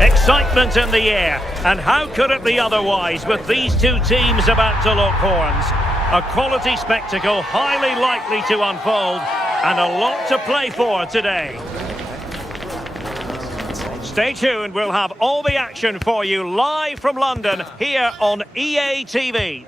Excitement in the air, and how could it be otherwise with these two teams about to lock horns? A quality spectacle highly likely to unfold, and a lot to play for today. Stay tuned, we'll have all the action for you live from London here on EA TV.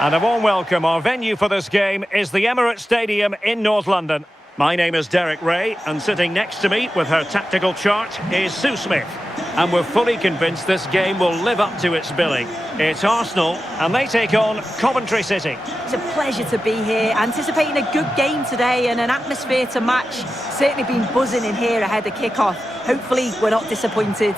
And a warm welcome. Our venue for this game is the Emirates Stadium in North London. My name is Derek Ray, and sitting next to me with her tactical chart is Sue Smith. And we're fully convinced this game will live up to its billing. It's Arsenal, and they take on Coventry City. It's a pleasure to be here, anticipating a good game today and an atmosphere to match. Certainly been buzzing in here ahead of kick-off. Hopefully we're not disappointed.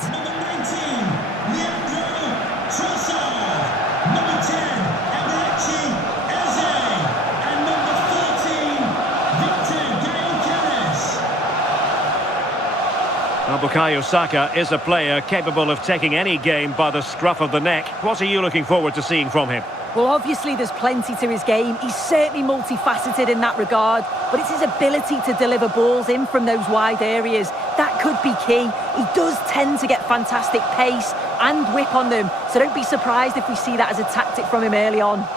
Bukayo Saka is a player capable of taking any game by the scruff of the neck. What are you looking forward to seeing from him? Well, obviously there's plenty to his game. He's certainly multifaceted in that regard, but it's his ability to deliver balls in from those wide areas. That could be key. He does tend to get fantastic pace and whip on them, so don't be surprised if we see that as a tactic from him early on.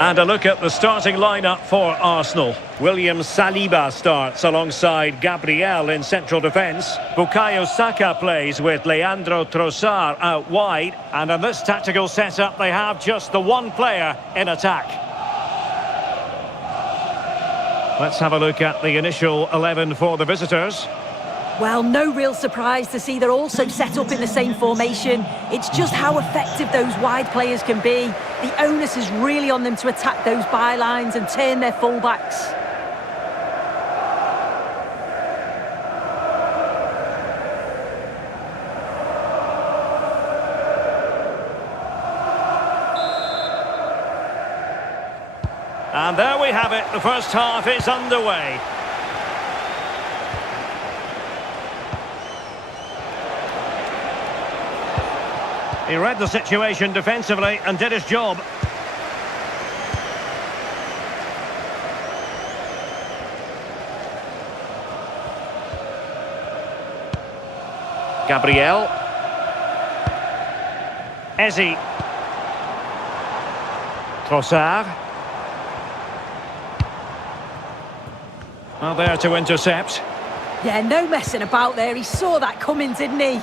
And a look at the starting lineup for Arsenal. William Saliba starts alongside Gabriel in central defence. Bukayo Saka plays with Leandro Trossard out wide. And in this tactical setup, they have just the one player in attack. Let's have a look at the initial 11 for the visitors. Well, no real surprise to see they're also set up in the same formation. It's just how effective those wide players can be. The onus is really on them to attack those bylines and turn their fullbacks. And there we have it. The first half is underway. He read the situation defensively and did his job. Gabriel. Eze. Trossard. Well, there to intercept. Yeah, no messing about there. He saw that coming, didn't he?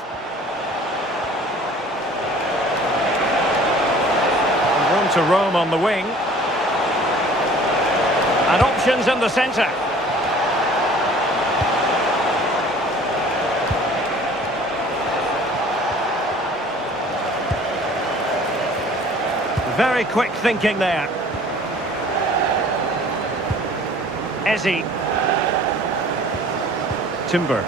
To roam on the wing. And options in the centre. Very quick thinking there. Eze. Timber.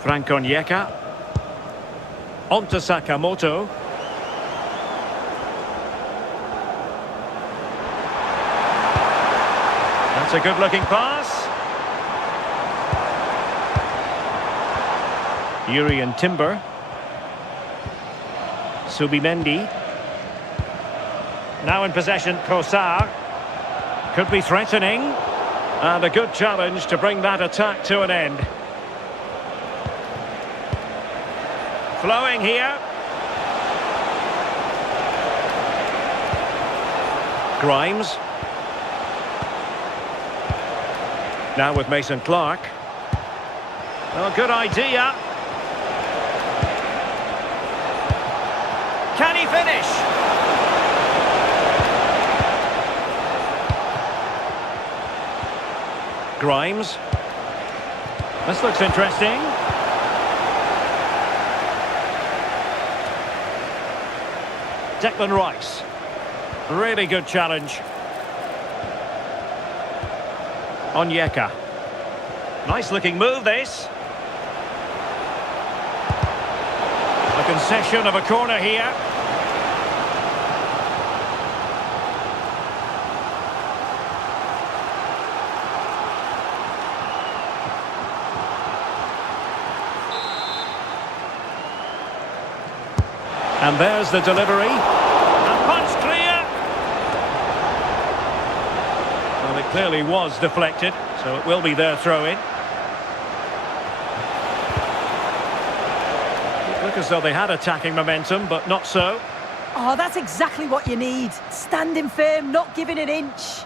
Frank Onyeka. On to Sakamoto. That's a good-looking pass. Yuri and Timber. Subimendi. Now in possession, Trossard. Could be threatening. And a good challenge to bring that attack to an end. Flowing here. Grimes. Now with Mason Clark. Well, good idea. Can he finish? Grimes. This looks interesting. Declan Rice. Really good challenge. Onyeka. Nice looking move this. Concession of a corner here. And there's the delivery. And punch clear. Well, it clearly was deflected, so it will be their throw-in. It looked as though they had attacking momentum, but not so. Oh, that's exactly what you need. Standing firm, not giving an inch.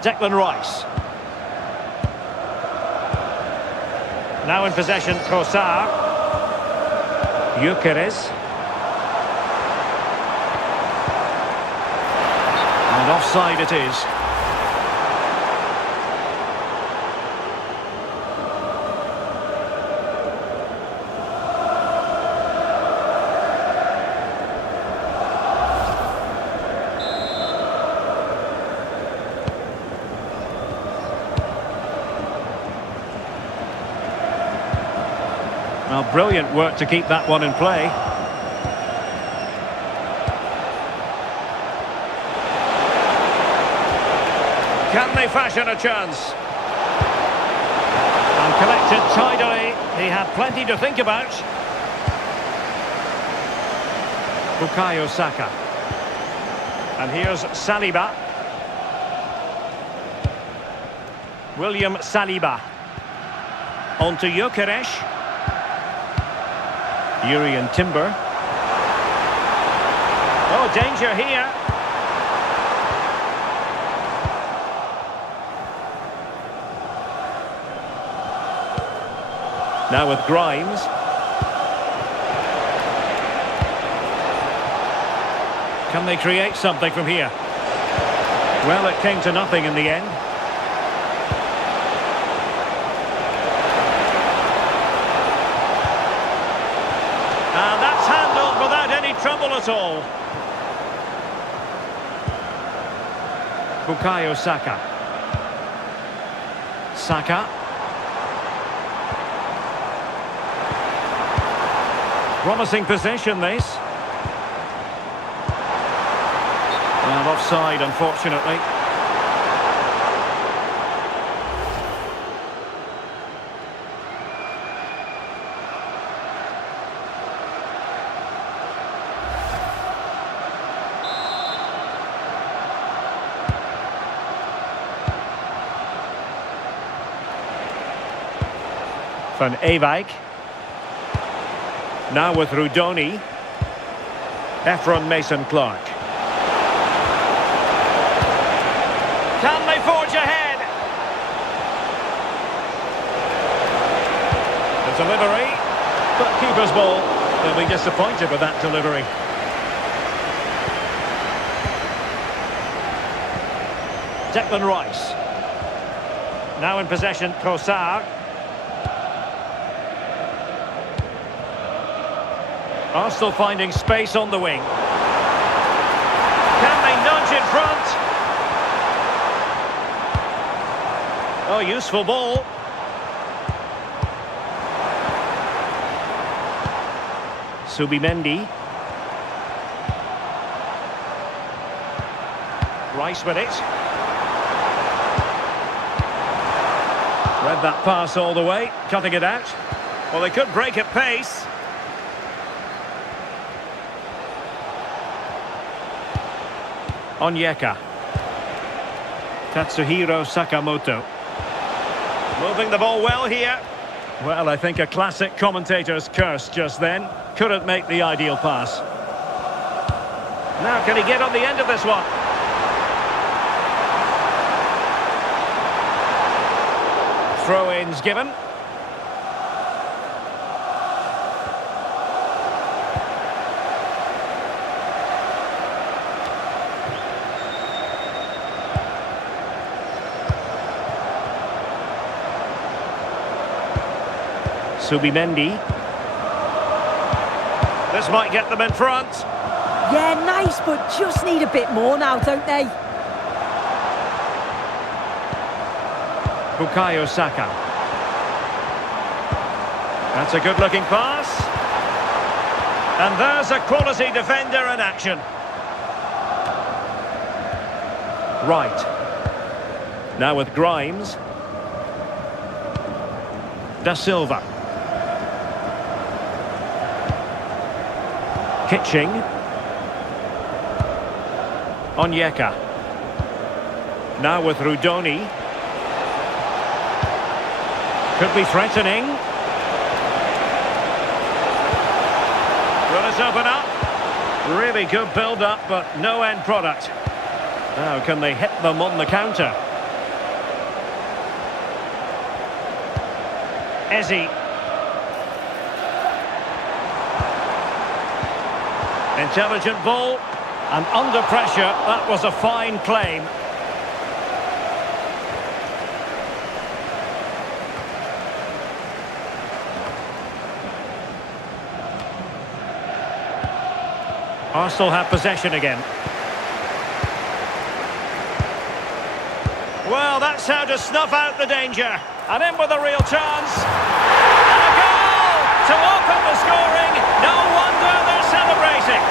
Declan Rice. Now in possession, Kossar. Gyökeres. And offside it is. Well, brilliant work to keep that one in play. Can they fashion a chance? And collected tidily. He had plenty to think about. Bukayo Saka. And here's Saliba. William Saliba. On to Gyökeres. Yuri Timber. Oh, danger here. Now with Grimes. Can they create something from here? Well, it came to nothing in the end. And that's handled without any trouble at all. Bukayo Saka. Saka. Promising possession, this. And offside, unfortunately. Van Ewijk. Now with Rudoni. Efron Mason-Clark. Can they forge ahead? The delivery. But keeper's ball. They'll be disappointed with that delivery. Declan Rice. Now in possession, Kossar. Arsenal finding space on the wing. Can they nudge in front? Oh, useful ball. Subimendi. Rice with it. Read that pass all the way, cutting it out. Well, they could break at pace. Onyeka. Tatsuhiro Sakamoto. Moving the ball well here. Well, I think a classic commentator's curse just then. Couldn't make the ideal pass. Now, can he get on the end of this one? Throw-ins given. Subimendi. This might get them in front. Yeah, nice, but just need a bit more now, don't they? Bukayo Saka. That's a good-looking pass. And there's a quality defender in action. Right. Now with Grimes. Da Silva. Kitching. Onyeka. Now with Rudoni. Could be threatening. Will it open up? Really good build-up, but no end product. Now can they hit them on the counter? Eze. Intelligent ball. And under pressure, that was a fine claim. Arsenal have possession again. Well, that's how to snuff out the danger. And in with a real chance. And a goal to open the scoring. No wonder they're celebrating.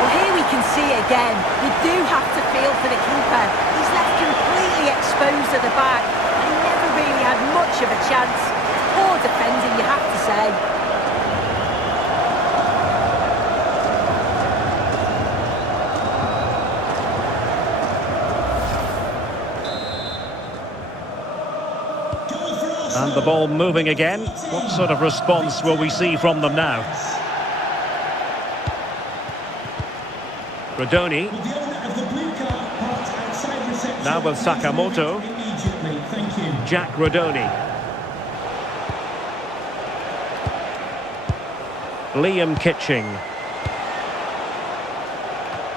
Well, here we can see it again. You do have to feel for the keeper. He's left completely exposed at the back. And he never really had much of a chance. Poor defending, you have to say. And the ball moving again. What sort of response will we see from them now? Rodoni. Now with Sakamoto. Jack Rodoni. Liam Kitching.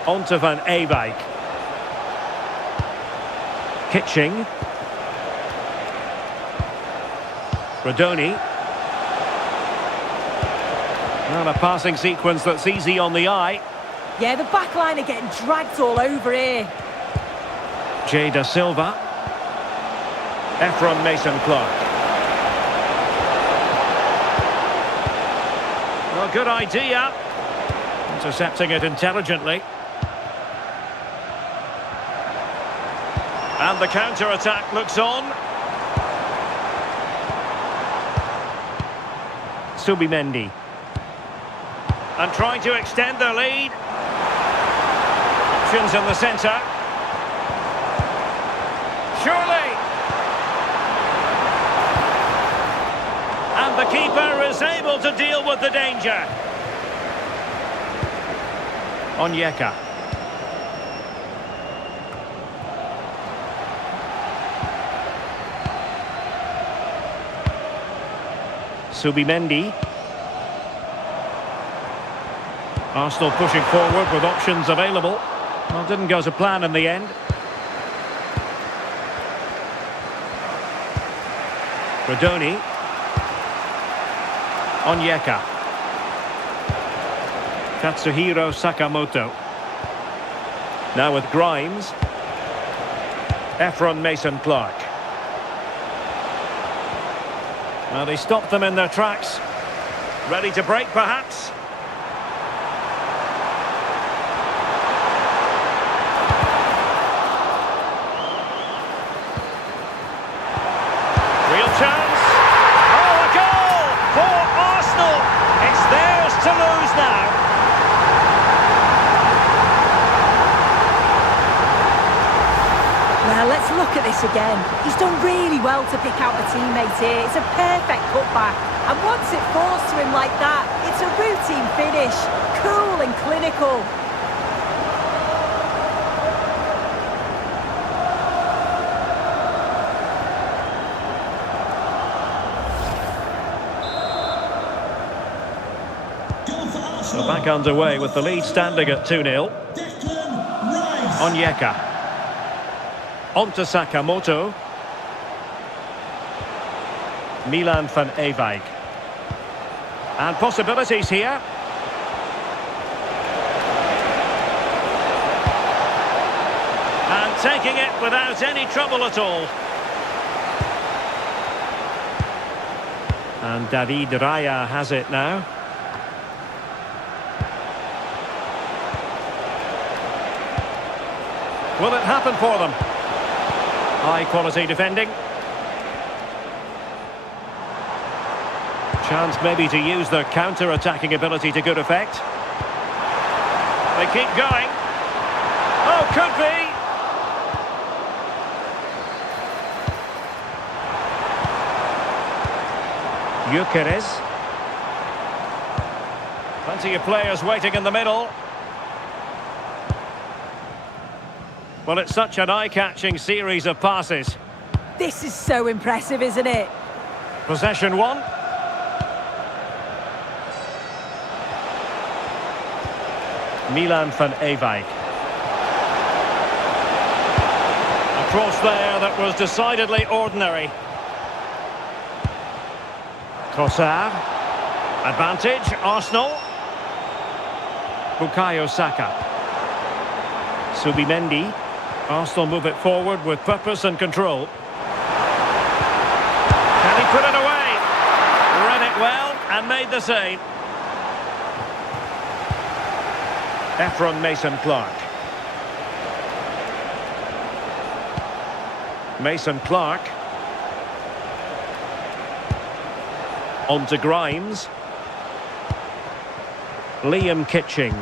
On to Van Ewijk. Kitching. Rodoni. And a passing sequence that's easy on the eye. Yeah, the back line are getting dragged all over here. Da Silva. Ephron Mason-Clark. Well, good idea. Intercepting it intelligently. And the counter-attack looks on. Subimendi. And trying to extend their lead. Options in the centre. Surely. And the keeper is able to deal with the danger. Onyeka. Subimendi. Arsenal pushing forward with options available. Well, didn't go to plan in the end. Rodoni. Onyeka. Katsuhiro Sakamoto. Now with Grimes. Ephron Mason-Clark. Well, they stopped them in their tracks. Ready to break, perhaps? Real chance. Oh, a goal for Arsenal. It's theirs to lose now. Well, let's look at this again. He's done really well to pick out a teammate here. It's a perfect cutback. And once it falls to him like that, it's a routine finish. Cool and clinical. So back underway with the lead standing at 2-0. Onyeka. On to Sakamoto. Milan van Ewijk. And possibilities here. taking it without any trouble at all. And David Raya has it now. Will it happen for them? High quality defending. Chance maybe to use their counter-attacking ability to good effect. They keep going. Oh, could be. Gyökeres. Plenty of players waiting in the middle. Well, it's such an eye-catching series of passes. This is so impressive, isn't it? Possession one. Milan van Ewijk. A cross there that was decidedly ordinary. Trossard. Advantage, Arsenal. Bukayo Saka. Subimendi. Arsenal move it forward with purpose and control. Can he put it away? Read it well and made the save. Ephron Mason-Clark. Mason-Clark. On to Grimes. Liam Kitching.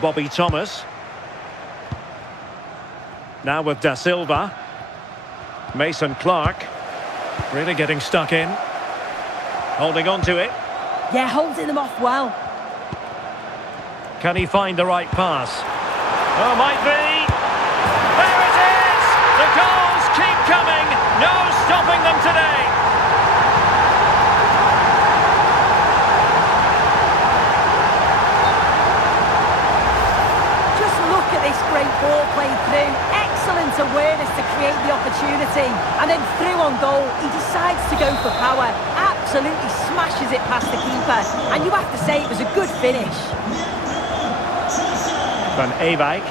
Bobby Thomas. Now with Da Silva. Mason-Clark. Really getting stuck in. Holding on to it. Yeah, holding them off well. Can he find the right pass? Oh, might be. There it is! The goals keep coming. No stopping them today. Just look at this great ball played through. Excellent awareness to create the opportunity. And then through on goal, he decides to go for power. Absolutely smashes it past the keeper. And you have to say it was a good finish. Van Ewijk.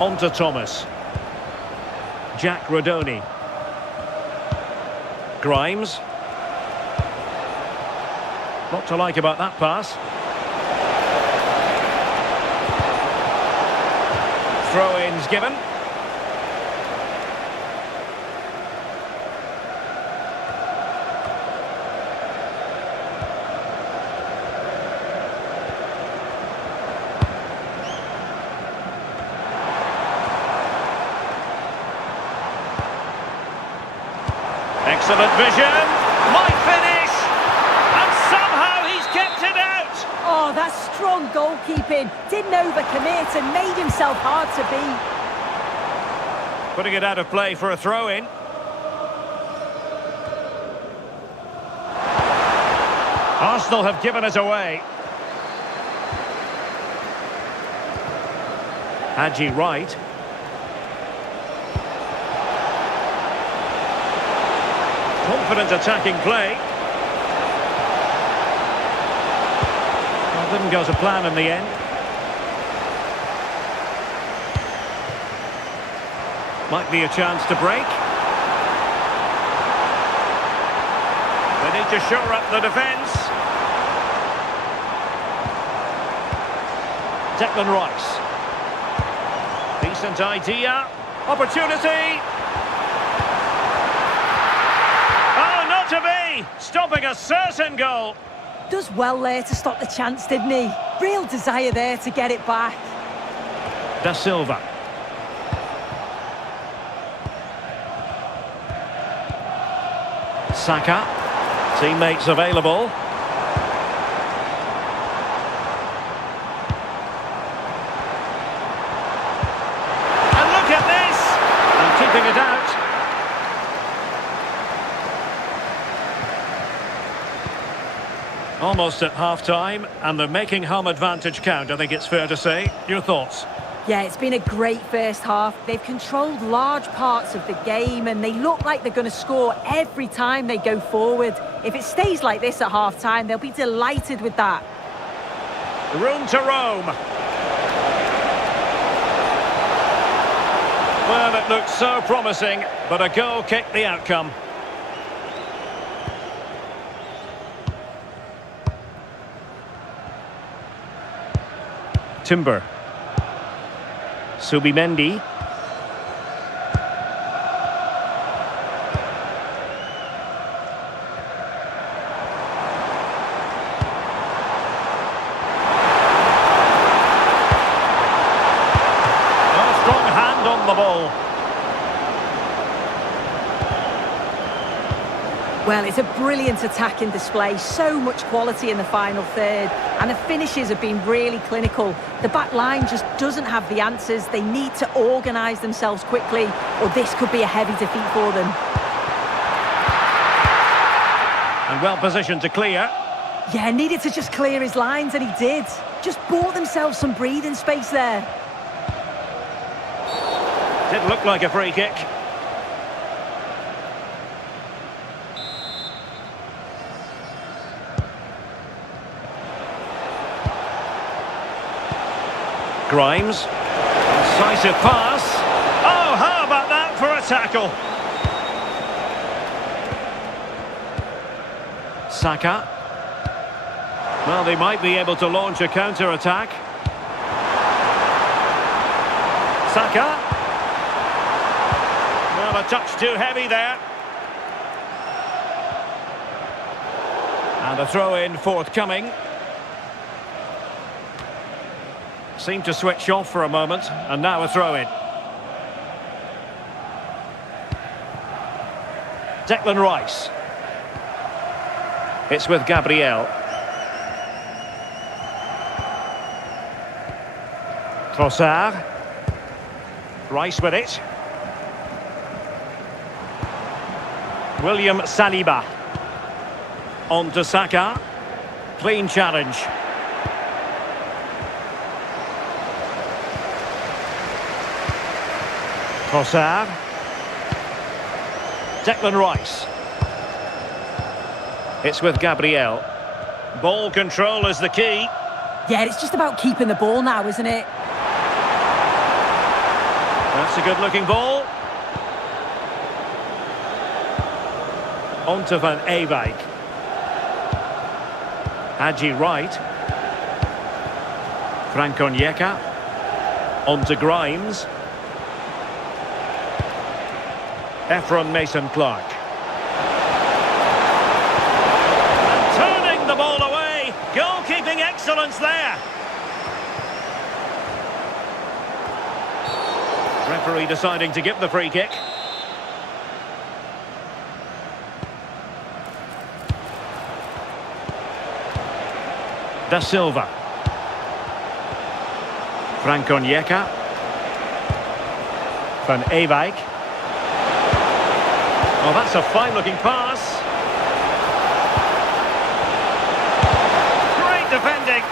On to Thomas. Jack Rodoni. Grimes. Not to like about that pass. Throw-ins given. Excellent vision, might finish, and somehow he's kept it out. Oh, that's strong goalkeeping. Didn't overcommit and made himself hard to beat. Putting it out of play for a throw-in. Arsenal have given it away. Haji Wright. Confident attacking play. Well, didn't go to plan in the end. Might be a chance to break. They need to shore up the defence. Declan Rice. Decent idea. Opportunity. To be stopping a certain goal. Does well there to stop the chance, didn't he? Real desire there to get it back. Da Silva. Saka. Teammates available. And look at this! And keeping it out. Almost at half-time, and they're making home advantage count, I think it's fair to say. Your thoughts? Yeah, it's been a great first half. They've controlled large parts of the game, and they look like they're going to score every time they go forward. If it stays like this at half-time, they'll be delighted with that. Room to roam. Well, it looked so promising, but a goal kicked the outcome. Timber. Subimendi. The ball. Well, it's a brilliant attacking display, so much quality in the final third, and the finishes have been really clinical. The back line just doesn't have the answers. They need to organise themselves quickly, or this could be a heavy defeat for them. And well positioned to clear. Yeah, needed to just clear his lines, and he did. Just bought themselves some breathing space there. Did look like a free kick. Grimes. Decisive pass. Oh, how about that for a tackle? Saka. Well, they might be able to launch a counter-attack. Saka. Well, a touch too heavy there. And a throw-in forthcoming. Seemed to switch off for a moment, and now a throw-in. Declan Rice. It's with Gabriel. Trossard. Rice with it. William Saliba. On to Saka. Clean challenge. Trossard. Declan Rice. It's with Gabriel. Ball control is the key. Yeah, it's just about keeping the ball now, isn't it? That's a good-looking ball. On to Van Ewijk. Haji Wright. Frank Onyeka. On to Grimes. Efron Mason-Clark. And turning the ball away. Goalkeeping excellence there. Referee deciding to give the free kick. Da Silva. Frank Onyeka. Van Ewijk. Oh, that's a fine-looking pass. Great defending.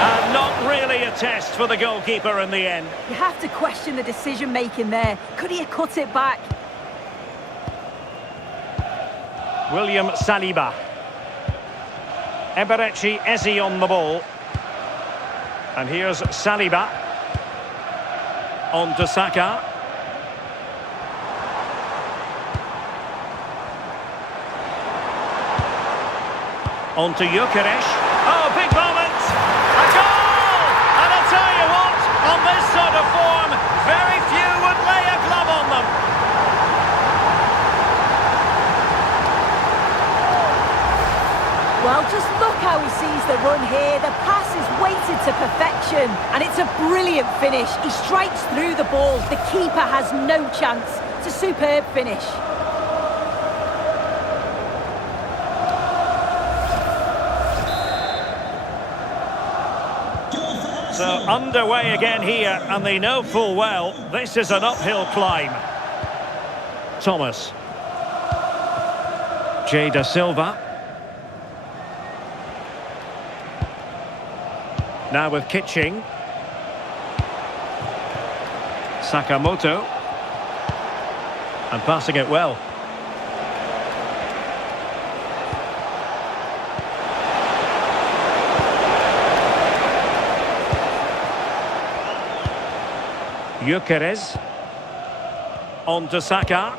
And not really a test for the goalkeeper in the end. You have to question the decision-making there. Could he have cut it back? William Saliba. Eberechi Eze on the ball. And here's Saliba. On to Saka. On to Gyökeres. Oh, big moment! A goal! And I'll tell you what, on this sort of form, very few would lay a glove on them. Well, just look how he sees the run here. The pass is weighted to perfection, and it's a brilliant finish. He strikes through the ball. The keeper has no chance. It's a superb finish. So underway again here, and they know full well this is an uphill climb. Thomas. Jay Da Silva. Now with Kitching. Sakamoto. And passing it well. Gyökeres. On to Saka.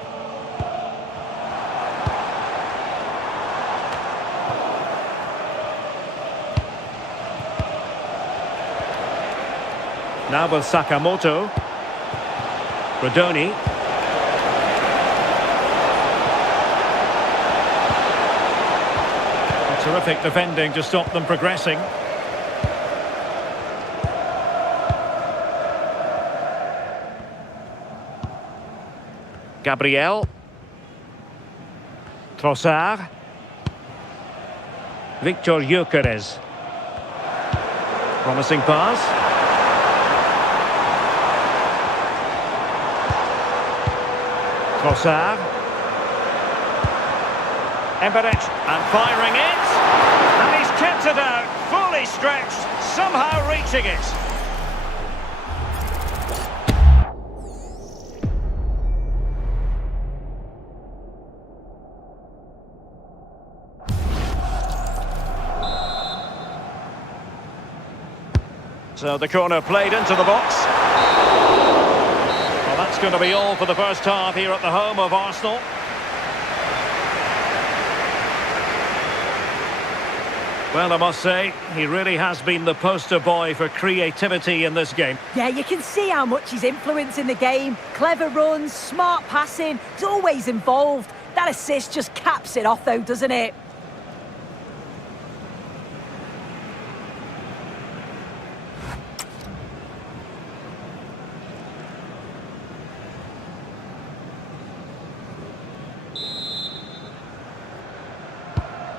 Now with Sakamoto. Rodoni. Terrific defending to stop them progressing. Gabriel. Trossard. Victor Gyökeres. Promising pass. Trossard. Emirates and firing it. And he's kept it out, fully stretched, somehow reaching it. So the corner played into the box. Well, that's going to be all for the first half here at the home of Arsenal. Well, I must say, he really has been the poster boy for creativity in this game. Yeah, you can see how much he's influencing the game. Clever runs, smart passing, he's always involved. That assist just caps it off though, doesn't it?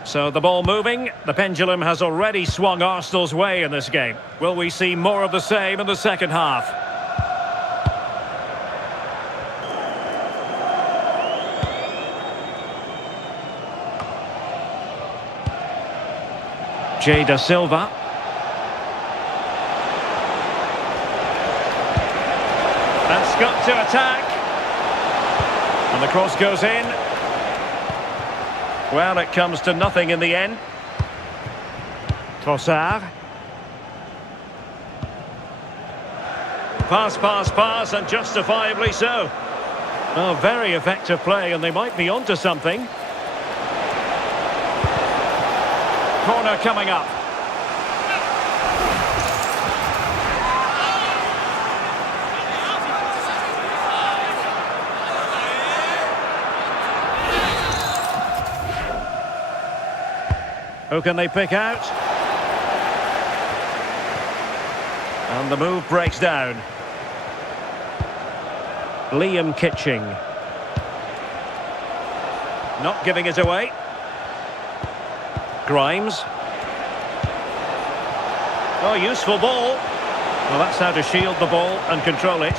So the ball moving, the pendulum has already swung Arsenal's way in this game. Will we see more of the same in the second half? Jay Da Silva. And Scott to attack. And the cross goes in. Well, it comes to nothing in the end. Trossard. Pass, and justifiably so. Oh, very effective play, and they might be onto something. Corner coming up. Who can they pick out? And the move breaks down. Liam Kitching. Not giving it away. Grimes. Oh, useful ball. Well, that's how to shield the ball and control it.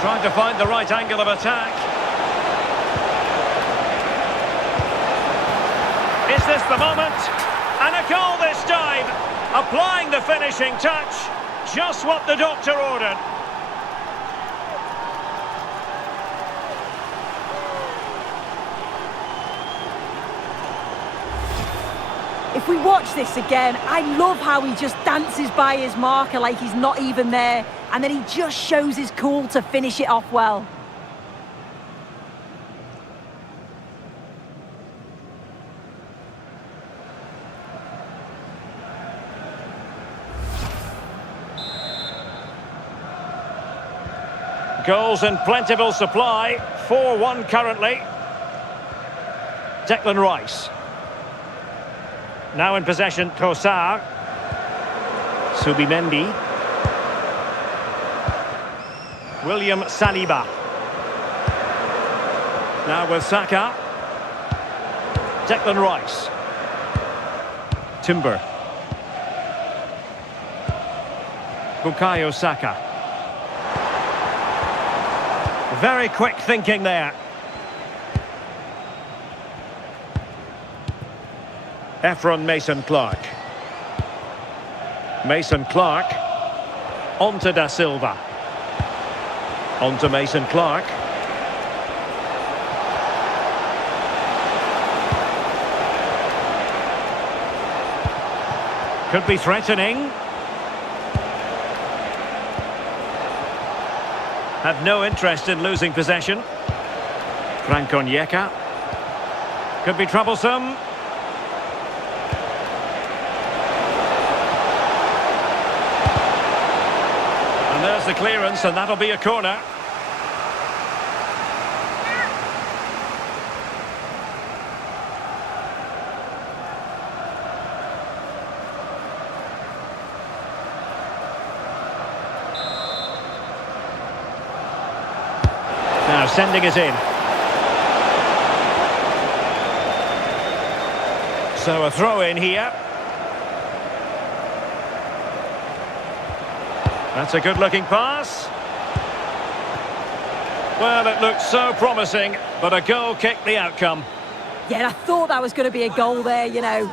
Trying to find the right angle of attack. Is this the moment? And a goal this time. Applying the finishing touch. Just what the doctor ordered. If we watch this again, I love how he just dances by his marker like he's not even there. And then he just shows his cool to finish it off well. Goals in plentiful supply. 4-1 currently. Declan Rice. Now in possession, Trossard. Subimendi. William Saliba. Now with Saka. Declan Rice. Timber. Bukayo Saka. Very quick thinking there. Efron Mason-Clark. Mason-Clark. On to Da Silva. On to Mason-Clark. Could be threatening. Had no interest in losing possession. Frank Onyeka. Could be troublesome. And there's the clearance, and that'll be a corner. Now sending it in. So a throw in here. That's a good looking pass. Well, it looked so promising, but a goal kicked the outcome. Yeah, I thought that was going to be a goal there, you know.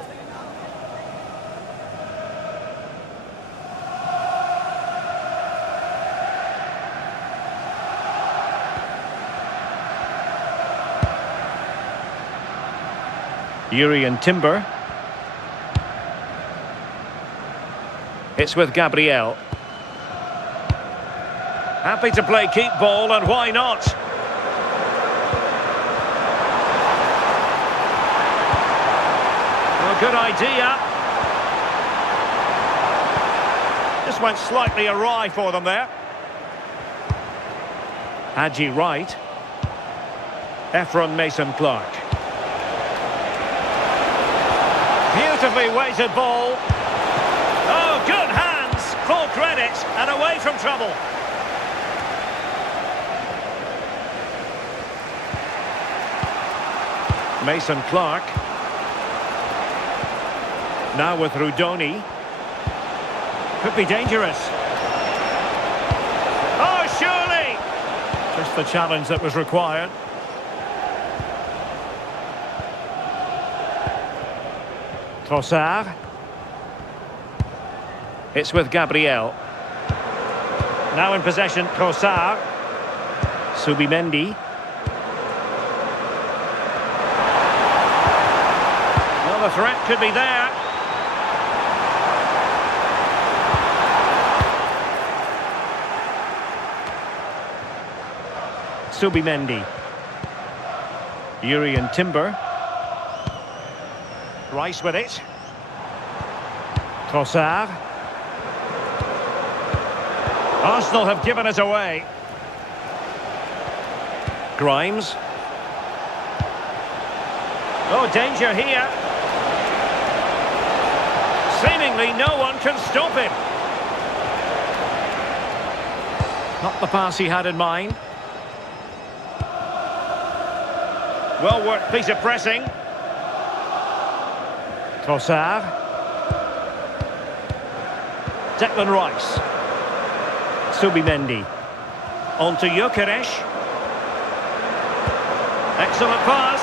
Yuri and Timber. It's with Gabriel. Happy to play keep ball, and why not? Well, good idea. Just went slightly awry for them there. Hadji right. Ephron Mason-Clark. Beautifully weighted ball. Oh, good hands. Full credit and away from trouble. Mason-Clark. Now with Rudoni. Could be dangerous. Oh, surely! Just the challenge that was required. Trossard. It's with Gabriel. Now in possession, Trossard. Subimendi. Well, the threat could be there. Subimendi. Yuri and Timber. Rice with it. Trossard. Arsenal have given it away. Grimes. Oh, danger here. Seemingly no one can stop him. Not the pass he had in mind. Well worked piece of pressing. Trossard. Declan Rice. Subimendi. On to Gyökeres. Excellent pass.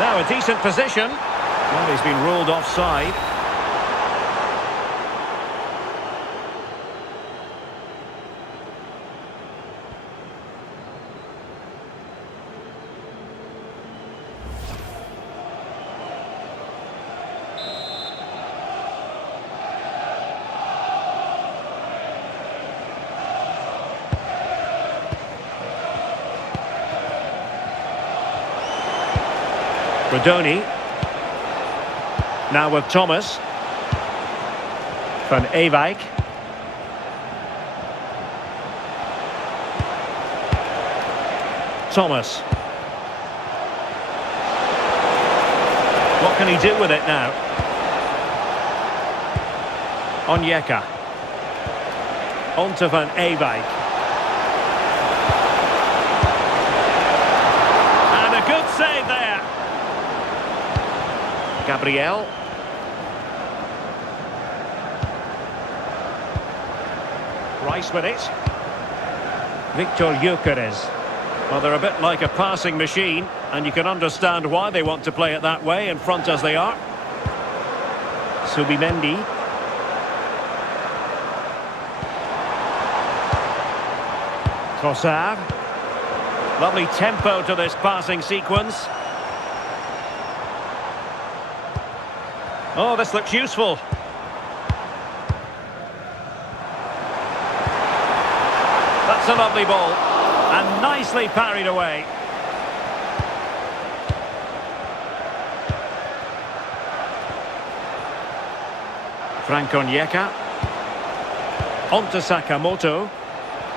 Now a decent position. Well, he's been ruled offside. Rodoni. Now with Thomas. Van Ewijk. Thomas. What can he do with it now? Onyeka. On to Van Ewijk. And a good save there. Gabriel. Rice with it. Victor Gyökeres. Well, they're a bit like a passing machine, and you can understand why they want to play it that way, in front as they are. Subimendi. Trossard. Lovely tempo to this passing sequence. Oh, this looks useful. That's a lovely ball. And nicely parried away. Frank Onyeka. On to Sakamoto.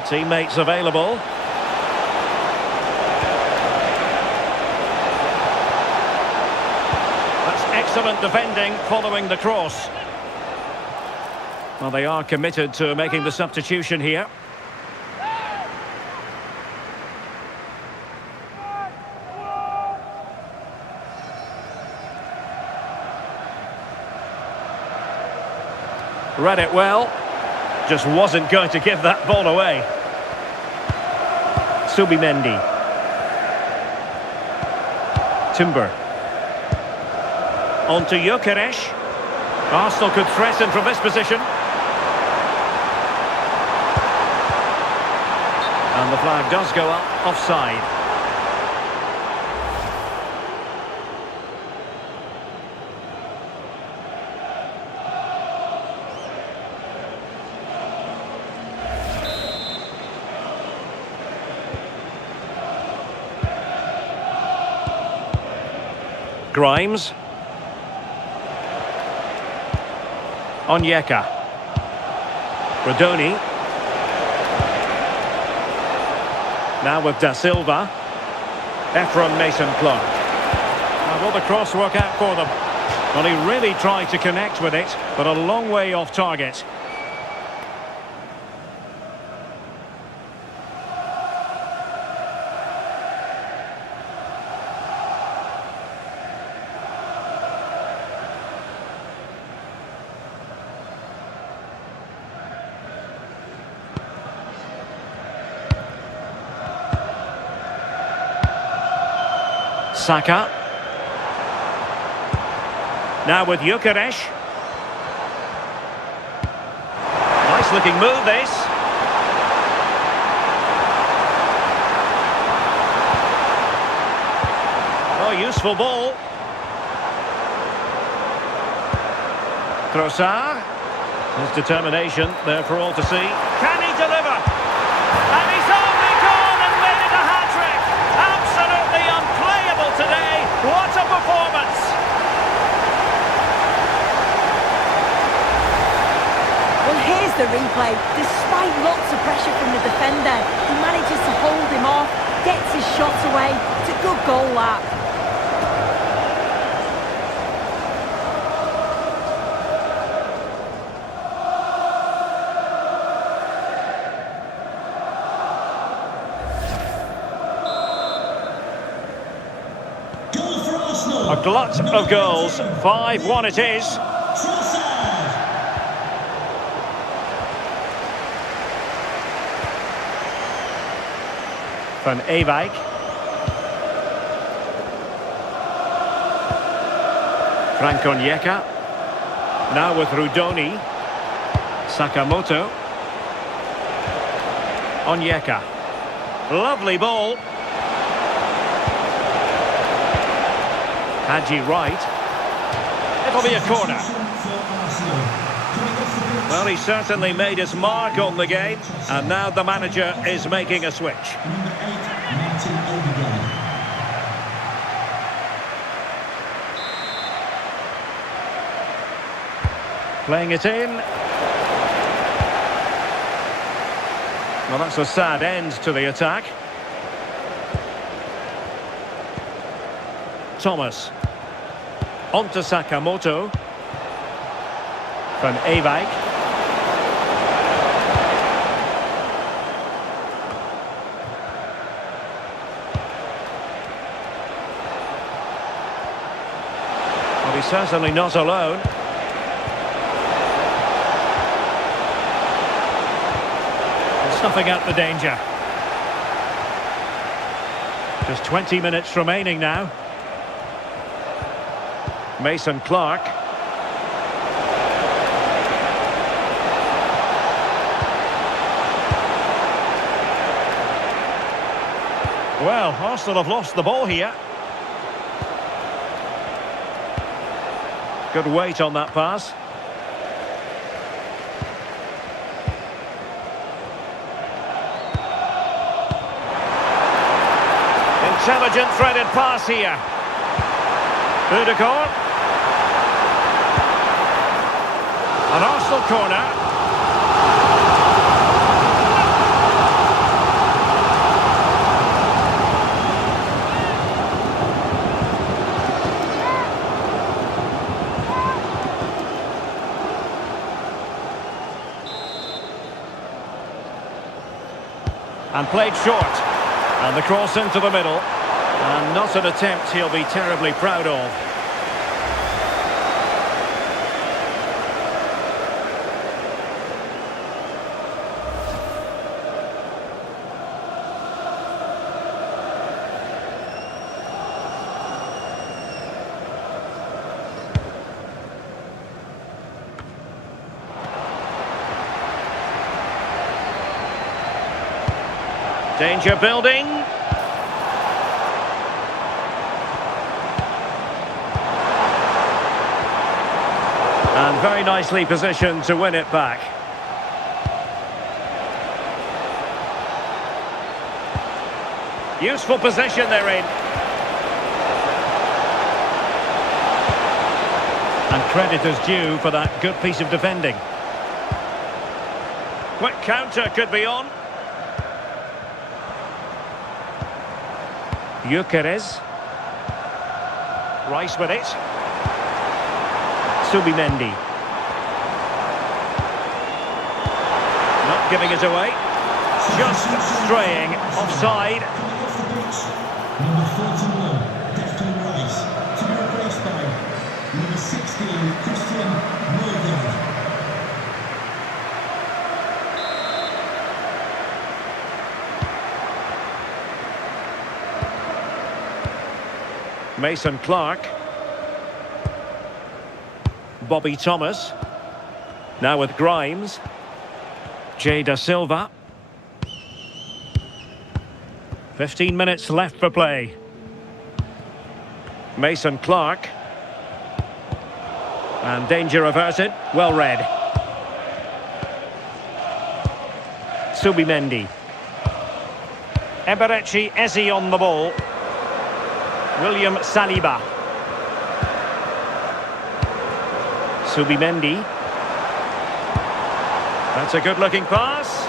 Teammates available. That's excellent defending following the cross. Well, they are committed to making the substitution here. Read it well. Just wasn't going to give that ball away. Subimendi. Timber. On to Gyökeres. Arsenal could threaten from this position. And the flag does go up, offside. Grimes. Onyeka. Rodoni. Now with Da Silva. Ephron Mason-Clark. Now will the cross work out for them? Well, he really tried to connect with it, but a long way off target. Saka. Now with Gyökeres. Nice looking move this. Oh, useful ball. Trossard. His determination there for all to see. Can he deliver? And he's only gone and made it a hat-trick. Absolutely unplayable today. What a performance. Well, here's the replay. Despite lots of pressure from the defender, he manages to hold him off, gets his shot away. It's a good goal, that. A glut of goals. 5-1 it is. Van Ewijk. Frank Onyeka. Now with Rodoni. Sakamoto. Onyeka. Lovely ball. Haji Wright. It'll be a corner. Well, he certainly made his mark on the game, and now the manager is making a switch. Playing it in. Well, that's a sad end to the attack. Thomas. On to Sakamoto. Van Ewijk. Well, he's certainly not alone. Snuffing out the danger. Just 20 minutes remaining now. Mason-Clark. Well, Arsenal have lost the ball here. Good weight on that pass. Intelligent threaded pass here. Udegaard. An Arsenal corner. And played short. And the cross into the middle. And not an attempt he'll be terribly proud of. Danger building. And very nicely positioned to win it back. Useful position they're in. And credit is due for that good piece of defending. Quick counter could be on. Gyökeres. Rice with it. Subimendi. Not giving it away. Just straying offside. Number 41, Declan Rice, to be replaced by number 16, Christian Norgard. Mason Clark. Bobby Thomas. Now with Grimes. Jay Da Silva. 15 minutes left for play. Mason Clark. And danger averted. Well read. Subimendi. Emirates on the ball. William Saliba. Subimendi. That's a good-looking pass.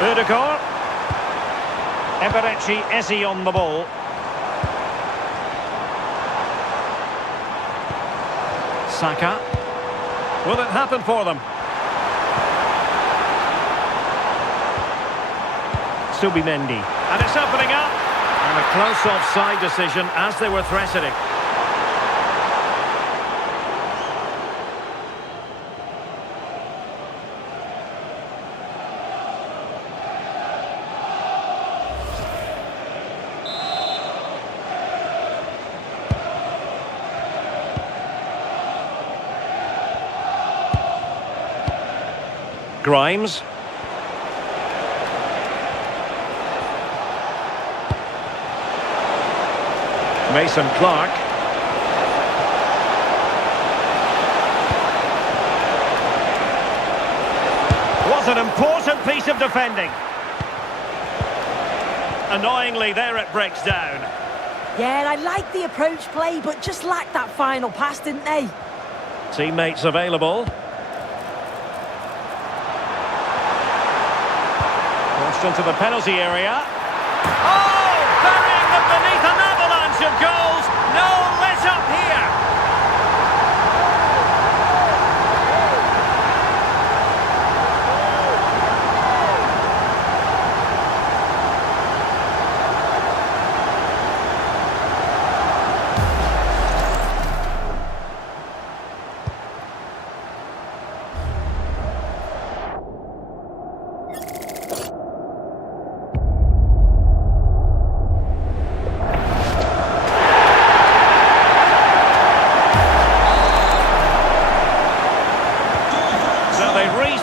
Udegaard. Emirates on the ball. Saka. Will it happen for them? Subimendi. And it's opening up. And a close offside decision as they were threatening. Grimes. Mason Clark. Was an important piece of defending. Annoyingly, there it breaks down. Yeah, I like the approach play, but just lacked that final pass, didn't they? Teammates available. Crossed into the penalty area. Oh, burying them beneath an avalanche of goals. No let up here.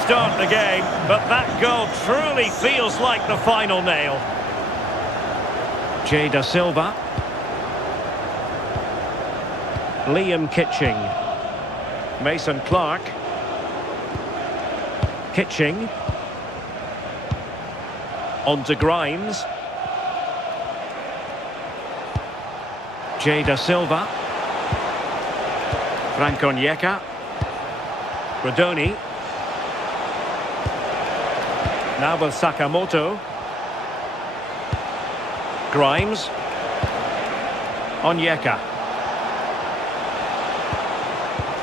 Start the game, but that goal truly feels like the final nail. Jay Da Silva. Liam Kitching. Mason Clark. Kitching. On to Grimes. Jay Da Silva. Franco Onyeka. Rodoni. Now with Sakamoto. Grimes. Onyeka.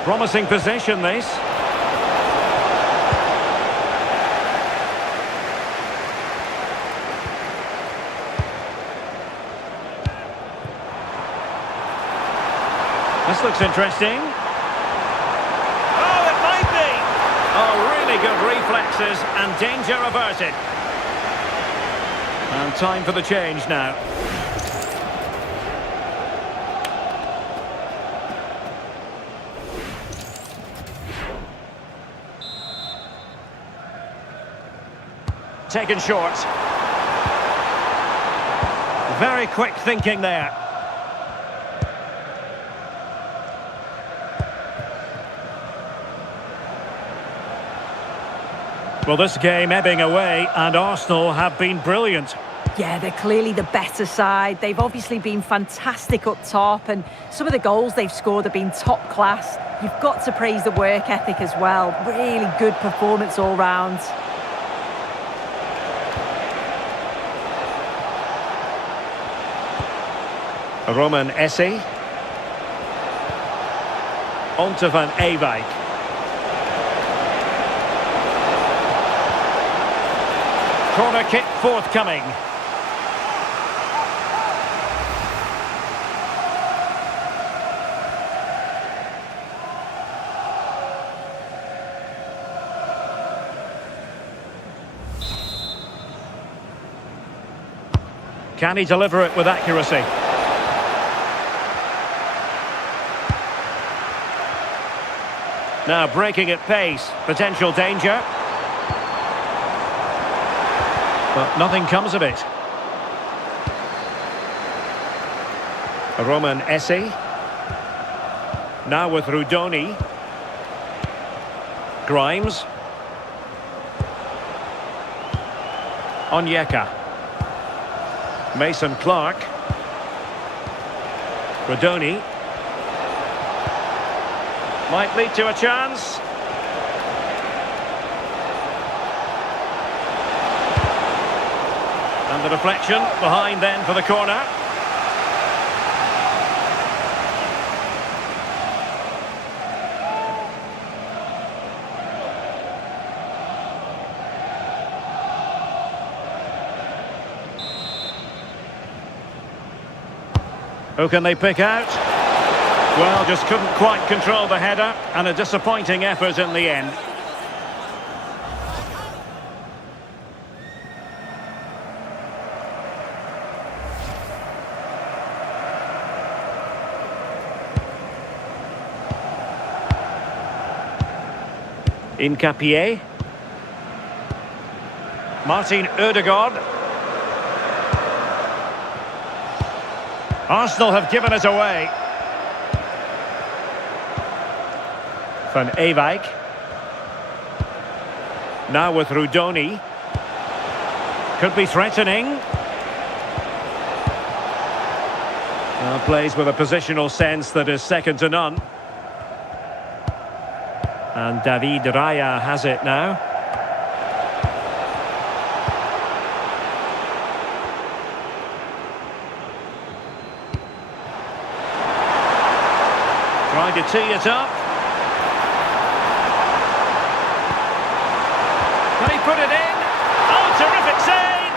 Promising possession, this. This looks interesting. Oh, it might be! Oh, really good reflexes and danger averted. And time for the change now. Taken short. Very quick thinking there. Well, this game ebbing away, and Arsenal have been brilliant. Yeah, they're clearly the better side. They've obviously been fantastic up top, and some of the goals they've scored have been top class. You've got to praise the work ethic as well. Really good performance all round. Roman Esse. On to Van Ewijk. Corner kick forthcoming. Can he deliver it with accuracy? Now breaking at pace, potential danger. But nothing comes of it. Roman Esse. Now with Rodoni. Grimes. Onyeka. Mason Clark. Rodoni. Might lead to a chance. And the deflection behind then for the corner. Who can they pick out? Well, just couldn't quite control the header, and a disappointing effort in the end. Incapié. Martin Ødegaard. Arsenal have given it away. Van Ewijk. Now with Rodoni. Could be threatening. Plays with a positional sense that is second to none. And David Raya has it now. Trying to tee it up. Can he put it in? Oh, terrific save!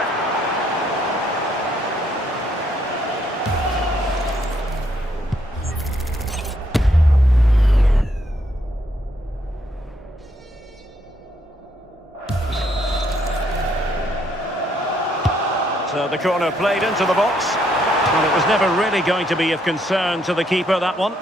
So the corner played into the box. Well, it was never really going to be of concern to the keeper, that one.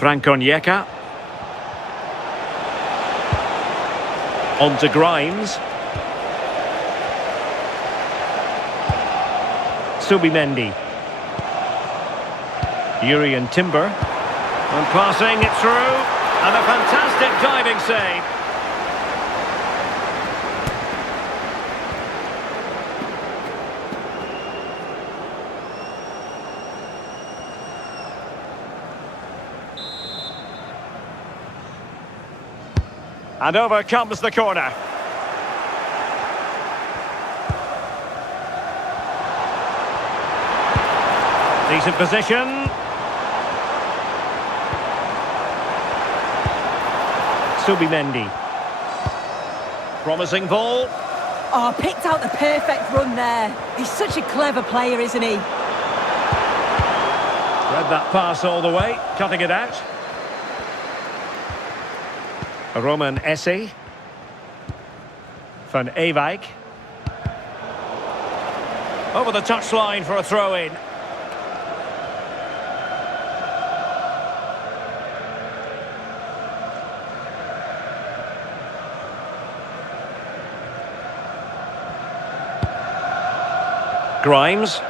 Onyeka. On to Grimes. Subimendi. Urian Timber. And passing it through. And a fantastic diving save. And over comes the corner. Decent position. Subimendi. Promising ball. Oh, picked out the perfect run there. He's such a clever player, isn't he? Read that pass all the way, cutting it out. Roman Esse. Van Ewijk. Over the touchline for a throw-in. Grimes.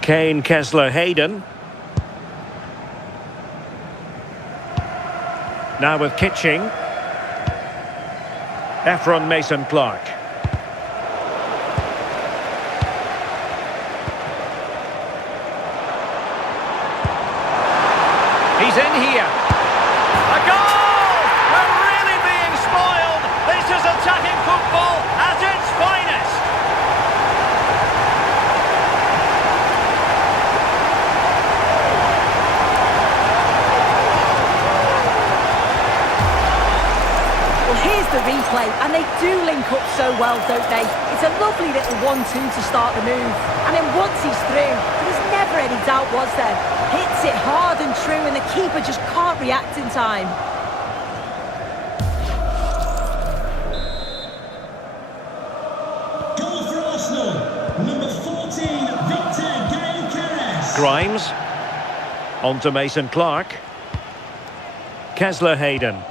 Kane, Kessler, Hayden. Now with Kitching. Efron Mason-Clark. He's in here. A goal! We're really being spoiled. This is attacking football at its finest. Here's the replay, and they do link up so well, don't they? It's a lovely little 1-2 to start the move. And then once he's through, there was never any doubt, was there? Hits it hard and true, and the keeper just can't react in time. Goal for Arsenal, number 14, Victor Gyokeres. Grimes. On to Mason-Clark. Kessler Hayden.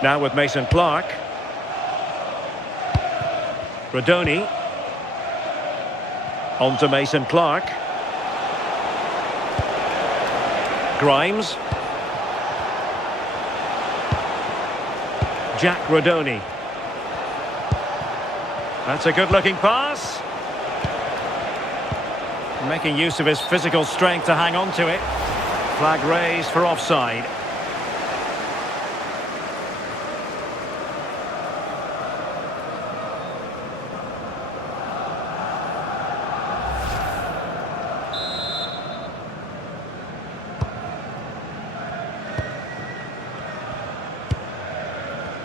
Now with Mason-Clark. Rodoni. On to Mason-Clark. Grimes. Jack Rodoni. That's a good-looking pass. Making use of his physical strength to hang on to it. Flag raised for offside.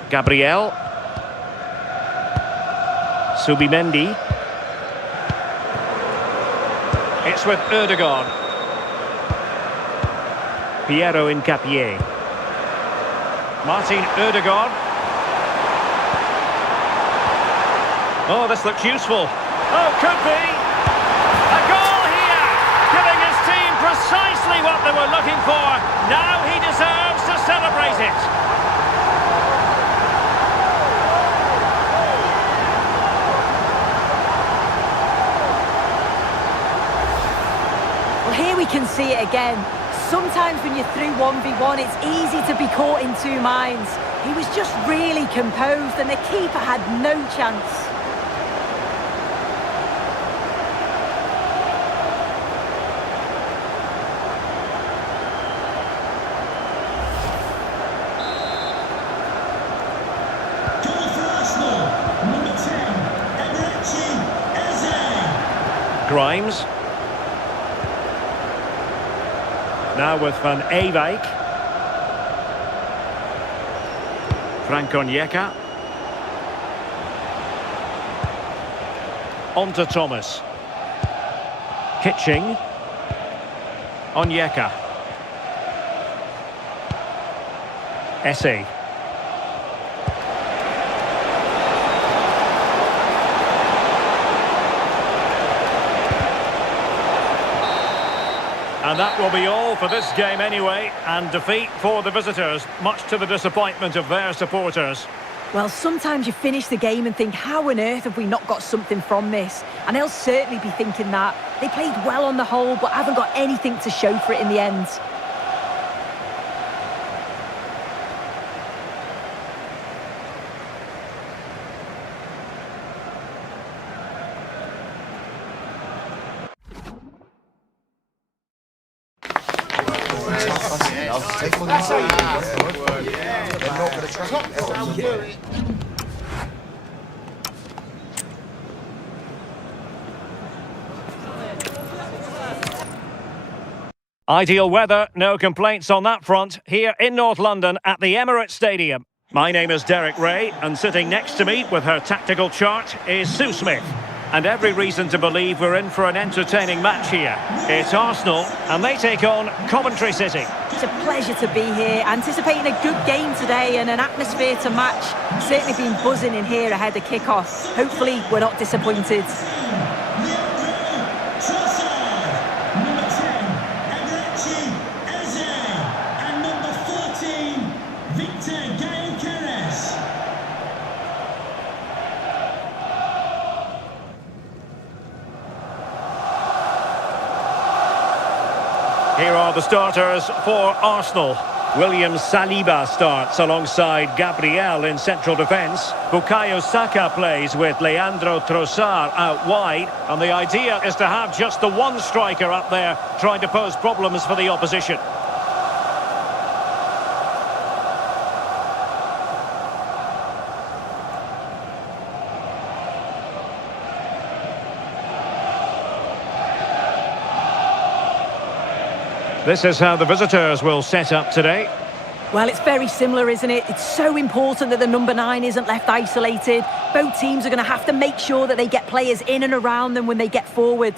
Gabriel. Subimendi. It's with Erdogan. Piero Incapié. Martin Erdogan. Oh, this looks useful. Oh, could be. A goal here. Giving his team precisely what they were looking for. Now he deserves to celebrate it. Here we can see it again. Sometimes when you're through 1v1, it's easy to be caught in two minds. He was just really composed and the keeper had no chance. Goal for Arsenal, number 10, Emirates. Grimes. Now with Van Ewijk. Onyeka. On to Thomas. Kitching. Onyeka. Esse. And that will be all for this game anyway, and defeat for the visitors, much to the disappointment of their supporters. Well, sometimes you finish the game and think, how on earth have we not got something from this? And they'll certainly be thinking that. They played well on the whole, but haven't got anything to show for it in the end. Ideal weather, no complaints on that front, here in North London at the Emirates Stadium. My name is Derek Ray, and sitting next to me with her tactical chart is Sue Smith. And every reason to believe we're in for an entertaining match here. It's Arsenal, and they take on Coventry City. It's a pleasure to be here, anticipating a good game today and an atmosphere to match. Certainly been buzzing in here ahead of kick-off. Hopefully we're not disappointed. Here are the starters for Arsenal. William Saliba starts alongside Gabriel in central defence. Bukayo Saka plays with Leandro Trossard out wide. And the idea is to have just the one striker up there trying to pose problems for the opposition. This is how the visitors will set up today. Well, it's very similar, isn't it? It's so important that the number 9 isn't left isolated. Both teams are going to have to make sure that they get players in and around them when they get forward.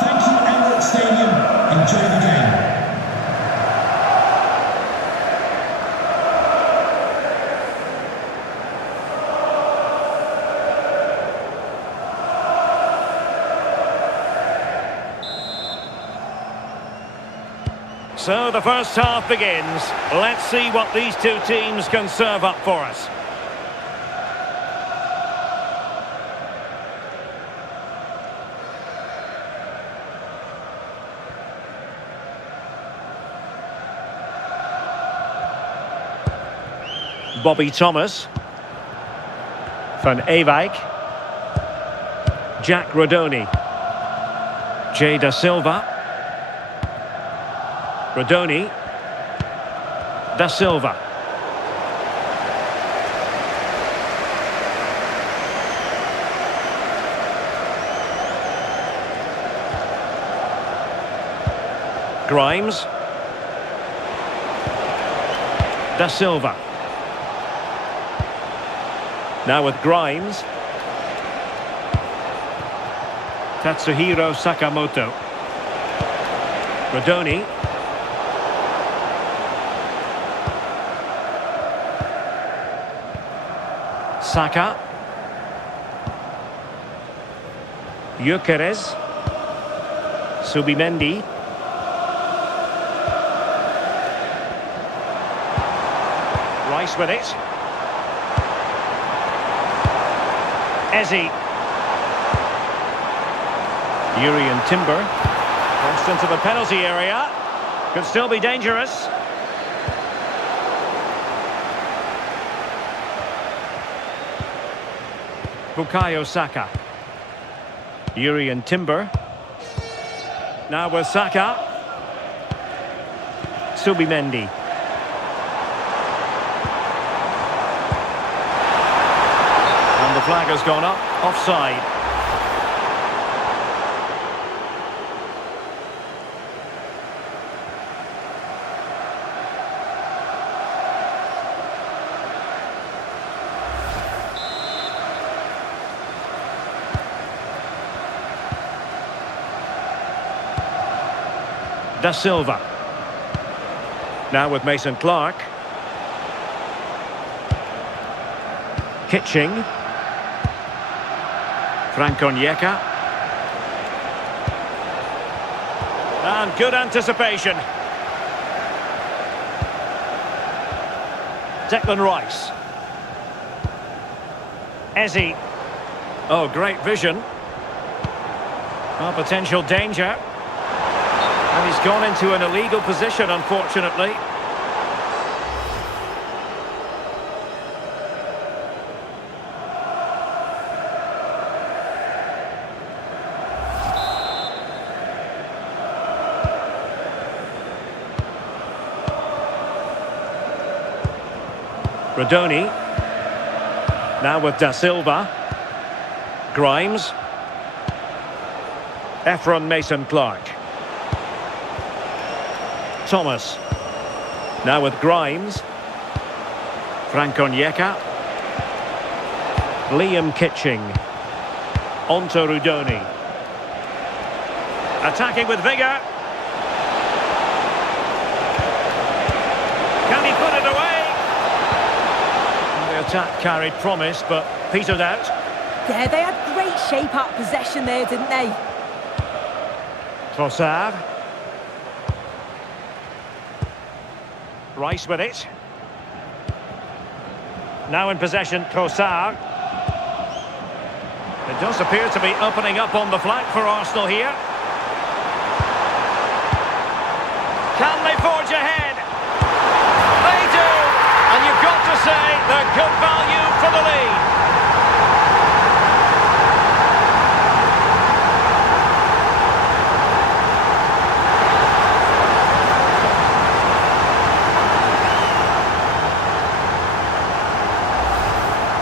Thank you, Emirates Stadium. Enjoy the game. So the first half begins. Let's see what these two teams can serve up for us. Bobby Thomas. Van Ewijk. Jack Rodoni. Jay Da Silva. Rodoni, Da Silva. Grimes. Da Silva. Now with Grimes. Tatsuhiro Sakamoto. Rodoni. Saka. Gyökeres. Subimendi. Rice with it. Eze. Urian Timber. Crossed into the penalty area. Could still be dangerous. Bukayo Saka. Urian Timber. Now with Saka. Subimendi. And the flag has gone up. Offside. Da Silva. Now with Mason Clark. Kitching. Frank Onyeka. And good anticipation. Declan Rice. Eze. Oh, great vision. Well, potential danger. And he's gone into an illegal position, unfortunately. Rodoni. Now with Da Silva. Grimes. Efron Mason-Clark. Thomas. Now with Grimes. Frank Onyeka. Liam Kitching. On to Rodoni. Attacking with vigour. Can he put it away? The attack carried promise, but petered out. Yeah, they had great shape out possession there, didn't they? Trossard. Rice with it. Now in possession, Trossard. It does appear to be opening up on the flank for Arsenal here. Can they forge ahead? They do! And you've got to say they're good value for the lead.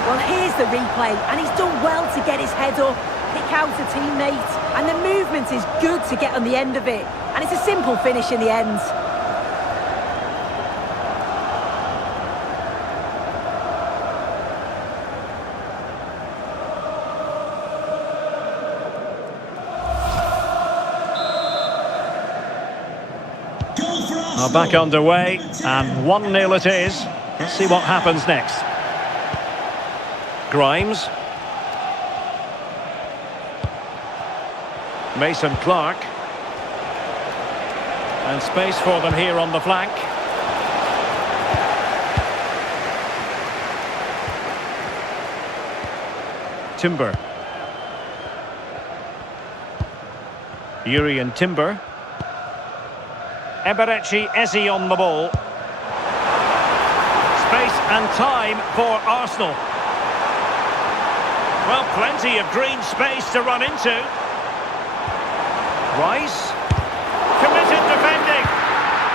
Well, here's the replay, and he's done well to get his head up, pick out a teammate, and the movement is good to get on the end of it. And it's a simple finish in the end. Now back underway, and 1-0 it is. Let's see what happens next. Grimes. Mason-Clark. And space for them here on the flank. Timber. Yuri and Timber. Eberechi Eze on the ball. Space and time for Arsenal. Well, plenty of green space to run into. Rice. Committed defending.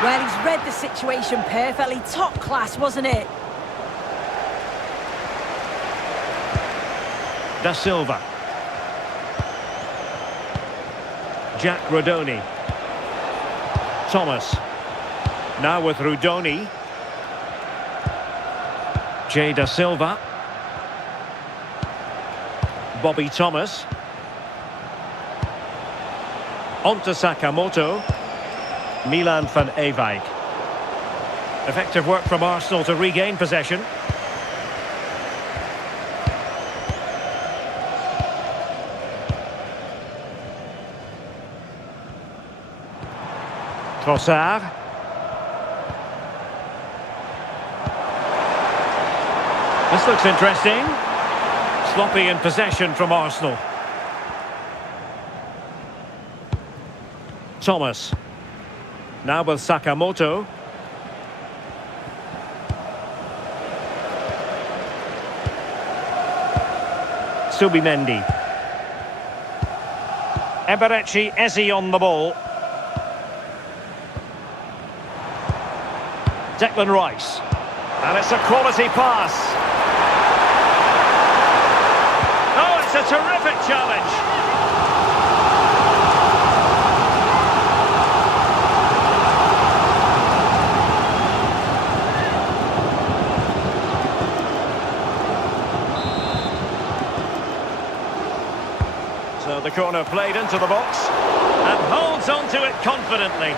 Well, he's read the situation perfectly. Top class, wasn't it? Da Silva. Jack Rodoni. Thomas. Now with Rodoni. Jay Da Silva. Bobby Thomas. On to Sakamoto. Milan van Ewijk. Effective work from Arsenal to regain possession. Trossard. This looks interesting. Sloppy in possession from Arsenal. Thomas. Now with Sakamoto. Subimendi. Eberechi Eze on the ball. Declan Rice. And it's a quality pass. Oh, it's a terrific challenge. So the corner played into the box and holds on to it confidently.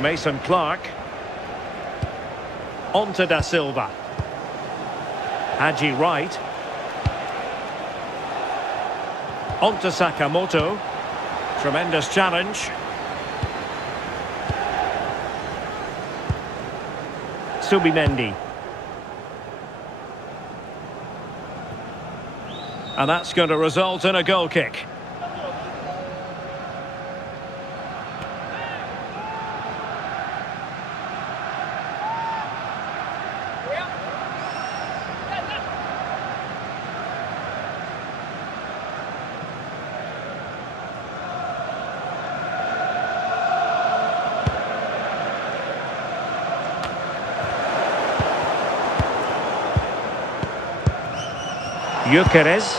Mason-Clark. On to Da Silva. Haji right. On to Sakamoto. Tremendous challenge. Subimendi. And that's going to result in a goal kick. Gyökeres.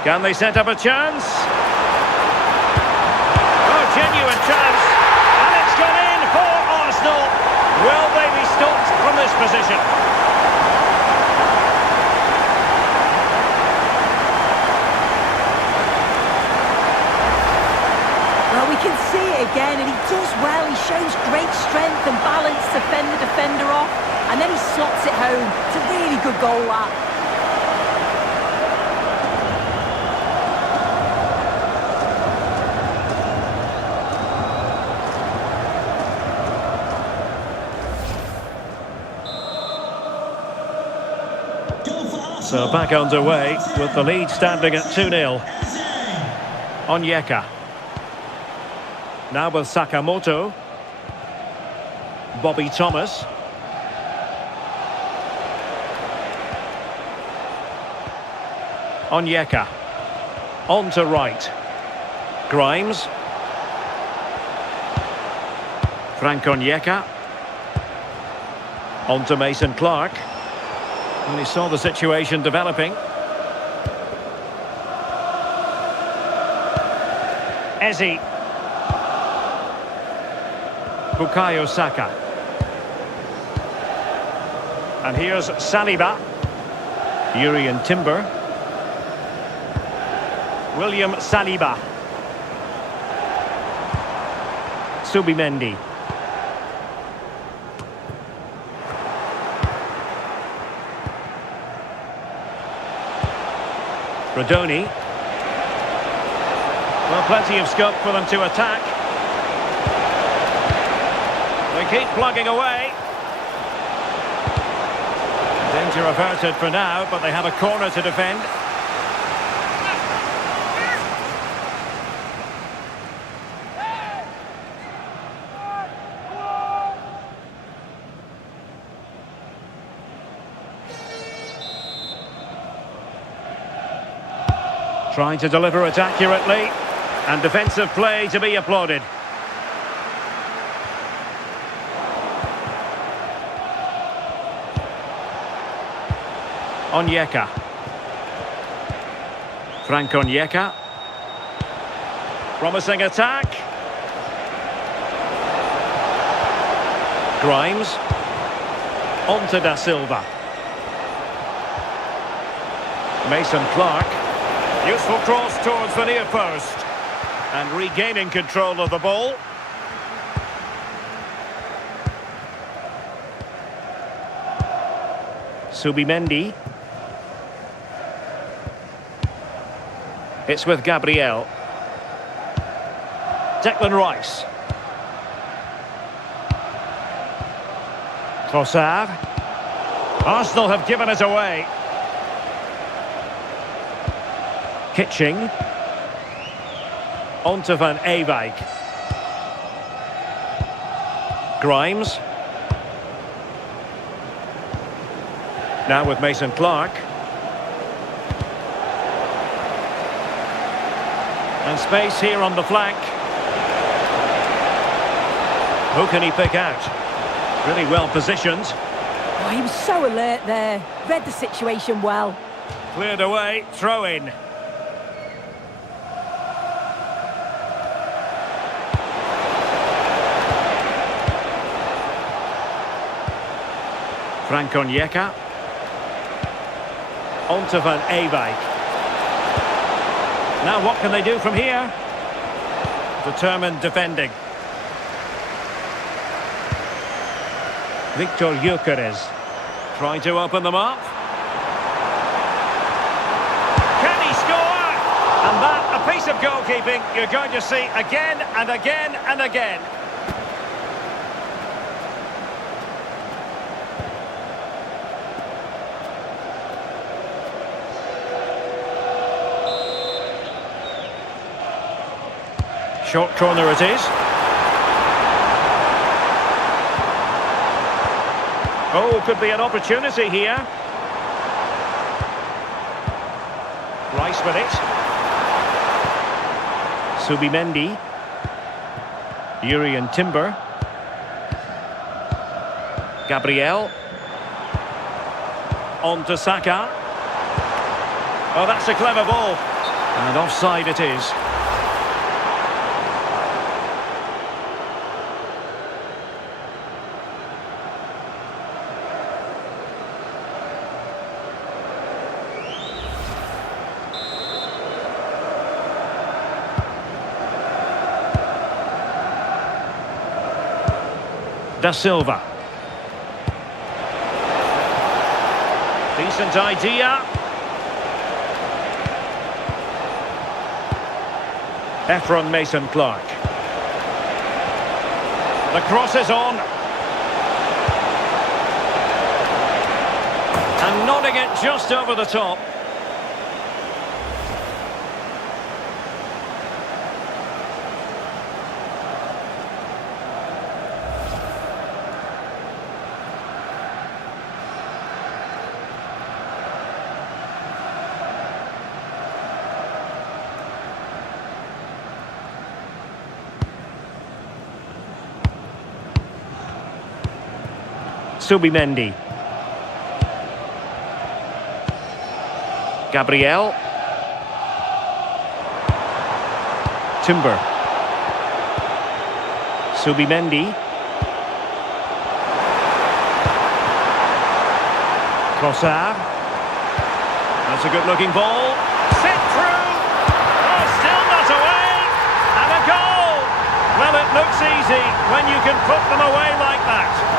Can they set up a chance? Oh, genuine chance. And it's gone in for Arsenal. Will they be stopped from this position? Well, we can see it again, and he does well. He shows great strength and balance to fend the defender off, and then he slots it home. It's a really good goal, that. So back underway with the lead standing at 2-0. Onyeka. Now with Sakamoto. Bobby Thomas. Onyeka. On to right. Grimes. Frank Onyeka. On to Mason Clark. And he saw the situation developing. Eze. Bukayo Saka. And here's Saliba. Urian Timber. William Saliba. Subimendi. Rodoni. Well, plenty of scope for them to attack. They keep plugging away. Danger averted for now, but they have a corner to defend. Trying to deliver it accurately, and defensive play to be applauded. Onyeka. Frank Onyeka. Promising attack. Grimes. On to Da Silva. Mason Clark. Useful cross towards the near post. And regaining control of the ball. Subimendi. It's with Gabriel. Declan Rice. Trossard. Arsenal have given it away. Kitching. On to Van Ewijk. Grimes. Now with Mason Clark. And space here on the flank. Who can he pick out? Really well positioned. Oh, he was so alert there. Read the situation well. Cleared away, throw in. Frank Onyeka. On to Van Ewijk. Now what can they do from here? Determined defending. Victor Gyökeres trying to open them up. Can he score? And that, a piece of goalkeeping you're going to see again and again and again. Short corner it is. Oh, could be an opportunity here. Rice with it. Subimendi. Yuri and Timber. Gabriel. On to Saka. Oh, that's a clever ball. And offside it is. Da Silva. Decent idea. Efron Mason-Clark. The cross is on. And nodding it just over the top. Subimendi. Gabriel. Timber. Subimendi. Trossard. That's a good looking ball. Set through. Oh, still not away. And a goal. Well, it looks easy when you can put them away like that.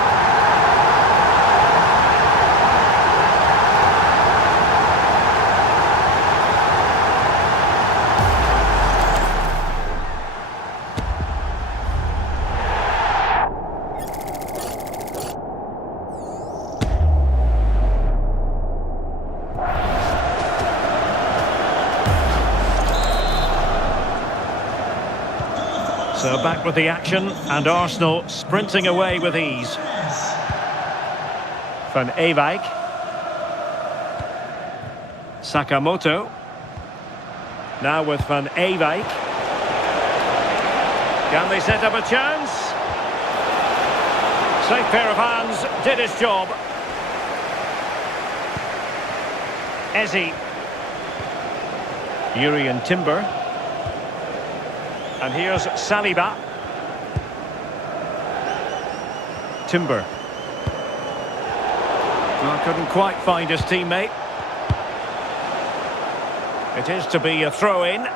So back with the action, and Arsenal sprinting away with ease. Van Ewijk. Sakamoto. Now with Van Ewijk. Can they set up a chance? Safe pair of hands, did his job. Eze. Yuri and Timber. And here's Saliba. Timber. Well, couldn't quite find his teammate. It is to be a throw-in.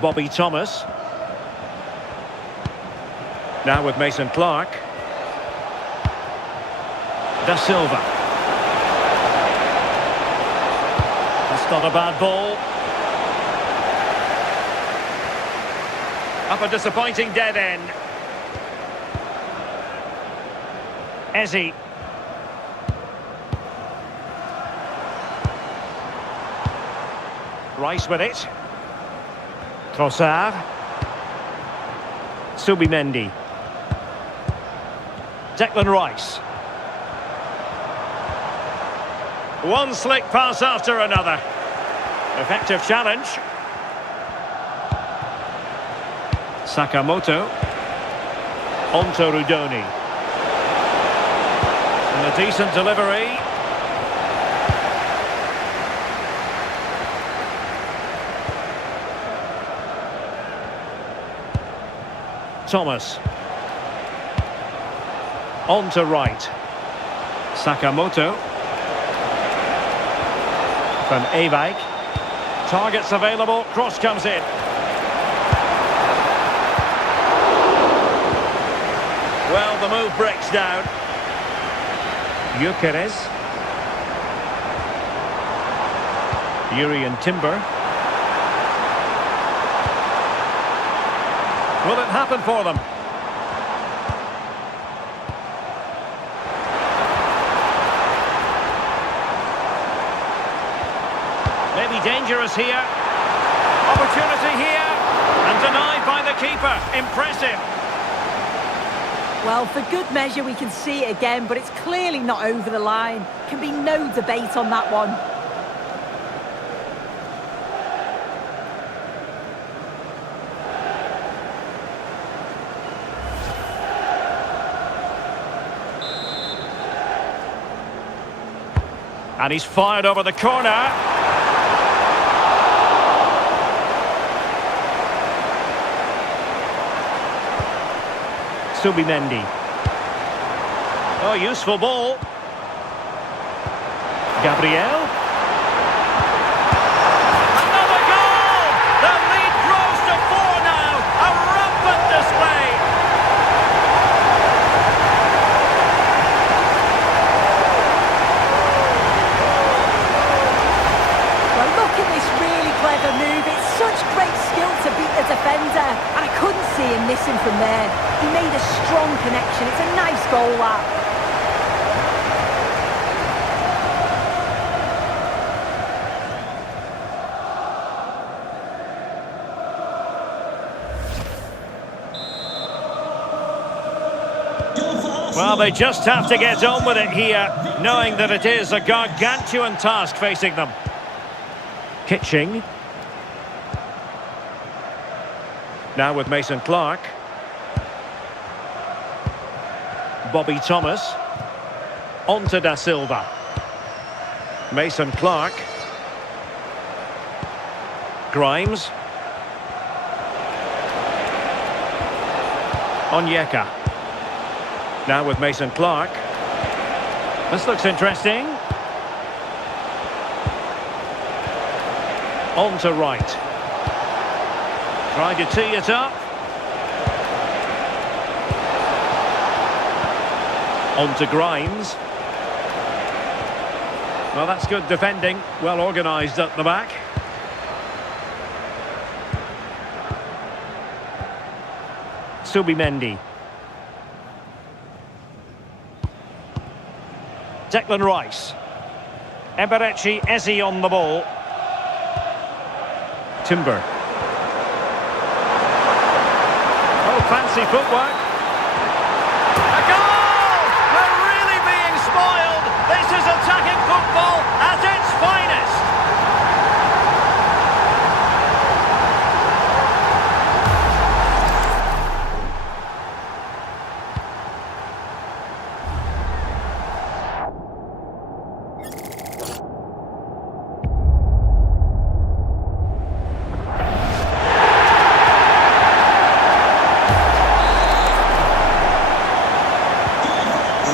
Bobby Thomas. Now with Mason-Clark. Da Silva. Not a bad ball. Up a disappointing dead end. Eze. Rice with it. Trossard. Subimendi. Declan Rice. One slick pass after another. Effective challenge. Sakamoto. Onto Rudoni. And a decent delivery. Thomas. On to right. Sakamoto. Van Ewijk. Targets available, cross comes in. the move breaks down. Gyökeres. Urian Timber. Will it happen for them? Maybe dangerous here. Opportunity here. And denied by the keeper. Impressive. Well, for good measure, we can see it again, but it's clearly not over the line. Can be no debate on that one. And he's fired over the corner. Subimendi. Oh, useful ball. Gabriel. Another goal! The lead grows to 4 now. A rampant display. Well, look at this really clever move. It's such great skill to beat the defender. And I couldn't see him missing from there. He made a strong connection. It's a nice goal, that. Well, they just have to get on with it here, knowing that it is a gargantuan task facing them. Kitching. Now with Mason Clark. Bobby Thomas. On to Da Silva. Mason Clark. Grimes. Onyeka. Now with Mason Clark. This looks interesting. On to right. Trying to tee it up. On to Grimes. Well, that's good defending. Well organised at the back. Subimendi. Declan Rice. Emirates on the ball. Timber. Oh, fancy footwork. A goal! We're really being spoiled. This is attacking football at its finest.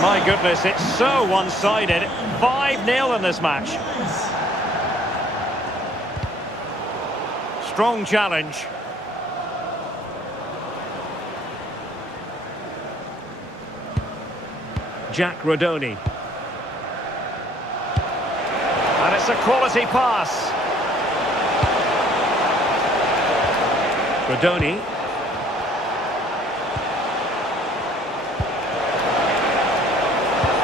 My goodness, it's so one-sided. 5-0 in this match. Strong challenge. Jack Rodoni. And it's a quality pass. Rodoni.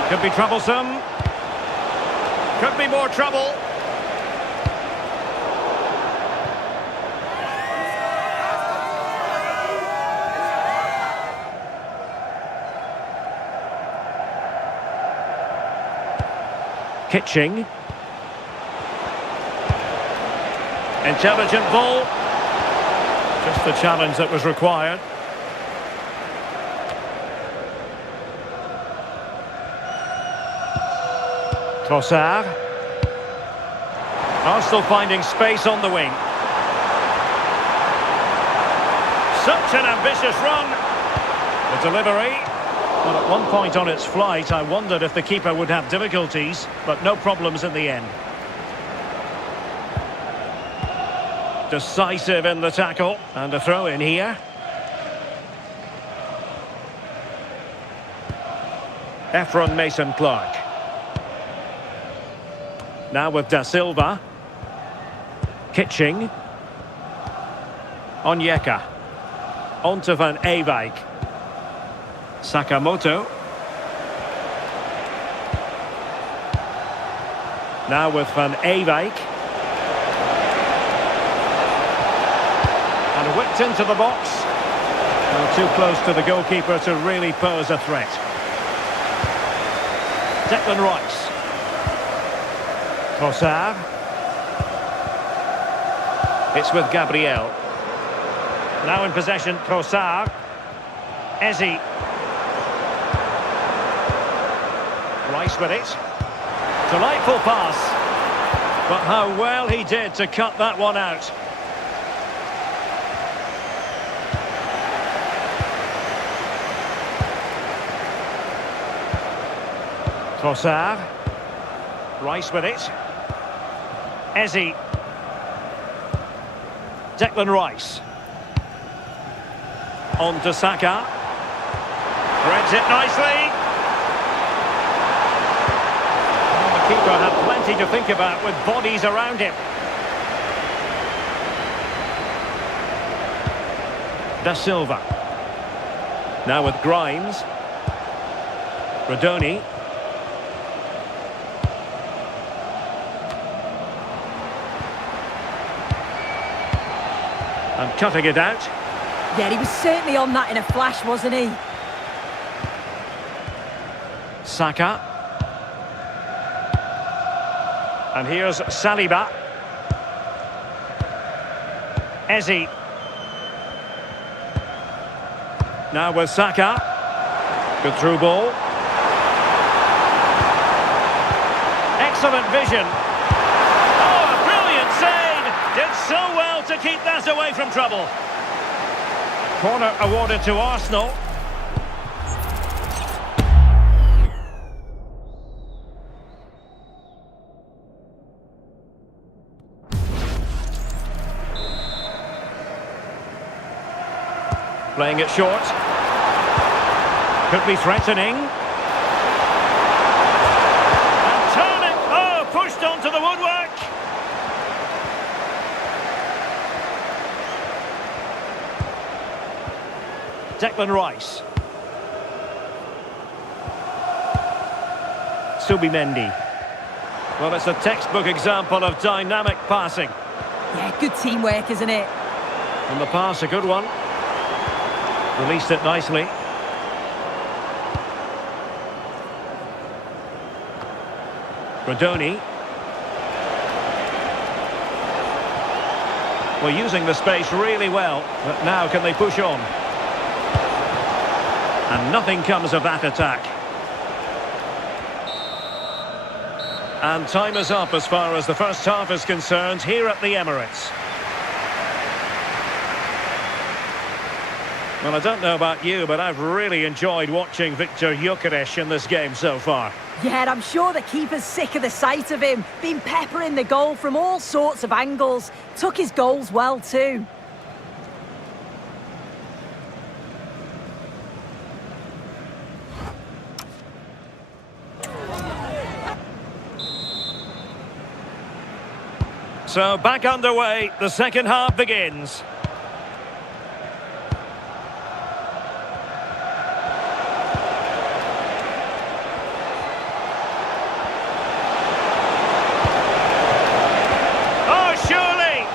Could be troublesome. Could be more trouble. Kitching. Intelligent ball. Just the challenge that was required. Trossard. Arsenal finding space on the wing. Such an ambitious run. The delivery. Well, at one point on its flight, I wondered if the keeper would have difficulties, but no problems in the end. Decisive in the tackle, and a throw in here. Efron Mason-Clark. Now with Da Silva. Kitching. Onyeka. On to Van Ewijk. Sakamoto. Now with Van Ewijk. And whipped into the box. Well, too close to the goalkeeper to really pose a threat. Declan Rice. Trossard. It's with Gabriel. Now in possession, Trossard. Eze. Rice with it. Delightful pass. But how well he did to cut that one out. Trossard. Rice with it. Eze. Declan Rice. On to Saka. Threads it nicely. Well, the keeper had plenty to think about with bodies around him. Da Silva. Now with Grimes. Rodoni. And cutting it out. Yeah, he was certainly on that in a flash, wasn't he? Saka. And here's Saliba. Eze. Now with Saka. Good through ball. Excellent vision. Oh, a brilliant save. Did so well to keep that away from trouble. Corner awarded to Arsenal. Playing it short. Could be threatening. And turning. Oh, pushed onto the woodwork. Declan Rice. Subimendi. Well, it's a textbook example of dynamic passing. Yeah, good teamwork, isn't it? And the pass, a good one. Released it nicely. Rodoni. Well, using the space really well, but now can they push on? And nothing comes of that attack. And time is up as far as the first half is concerned here at the Emirates. Well, I don't know about you, but I've really enjoyed watching Viktor Gyökeres in this game so far. Yeah, and I'm sure the keeper's sick of the sight of him. Been peppering the goal from all sorts of angles. Took his goals well too. So back underway, the second half begins. Oh, surely!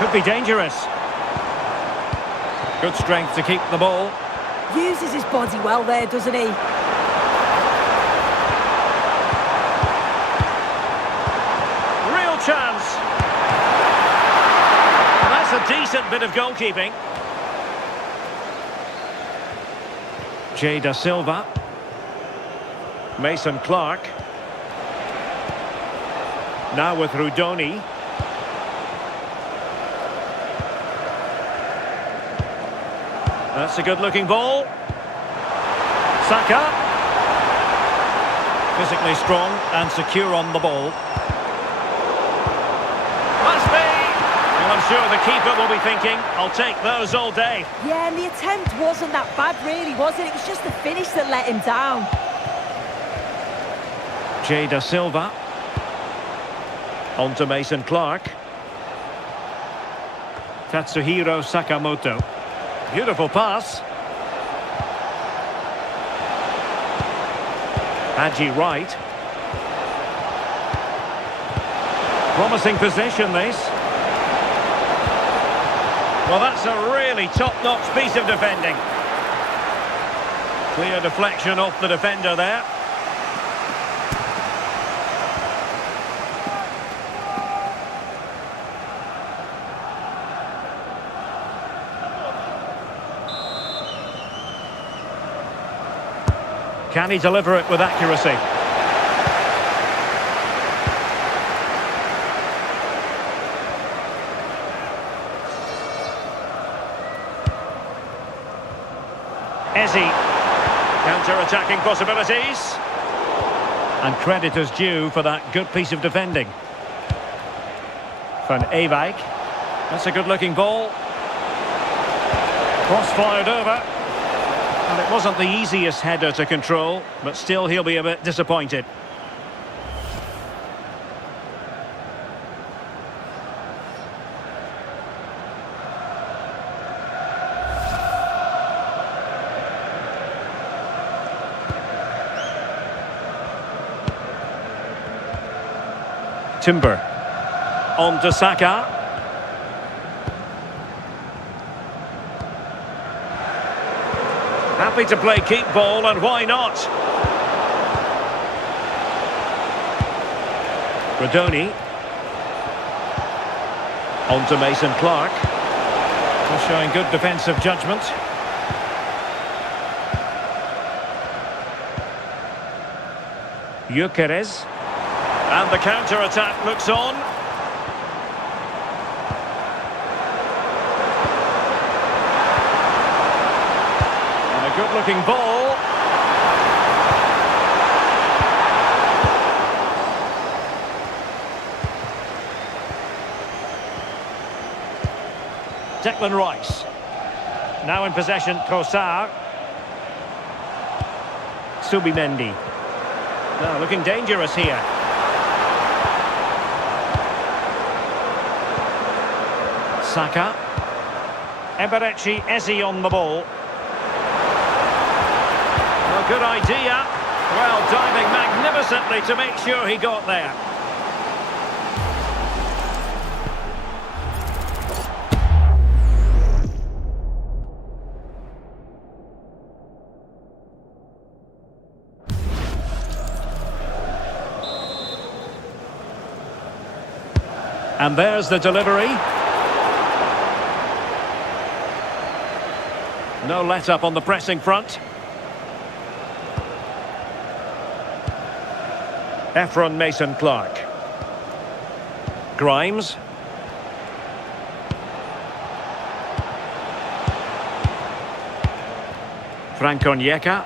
Could be dangerous. Good strength to keep the ball. Uses his body well there, doesn't he? Real chance. And that's a decent bit of goalkeeping. Da Silva. Mason-Clark. Now with Rodoni. That's a good-looking ball. Saka. Physically strong and secure on the ball. sure the keeper will be thinking, I'll take those all day. Yeah, and the attempt wasn't that bad, really, was it? It was just the finish that let him down. Jay Da Silva. On to Mason Clark. Tatsuhiro Sakamoto. Beautiful pass. Haji Wright. Promising possession, this. Well, that's a really top-notch piece of defending. Clear deflection off the defender there. Can he deliver it with accuracy? Eze. Counter-attacking possibilities. And credit is due for that good piece of defending. Van Ewijk. That's a good-looking ball. Cross fired over. And it wasn't the easiest header to control, but still he'll be a bit disappointed. Timber. On to Saka. Happy to play keep ball, and why not? Rodoni. On to Mason Clark. Just showing good defensive judgment. Gyökeres. And the counter-attack looks on. Good-looking ball. Declan Rice. Now in possession, Trossard. Subimendi. Now looking dangerous here. Saka. Eberechi Eze on the ball. Good idea. Well, diving magnificently to make sure he got there. And there's the delivery. No let-up on the pressing front. Efron Mason Clark. Grimes. Frank Onyeka.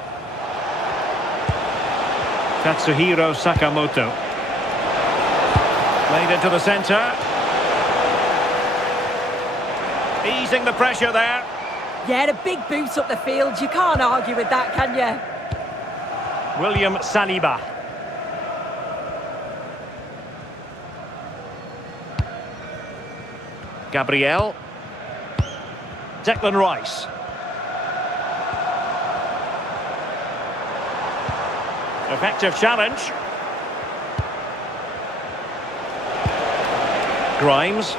Tatsuhiro Sakamoto. Played into the centre. Easing the pressure there. Yeah, a big boot up the field. You can't argue with that, can you? William Saliba. Gabriel. Declan Rice. Effective challenge. Grimes.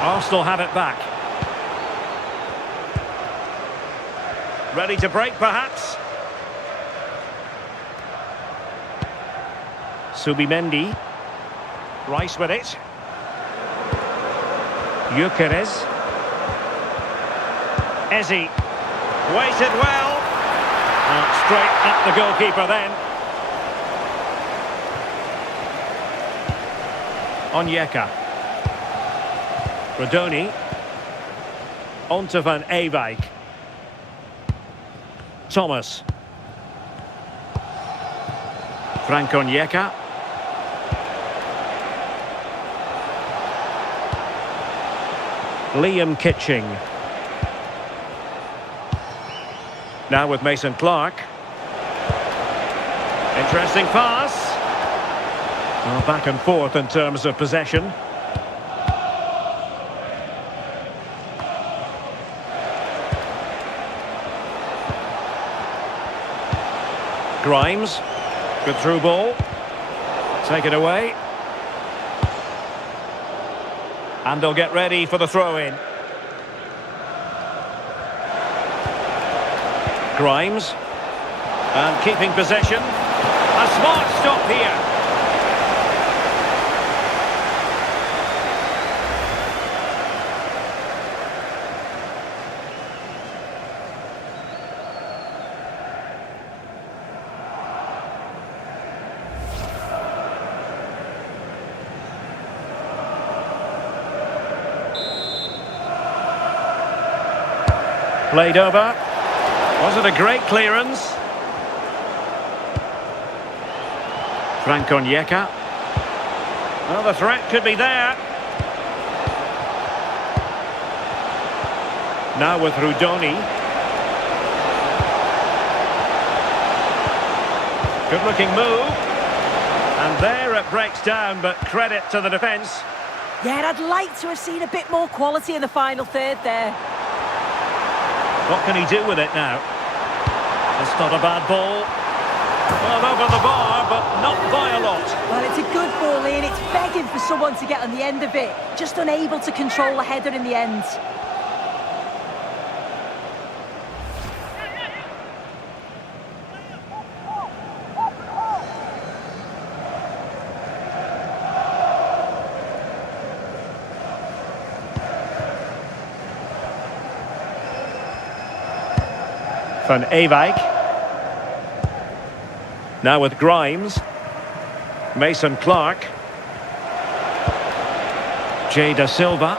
Arsenal have it back. Ready to break, perhaps? Subimendi. Rice with it. Gyökeres. Eze. Waited well. Straight at the goalkeeper then. Onyeka. Rodoni. On to Van Ewijk. Onyeka. Liam Kitching. Now with Mason Clark. Interesting pass. Well, back and forth in terms of possession. Grimes. Good through ball. Take it away. And they'll get ready for the throw-in. Grimes. And keeping possession. A smart stop here. Played over. Was it a great clearance? Onyeka. Well, the threat could be there. Now with Rudoni. Good looking move. And there it breaks down, but credit to the defence. Yeah, I'd like to have seen a bit more quality in the final third there. What can he do with it now? It's not a bad ball. Well, over the bar, but not by a lot. Well, it's a good ball in. It's begging for someone to get on the end of it. Just unable to control the header in the end. Van Ewijk. Now with Grimes. Mason Clark. Jay Da Silva.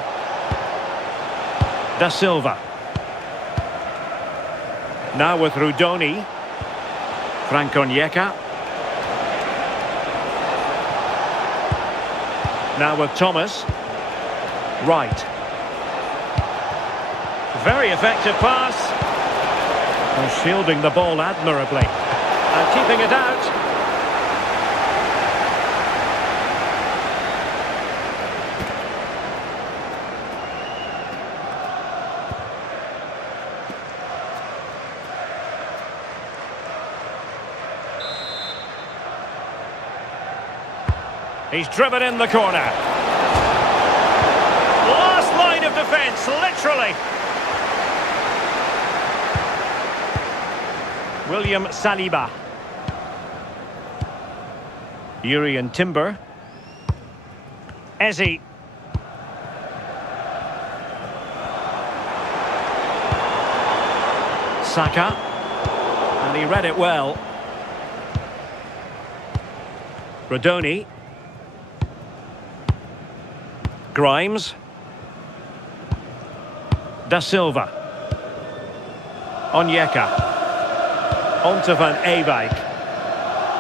Da Silva. Now with Rudoni. Onyeka. Now with Thomas. Right. Very effective pass. And shielding the ball admirably. And keeping it out. He's driven in the corner. Last line of defence, literally. William Saliba. Urian Timber. Eze. Saka. And he read it well. Rodoni. Grimes. Da Silva. Onyeka. On to Van Ewijk.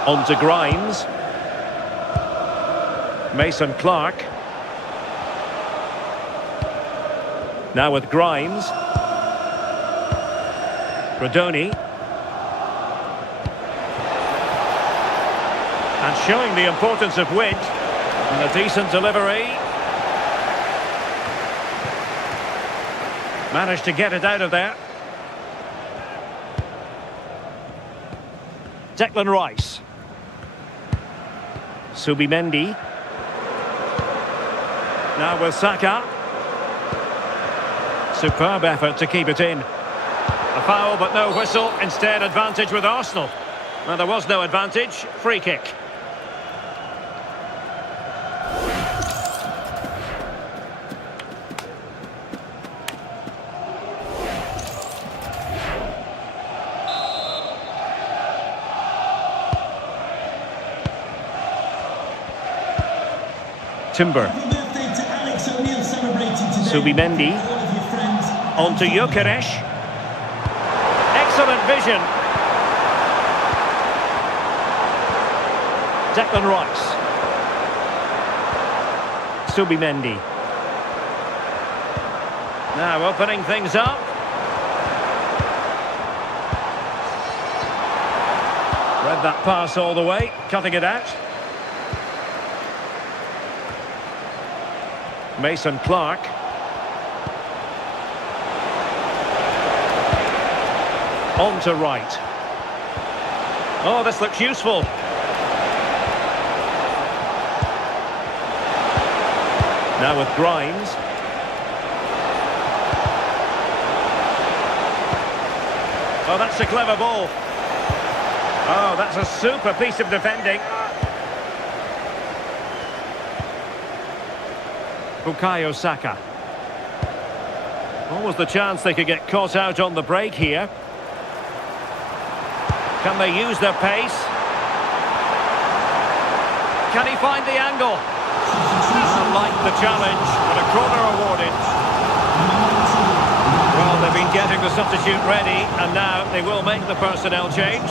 On to Grimes. Mason Clark. Now with Grimes. Rodoni. And showing the importance of width. And a decent delivery. Managed to get it out of there. Declan Rice. Subimendi. Now with Saka. Superb effort to keep it in. A foul but no whistle. Instead advantage with Arsenal. Well, there was no advantage. Free kick. Timber. Subimendi. On to Gyökeres. Excellent vision. Declan Rice. Subimendi. Now opening things up. Read that pass all the way, cutting it out. Mason Clark. On to right. Oh, this looks useful. Now with Grimes. Oh, that's a clever ball. Oh, that's a super piece of defending. Bukayo Saka. What was the chance they could get caught out on the break here? Can they use their pace? Can he find the angle? Like the challenge, but a corner awarded. Well, they've been getting the substitute ready, and now they will make the personnel change.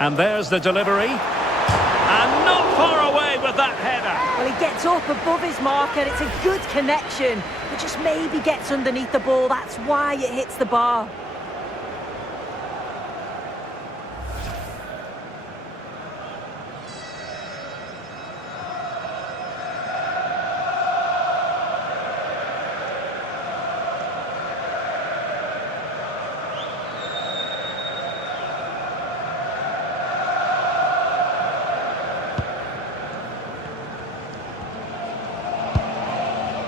And there's the delivery. And not far away with that header. Well, he gets up above his marker. It's a good connection. But just maybe gets underneath the ball. That's why it hits the bar.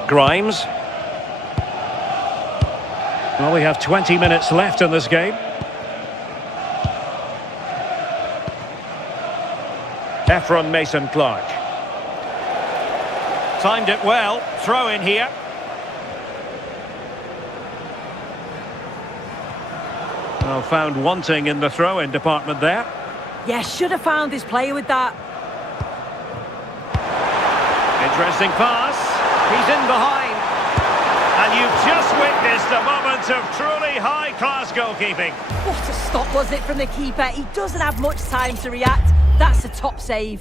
Grimes. Well, we have 20 minutes left in this game. Efron Mason Clark. Timed it well. Throw in here. Well, found wanting in the throw-in department there. Yeah, should have found his player with that. Interesting pass. He's in behind. And you've just witnessed a moment of truly high-class goalkeeping. What a stop was it from the keeper. He doesn't have much time to react. That's a top save.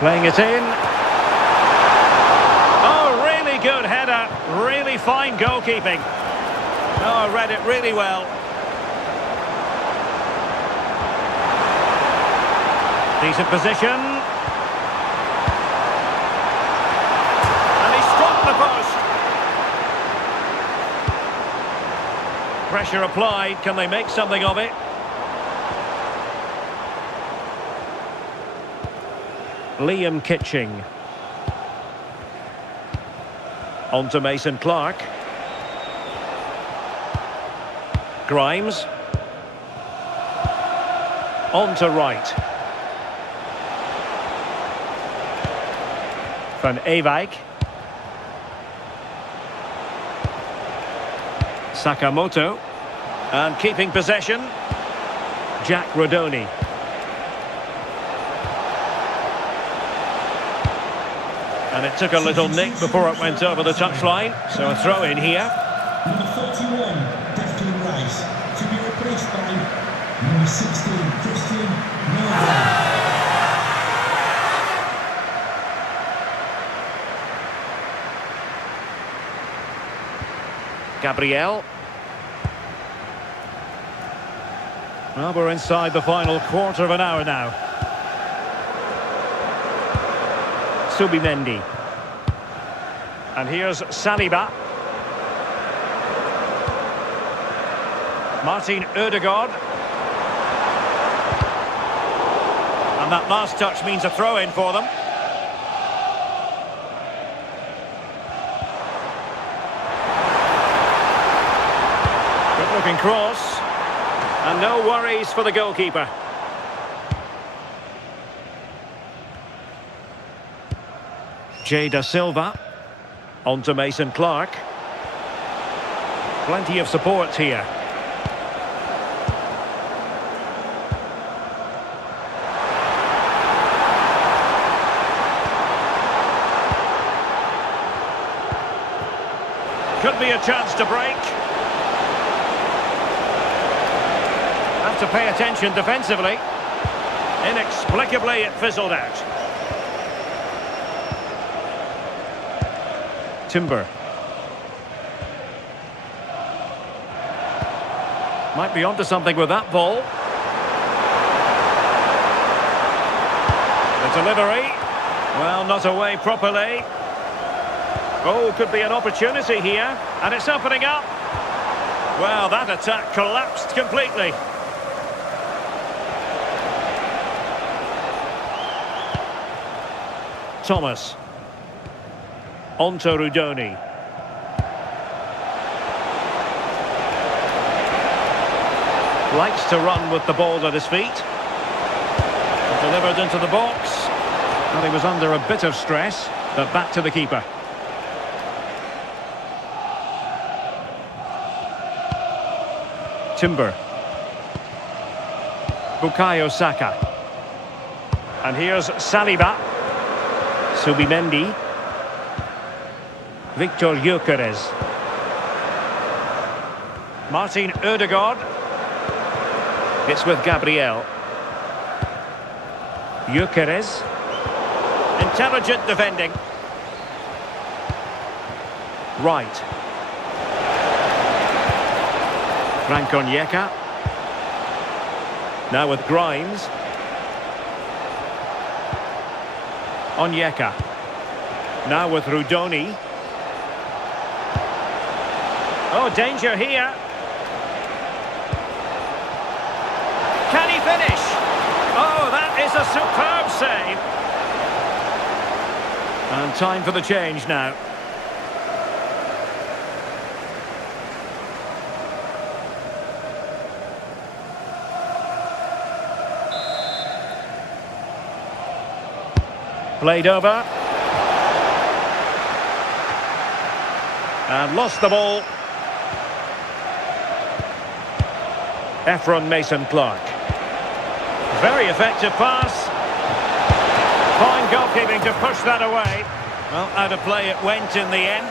Playing it in. Oh, really good header. Really fine goalkeeping. Oh, read it really well. Decent position. And he struck the post. Pressure applied. Can they make something of it? Liam Kitching. On to Mason Clark. Grimes. On to right. Van Ewijk. Sakamoto. And keeping possession, Jack Rodoni. And it took a little nick before it went over the touchline. So a throw in here. Number 41, Declan Rice, to be replaced by number 16, Christian Melvin. Gabriel. Well, we're inside the final quarter of an hour now. Subimendi. And here's Saliba. Martin Ødegaard. And that last touch means a throw-in for them. Good-looking cross. And no worries for the goalkeeper. Jay Da Silva. On to Mason Clark. Plenty of support here. Could be a chance to break. Have to pay attention defensively. Inexplicably, it fizzled out. Timber. Might be onto something with that ball. The delivery. Well, not away properly. Oh, could be an opportunity here. And it's opening up. Well, that attack collapsed completely. Thomas. On to Rudoni. Likes to run with the ball at his feet. Delivered into the box. Well, he was under a bit of stress, but back to the keeper. Timber. Bukayo Saka. And here's Saliba. Subimendi. Victor Gyökeres. Martin Ødegaard. It's with Gabriel. Gyökeres. Intelligent defending. Right. Frank Onyeka. Now with Grimes. Onyeka. Now with Rudoni. Oh, danger here. Can he finish? Oh, that is a superb save. And time for the change now. Played over. And lost the ball. Ephron Mason-Clark. Very effective pass. Fine goalkeeping to push that away. Well, out of play it went in the end.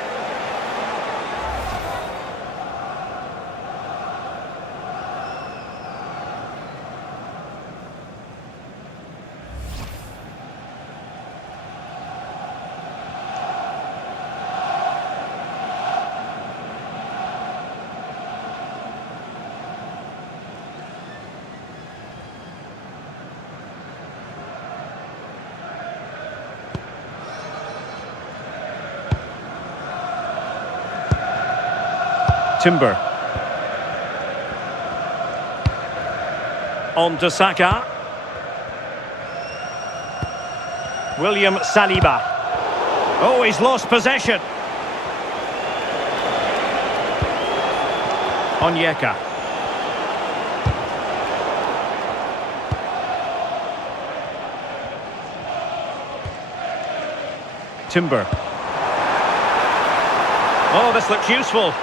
Timber. On to Saka. William Saliba. Oh, he's lost possession. Onyeka. Timber. Oh, this looks useful.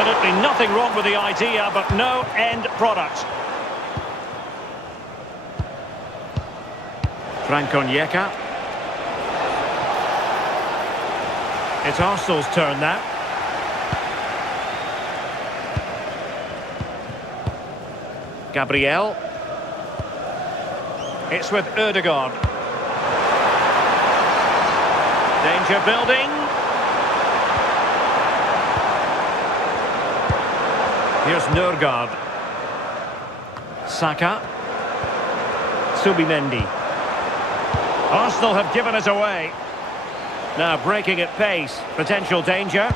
Absolutely nothing wrong with the idea, but no end product. Frank Onyeka. It's Arsenal's turn now. Gabriel. It's with Ødegaard. Danger building. Here's Nørgaard. Saka. Subimendi. Arsenal have given us away. Now breaking at pace. Potential danger.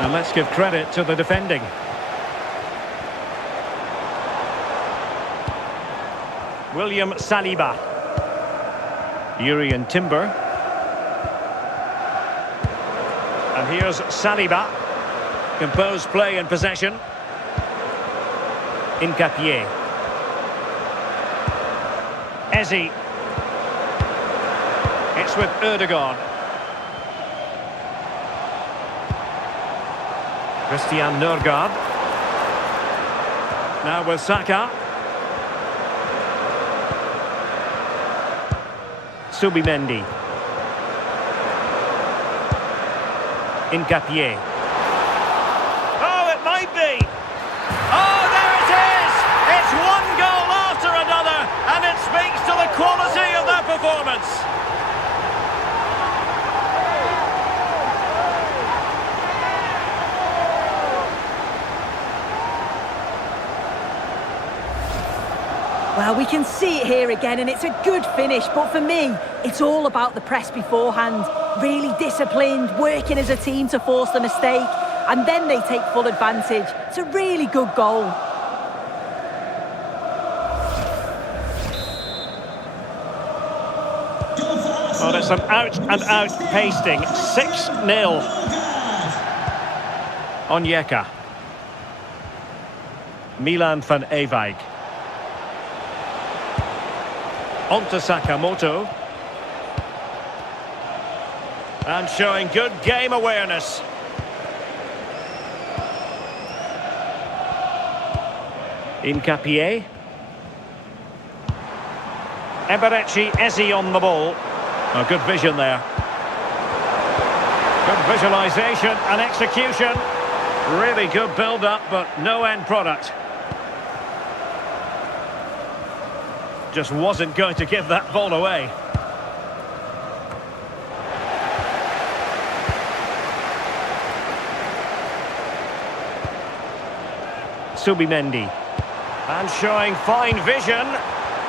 And let's give credit to the defending. William Saliba. Urian Timber. And here's Saliba. Composed play and possession. Incapié. Eze. It's with Ødegaard. Christian Nørgaard. Now with Saka. Subimendi. Ngapié. Oh, it might be. Oh, there it is! It's one goal after another, and it speaks to the quality of that performance. Well, we can see it here again, and it's a good finish, but for me, it's all about the press beforehand. Really disciplined, working as a team to force the mistake, and then they take full advantage. It's a really good goal. Oh, it's an out-and-out pasting. 6-0. Onyeka. Milan van Ewijk. On to Sakamoto. And showing good game awareness. Ngapié. Eze on the ball. Oh, good vision there. Good visualisation and execution. Really good build-up, but no end product. Just wasn't going to give that ball away. Subimendi. And showing fine vision.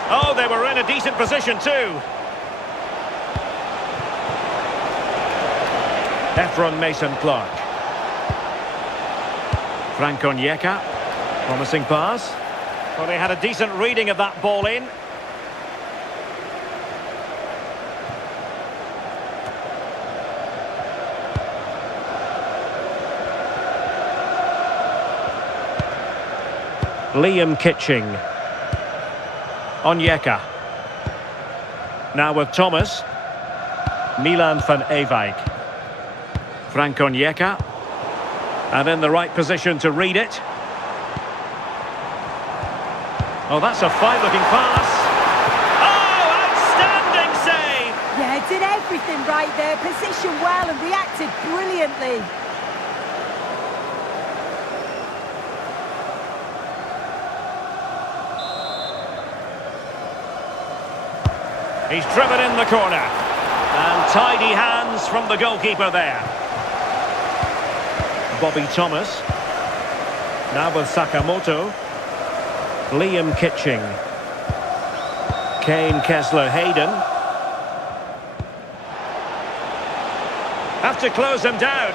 Oh, they were in a decent position too. Efron Mason-Clark. Frank Onyeka. Promising pass. Well, they had a decent reading of that ball in. Liam Kitching. Onyeka. Now with Thomas. Milan van Ewijk. Frank Onyeka. And in the right position to read it. Oh, that's a fine-looking pass. Oh, outstanding save! Yeah, did everything right there. Positioned well and reacted brilliantly. He's driven in the corner. And tidy hands from the goalkeeper there. Bobby Thomas. Now with Sakamoto. Liam Kitching. Kane Kessler-Hayden. Have to close them down.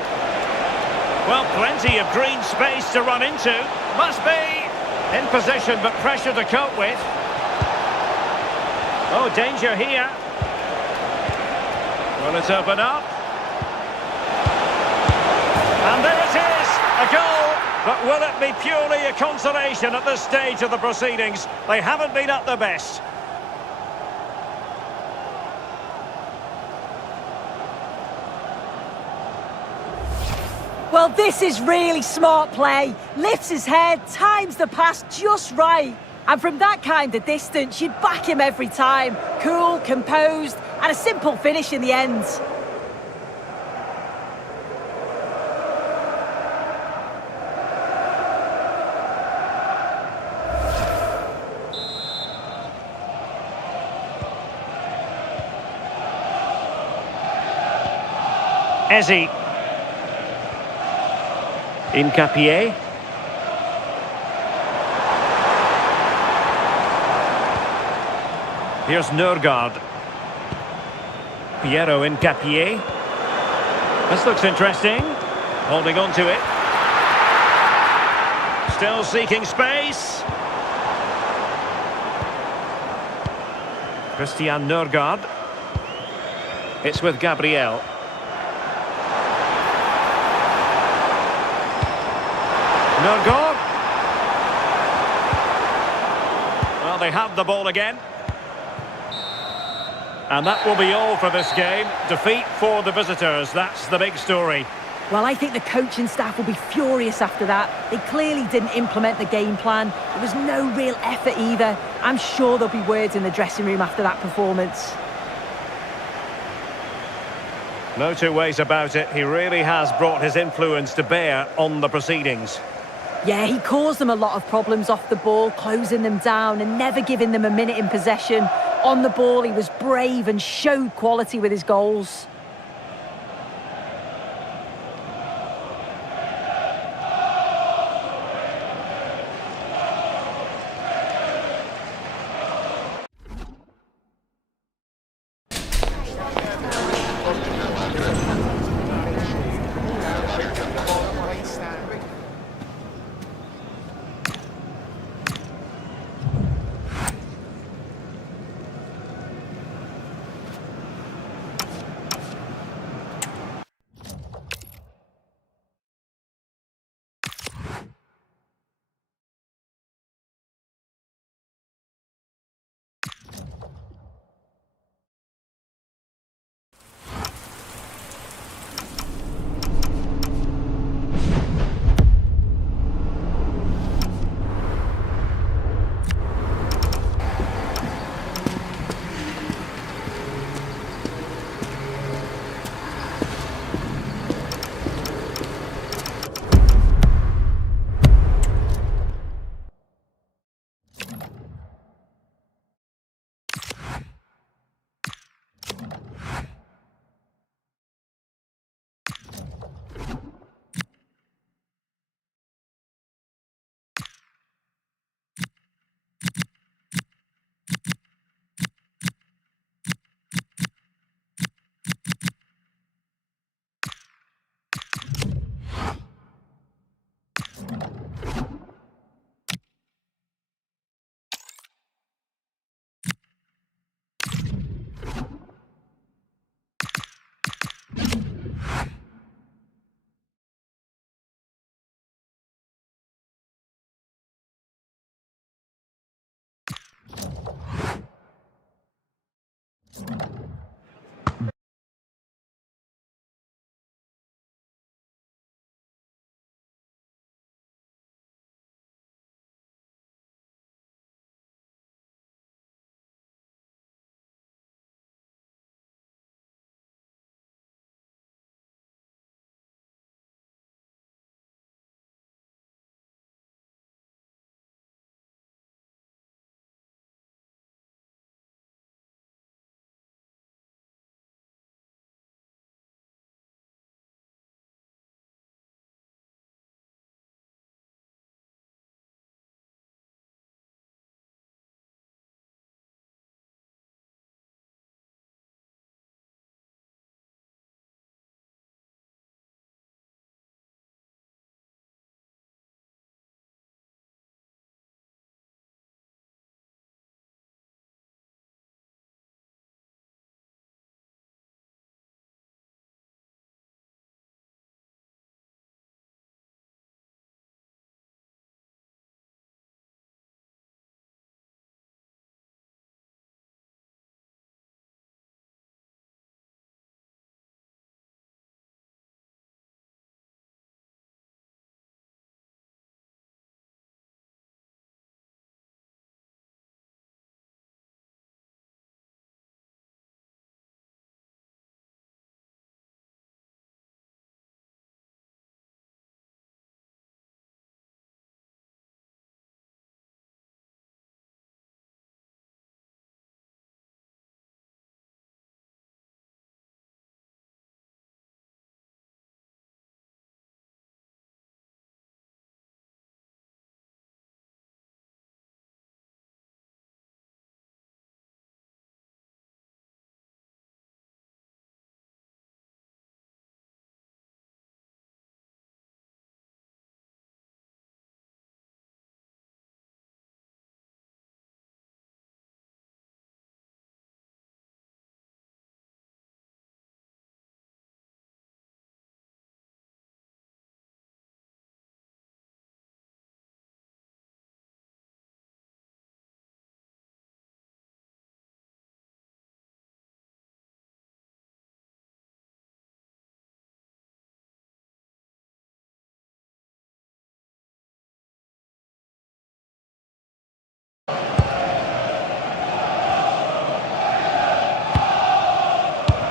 Well, plenty of green space to run into. Must be in position, but pressure to cope with. Oh, danger here. Will it open up? And there it is, a goal. But will it be purely a consolation at this stage of the proceedings? They haven't been at their best. Well, this is really smart play. Lifts his head, times the pass just right. And from that kind of distance, you'd back him every time. Cool, composed, and a simple finish in the end. Eze. Ngapié. Here's Nørgaard. Piero Ngapié. This looks interesting. Holding on to it. Still seeking space. Christian Nørgaard. It's with Gabriel. Nørgaard. Well, they have the ball again. And that will be all for this game. Defeat for the visitors, that's the big story. Well, I think the coaching staff will be furious after that. They clearly didn't implement the game plan. There was no real effort either. I'm sure there'll be words in the dressing room after that performance. No two ways about it. He really has brought his influence to bear on the proceedings. Yeah, he caused them a lot of problems off the ball, closing them down and never giving them a minute in possession. On the ball, he was brave and showed quality with his goals.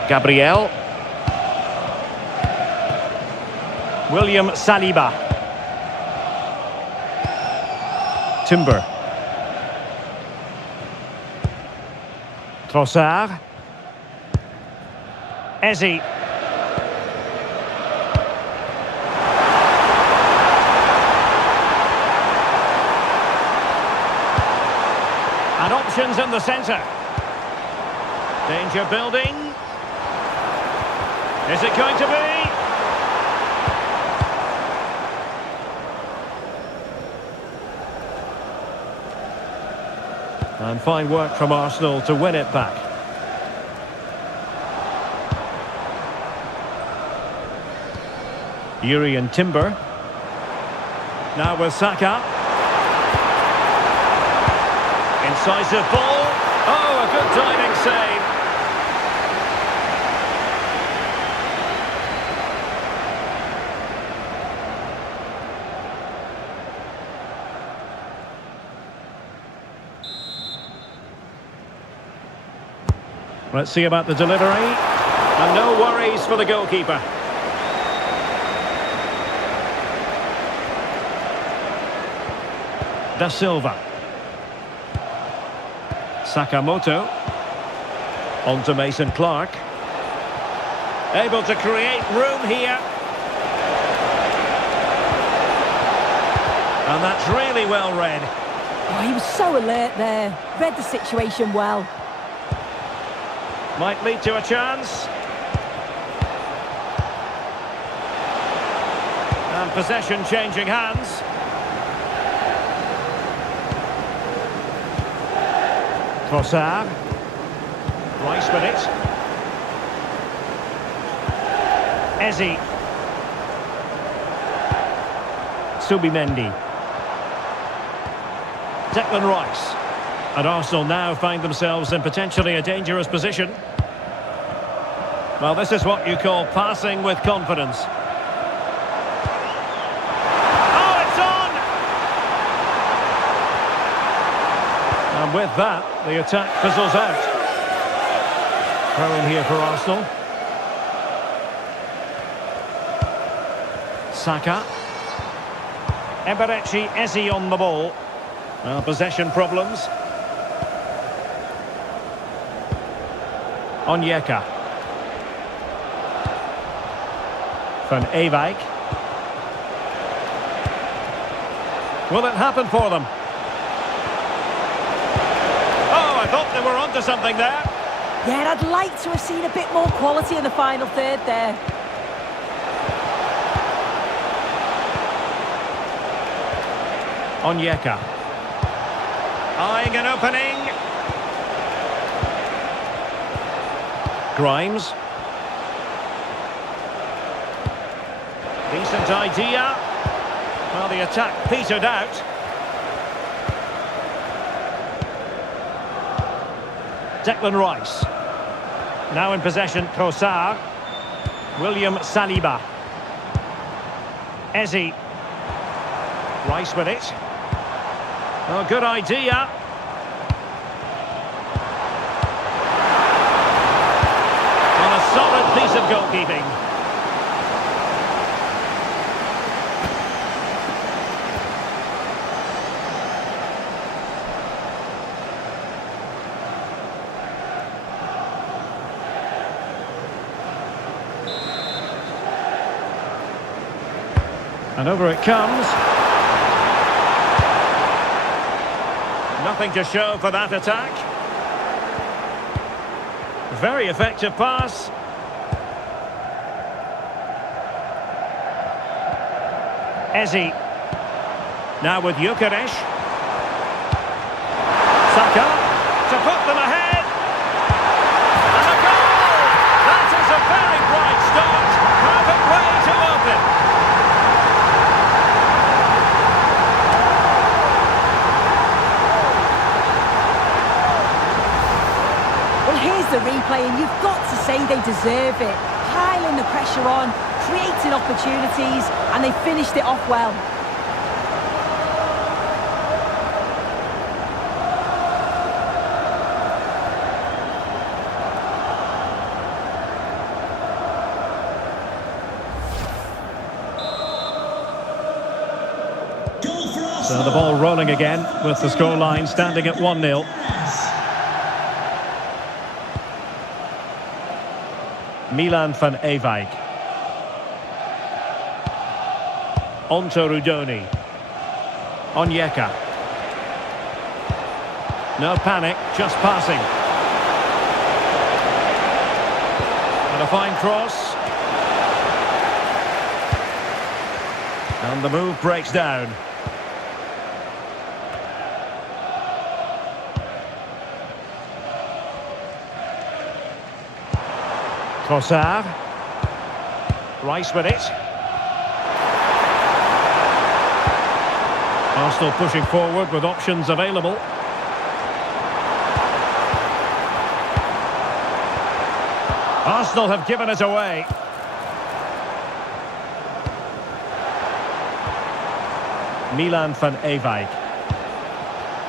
Gabriel. William Saliba. Timber. Trossard. Eze. And options in the centre. Danger building. Is it going to be? And fine work from Arsenal to win it back. Yuri and Timber. Now with Saka. Incisive ball. Oh, a good diving save. Let's see about the delivery. And no worries for the goalkeeper. Da Silva. Sakamoto. On to Mason Clark. Able to create room here. And that's really well read. Oh, he was so alert there. Read the situation well. Might lead to a chance. And possession changing hands. Trossard. Rice with it. Eze. Subimendi. Declan Rice. And Arsenal now find themselves in potentially a dangerous position. Well, this is what you call passing with confidence. Oh, it's on! And with that, the attack fizzles out. Throw in here for Arsenal. Saka. Emirates Eze on the ball. Well, possession problems. Onyeka. Van Ewijk. Will it happen for them? Oh, I thought they were onto something there. Yeah, I'd like to have seen a bit more quality in the final third there. Onyeka. Eyeing an opening. Grimes. Decent idea. Well, the attack petered out. Declan Rice. Now in possession, Trossard. William Saliba. Eze. Rice with it. Oh, good idea. And a solid piece of goalkeeping. And over it comes. Nothing to show for that attack. Very effective pass. Eze. Now with Gyökeres. Saka to put them ahead. And a goal! That is a very bright start. Perfect way to open. Here's the replay, and you've got to say they deserve it. Piling the pressure on, creating opportunities, and they finished it off well. So the ball rolling again with the scoreline standing at 1-0. Milan van Ewijk. Onto Rudoni. Onyeka. No panic, just passing. And a fine cross. And the move breaks down. Trossard. Rice with it. Arsenal pushing forward with options available. Arsenal have given it away. Milan van Ewijk.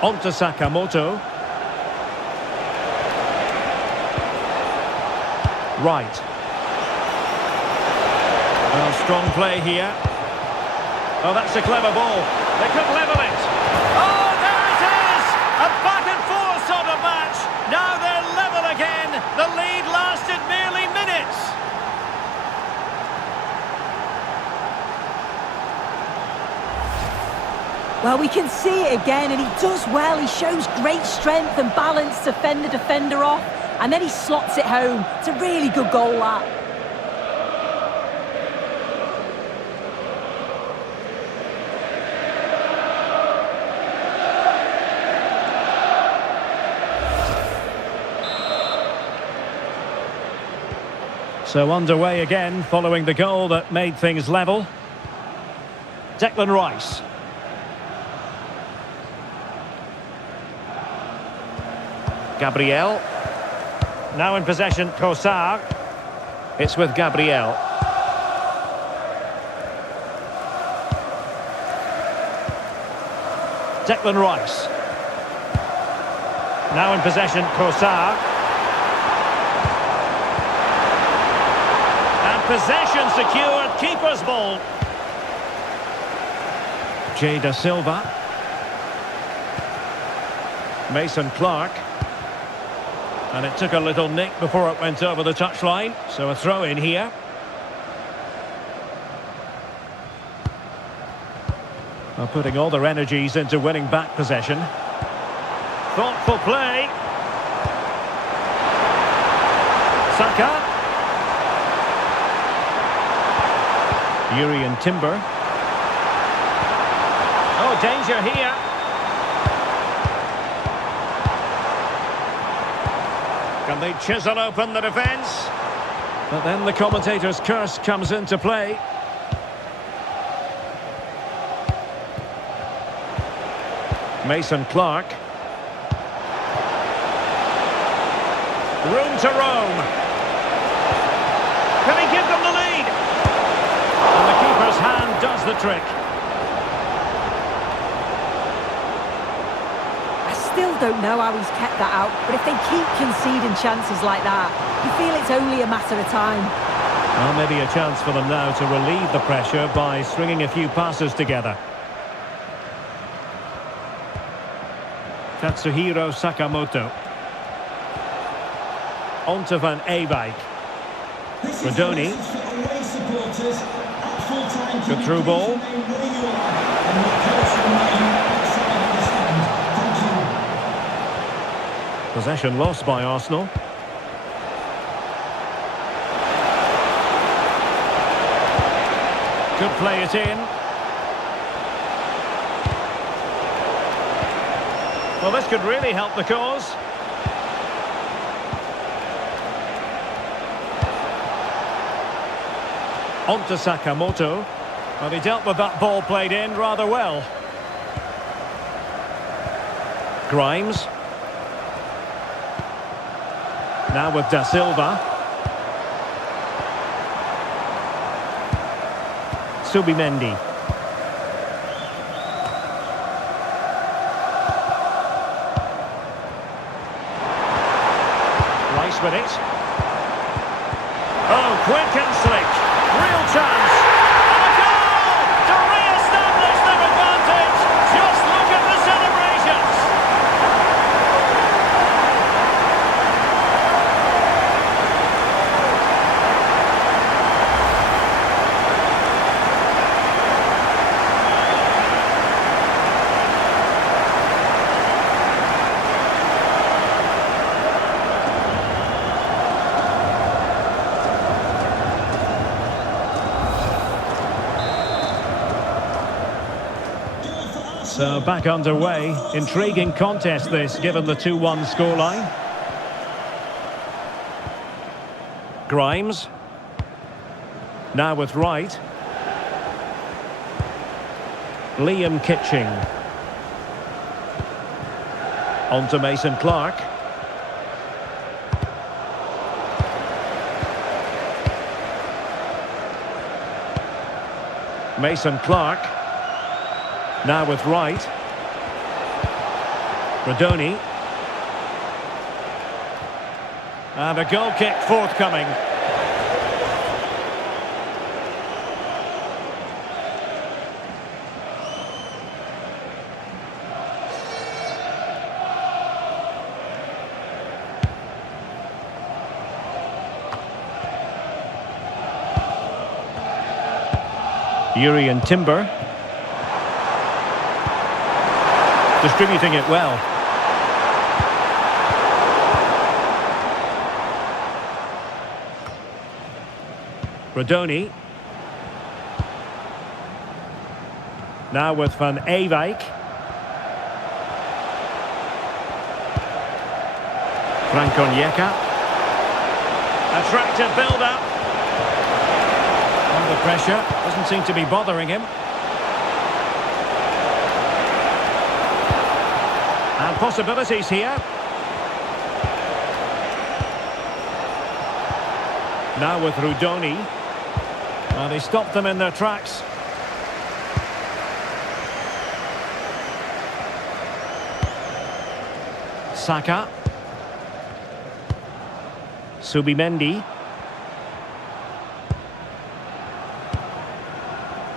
Onto Sakamoto. Right. Well, strong play here. Oh, that's a clever ball. They could level it. Oh, there it is! A back and forth sort of match. Now they're level again. The lead lasted merely minutes. Well, we can see it again, and he does well. He shows great strength and balance to fend the defender off, and then he slots it home. It's a really good goal, that. So underway again, following the goal that made things level. Declan Rice. Gabriel. Now in possession, Trossard. It's with Gabriel. Declan Rice. Now in possession, Trossard. And possession secured, keeper's ball. Jay Da Silva. Mason Clark. And it took a little nick before it went over the touchline. So a throw in here. Well, putting all their energies into winning back possession. Thoughtful play. Saka. Urian Timber. Oh, danger here. Can they chisel open the defence? But then the commentator's curse comes into play. Mason Clark. Room to roam. Can he give them the lead? And the keeper's hand does the trick. Still don't know how he's kept that out, but if they keep conceding chances like that, you feel it's only a matter of time. Well, maybe a chance for them now to relieve the pressure by stringing a few passes together. Katsuhiro Sakamoto. Onto Van Ewijk. Rodoni. Good through ball. Possession lost by Arsenal. Could play it in. Well, this could really help the cause. Onto Sakamoto. Well, he dealt with that ball played in rather well. Grimes. Now with Da Silva. Subimendi. Rice with it. Oh, quick and slick. Real chance. And a goal to re-establish their advantage. Just So back underway. Intriguing contest this, given the 2-1 scoreline. Grimes. Now with Wright. Liam Kitching. On to Mason Clark. Mason Clark. Now with Wright. Rodoni. And a goal kick forthcoming. Urian Timber. Distributing it well. Rodoni. Now with Van Ewijk. Frank Onyeka. Attractive build-up. Under pressure. Doesn't seem to be bothering him. And possibilities here. Now with Rodoni. Well, they stopped them in their tracks. Saka. Subimendi.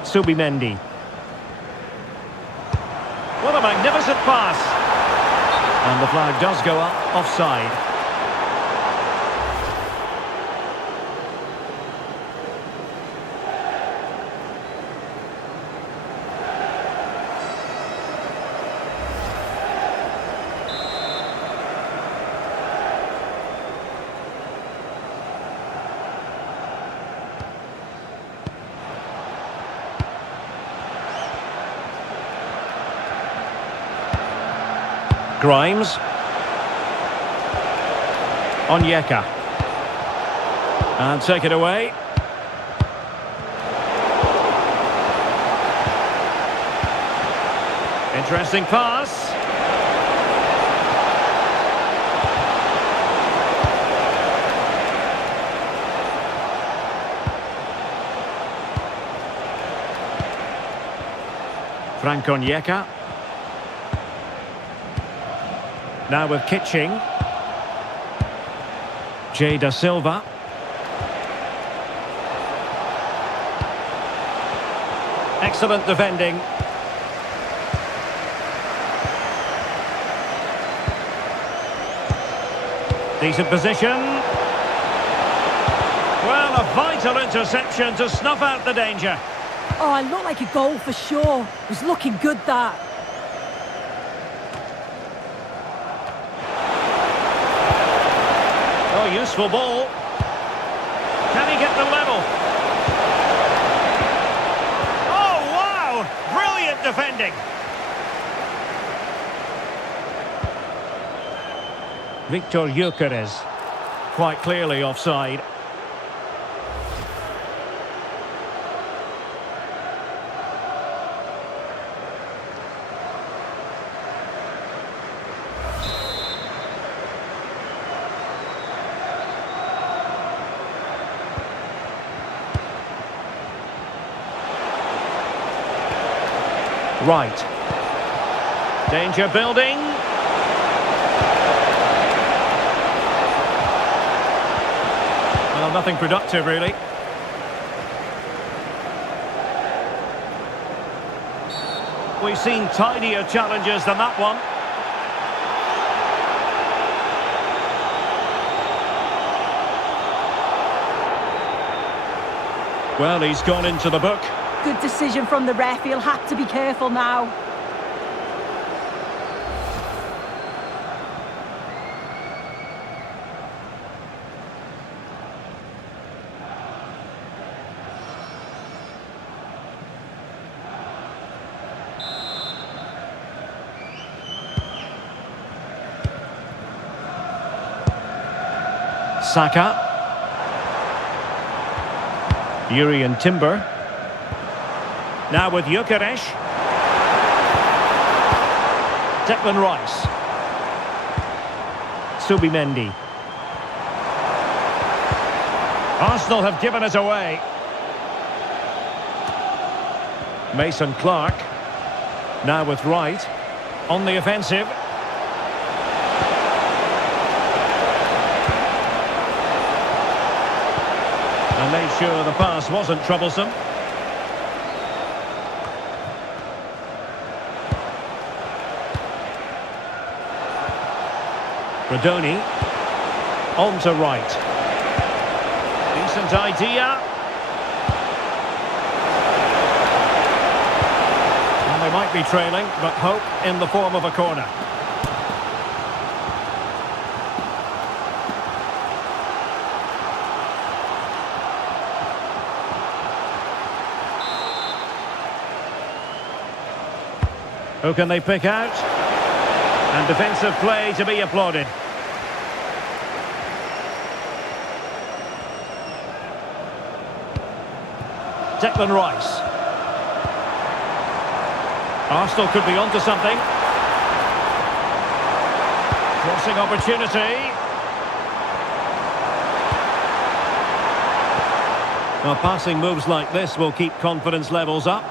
Subimendi. What a magnificent pass. And the flag does go up, offside. Grimes. Onyeka. And take it away. Interesting pass. Frank Onyeka. Now with Kitching. Jay Da Silva. Excellent defending. Decent position. Well, a vital interception to snuff out the danger. Oh, it looked like a goal for sure. It was looking good, that. Oh, useful ball. Can he get the level? Oh, wow! Brilliant defending. Victor Gyökeres, quite clearly offside. Right. Danger building. Well, nothing productive, really. We've seen tidier challenges than that one. Well, he's gone into the book. Good decision from the ref. He'll have to be careful now. Saka. Yuri and Timber. Now with Gyökeres. Declan Rice. Subimendi. Arsenal have given it away. Mason Clark. Now with Wright. On the offensive. And made sure the pass wasn't troublesome. Rodoni. On to Wright. Decent idea. And they might be trailing, but hope in the form of a corner. Who can they pick out? And defensive play to be applauded. Declan Rice. Arsenal could be onto something. Crossing opportunity. Well, passing moves like this will keep confidence levels up.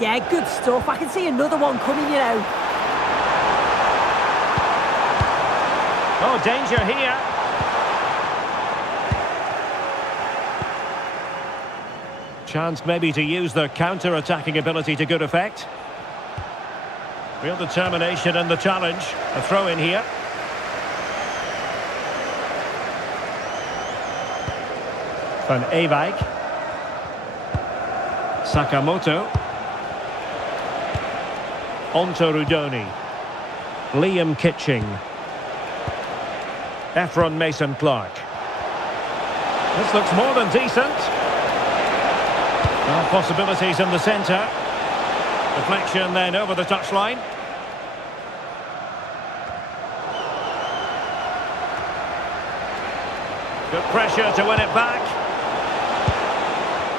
Yeah, good stuff. I can see another one coming, you know. Oh, danger here. Chance maybe to use their counter-attacking ability to good effect. Real determination in the challenge. A throw in here. Van Ewijk. Sakamoto. Onto Rodoni. Liam Kitching. Efron Mason Clark. This looks more than decent. Well, possibilities in the centre. Deflection then over the touchline. Good pressure to win it back.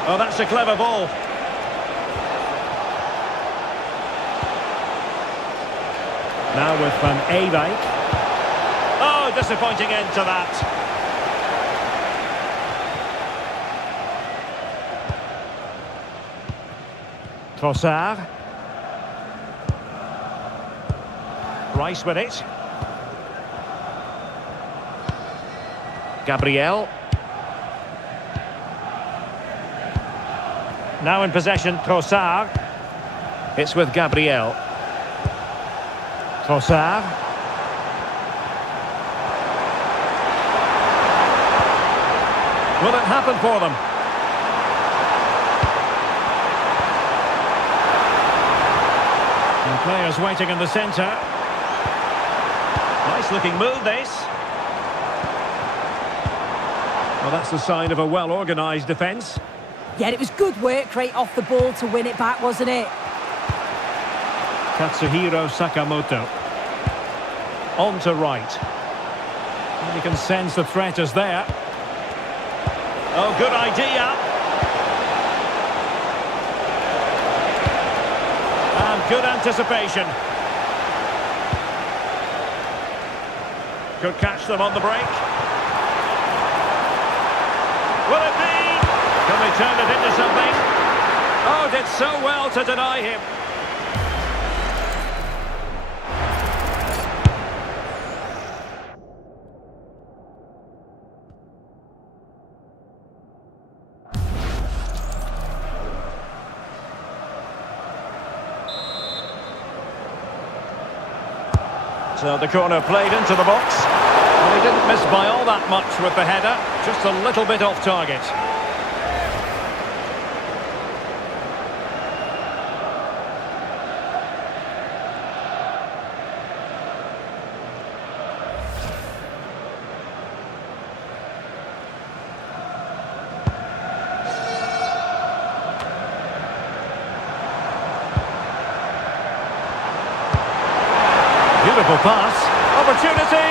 Oh, that's a clever ball. Now with Van Ewijk. Oh, disappointing end to that. Trossard. Rice with it. Gabriel. Now in possession, Trossard. It's with Gabriel. Trossard. Will it happen for them? And players waiting in the centre. Nice looking move, this. Well, that's the sign of a well-organised defence. Yeah, it was good work right off the ball to win it back, wasn't it? Katsuhiro Sakamoto. On to Wright. And you can sense the threat is there. Oh, good idea. And good anticipation. Could catch them on the break. Will it be? Can they turn it into something? Oh, did so well to deny him. So the corner played into the box. Well, he didn't miss by all that much with the header, just a little bit off target. Beautiful pass. Opportunity.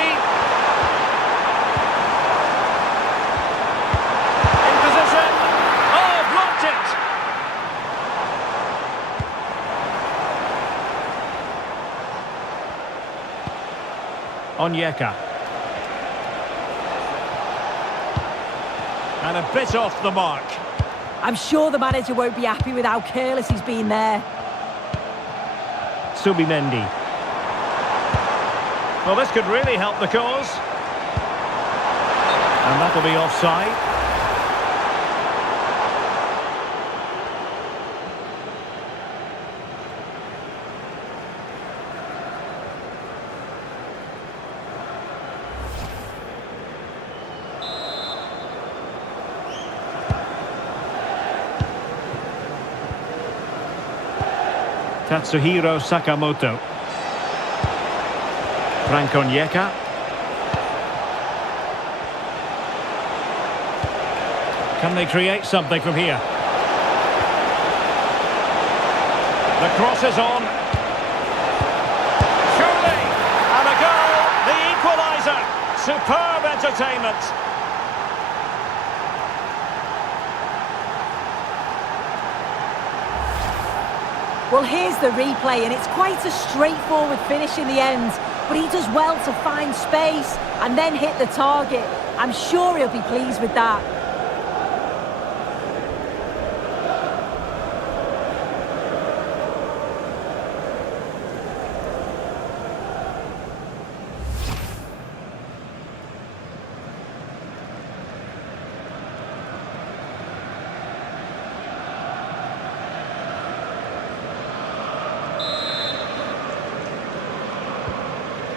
Onyeka. And a bit off the mark. I'm sure the manager won't be happy with how careless he's been there. Subimendi. Well, this could really help the cause. And that'll be offside. Tatsuhiro Sakamoto. Frank Onyeka. Can they create something from here? The cross is on. Surely! And a goal! The equaliser! Superb entertainment! Well, here's the replay, and it's quite a straightforward finish in the end. But he does well to find space and then hit the target. I'm sure he'll be pleased with that.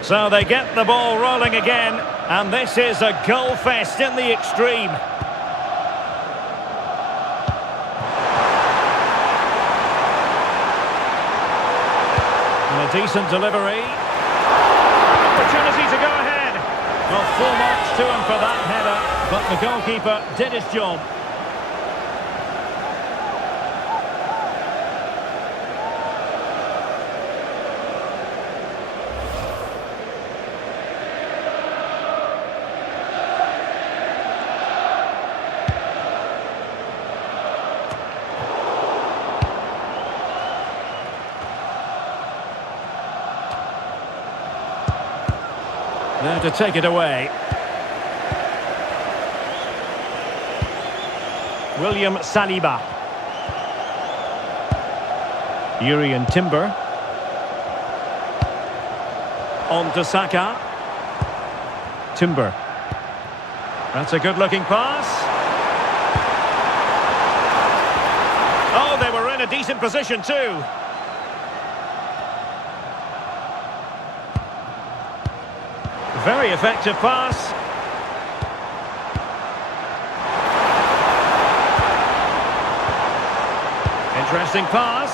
So they get the ball rolling again, and this is a goal fest in the extreme. And a decent delivery. Opportunity to go ahead. Well, full marks to him for that header, but the goalkeeper did his job. There to take it away. William Saliba. Urian Timber. On to Saka. Timber. That's a good-looking pass. Oh, they were in a decent position too. Very effective pass. Interesting pass.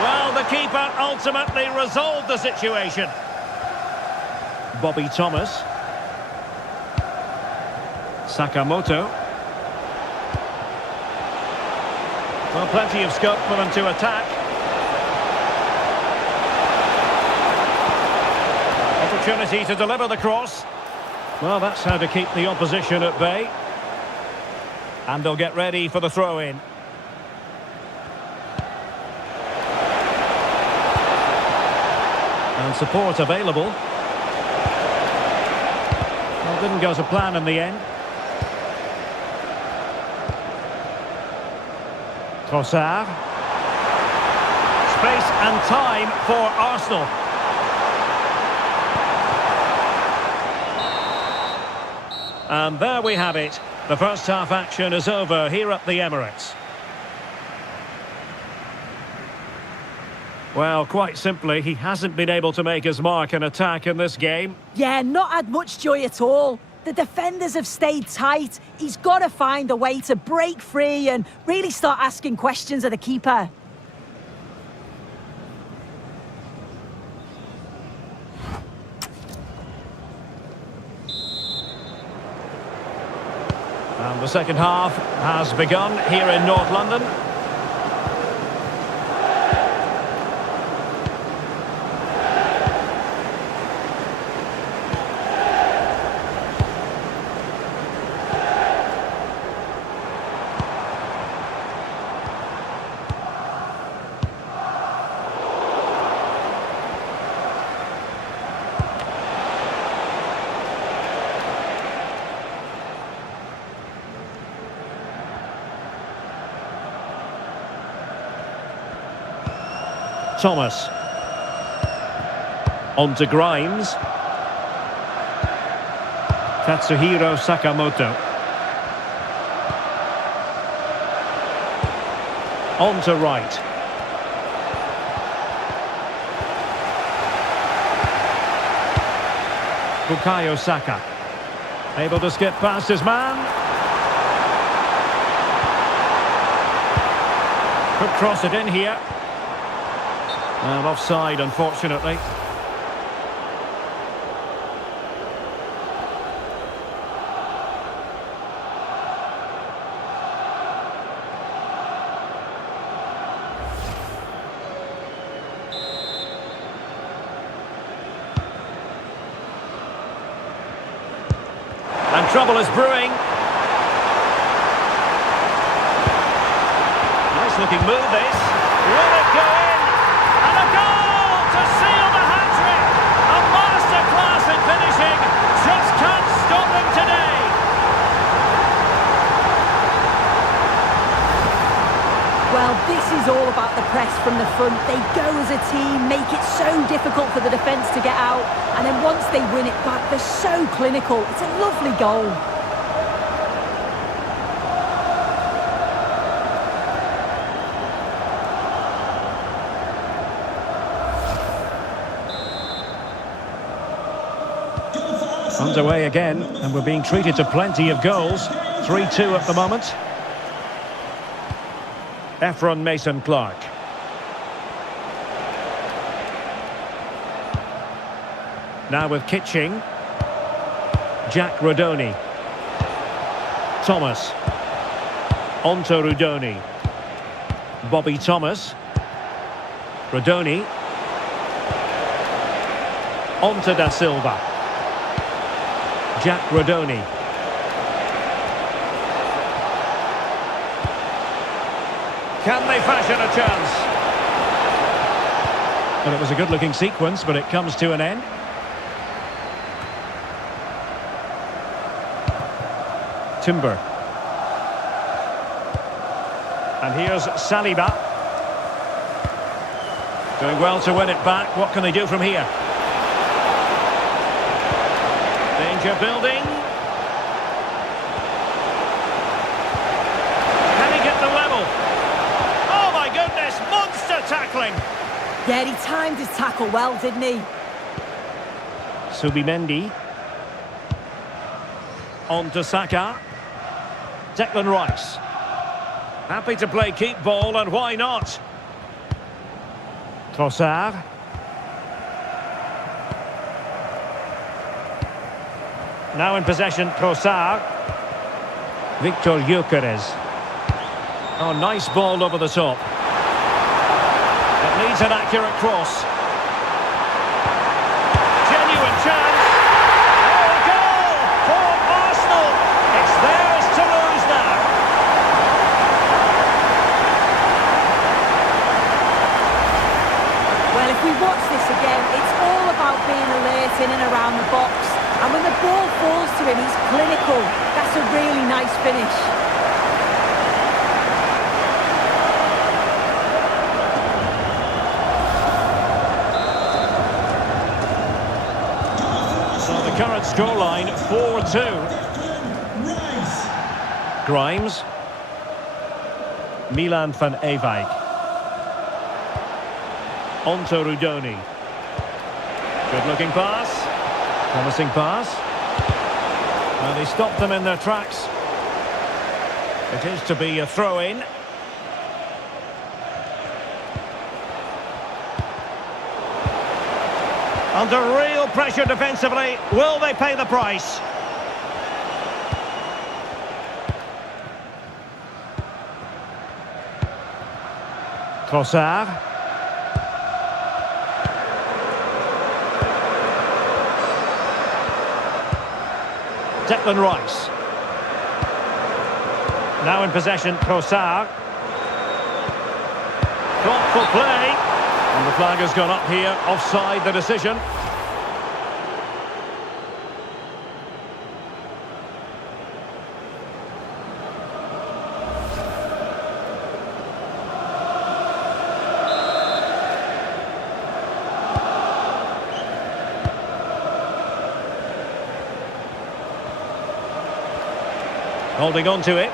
Well, the keeper ultimately resolved the situation. Bobby Thomas. Sakamoto. Well, plenty of scope for them to attack. Opportunity to deliver the cross. Well, that's how to keep the opposition at bay. And they'll get ready for the throw-in. And support available. Well, didn't go to plan in the end. Trossard. Space and time for Arsenal. And there we have it. The first half action is over here at the Emirates. Well, quite simply, he hasn't been able to make his mark in attack in this game. Yeah, not had much joy at all. The defenders have stayed tight. He's got to find a way to break free and really start asking questions of the keeper. And the second half has begun here in North London. Thomas. On to Grimes. Katsuhiro Sakamoto. On to right. Bukayo Saka. Able to skip past his man. Could cross it in here. And offside, unfortunately. And trouble is brewing. Nice looking move this. Will it go in? And a goal to seal the hat-trick. A masterclass in finishing. Just can't stop them today. Well, this is all about the press from the front. They go as a team, make it so difficult for the defence to get out, and then once they win it back, they're so clinical. It's a lovely goal. Underway again, and we're being treated to plenty of goals. 3-2 at the moment. Efron Mason-Clark. Now with Kitching. Jack Rodoni. Thomas. On to Rodoni. Bobby Thomas. Rodoni. On to Da Silva. Jack Rodoni. Can they fashion a chance? Well, it was a good-looking sequence, but it comes to an end. Timber. And here's Saliba. Doing well to win it back. What can they do from here? Danger building. Can he get the level? Oh my goodness, monster tackling. Yeah, he timed his tackle well, didn't he? Subimendi. On to Saka. Declan Rice. Happy to play keep ball, and why not? Trossard. Now in possession, Trossard. Victor Gyökeres. Oh, nice ball over the top. It needs an accurate cross. Genuine chance. Oh, goal for Arsenal. It's theirs to lose now. Well, if we watch this again, it's all about being alert in and around the box. And when the ball falls to him, he's clinical. That's a really nice finish. So the current scoreline, 4-2. Grimes. Milan van Ewijk. On to Rodoni. Good looking pass. Promising pass. Well, he stopped them in their tracks. It is to be a throw-in. Under real pressure defensively. Will they pay the price? Trossard. Declan Rice. Now in possession, Trossard. Thoughtful play. And the flag has gone up here. Offside the decision. Holding on to it.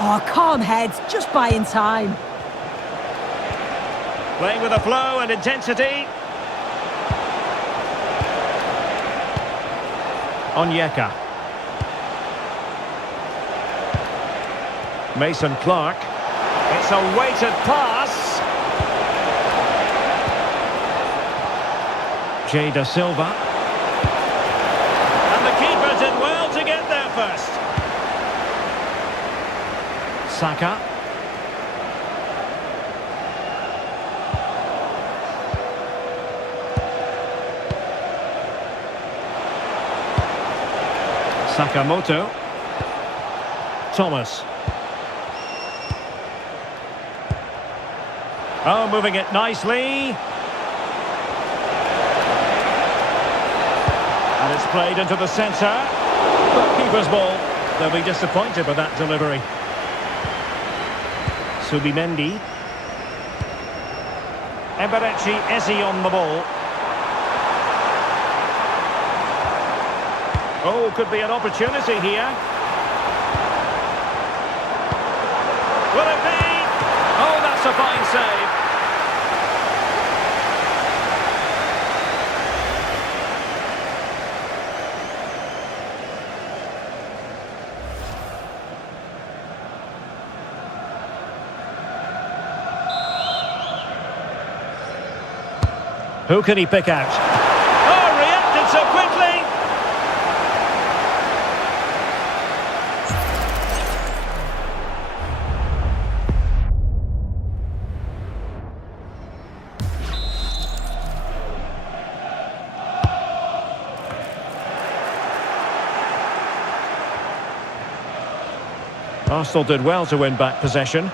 Oh, calm heads, just buying time. Playing with a flow and intensity. Onyeka. Mason Clark. It's a weighted pass. Jay Da Silva. And the keeper did well to get there first. Saka. Sakamoto. Thomas. Oh, moving it nicely. And it's played into the centre. Keeper's ball. They'll be disappointed with that delivery. Subimendi. Emirates Stadium on the ball. Oh, could be an opportunity here. Will it be? Oh, that's a fine save. Who can he pick out? Oh, reacted so quickly! Arsenal did well to win back possession.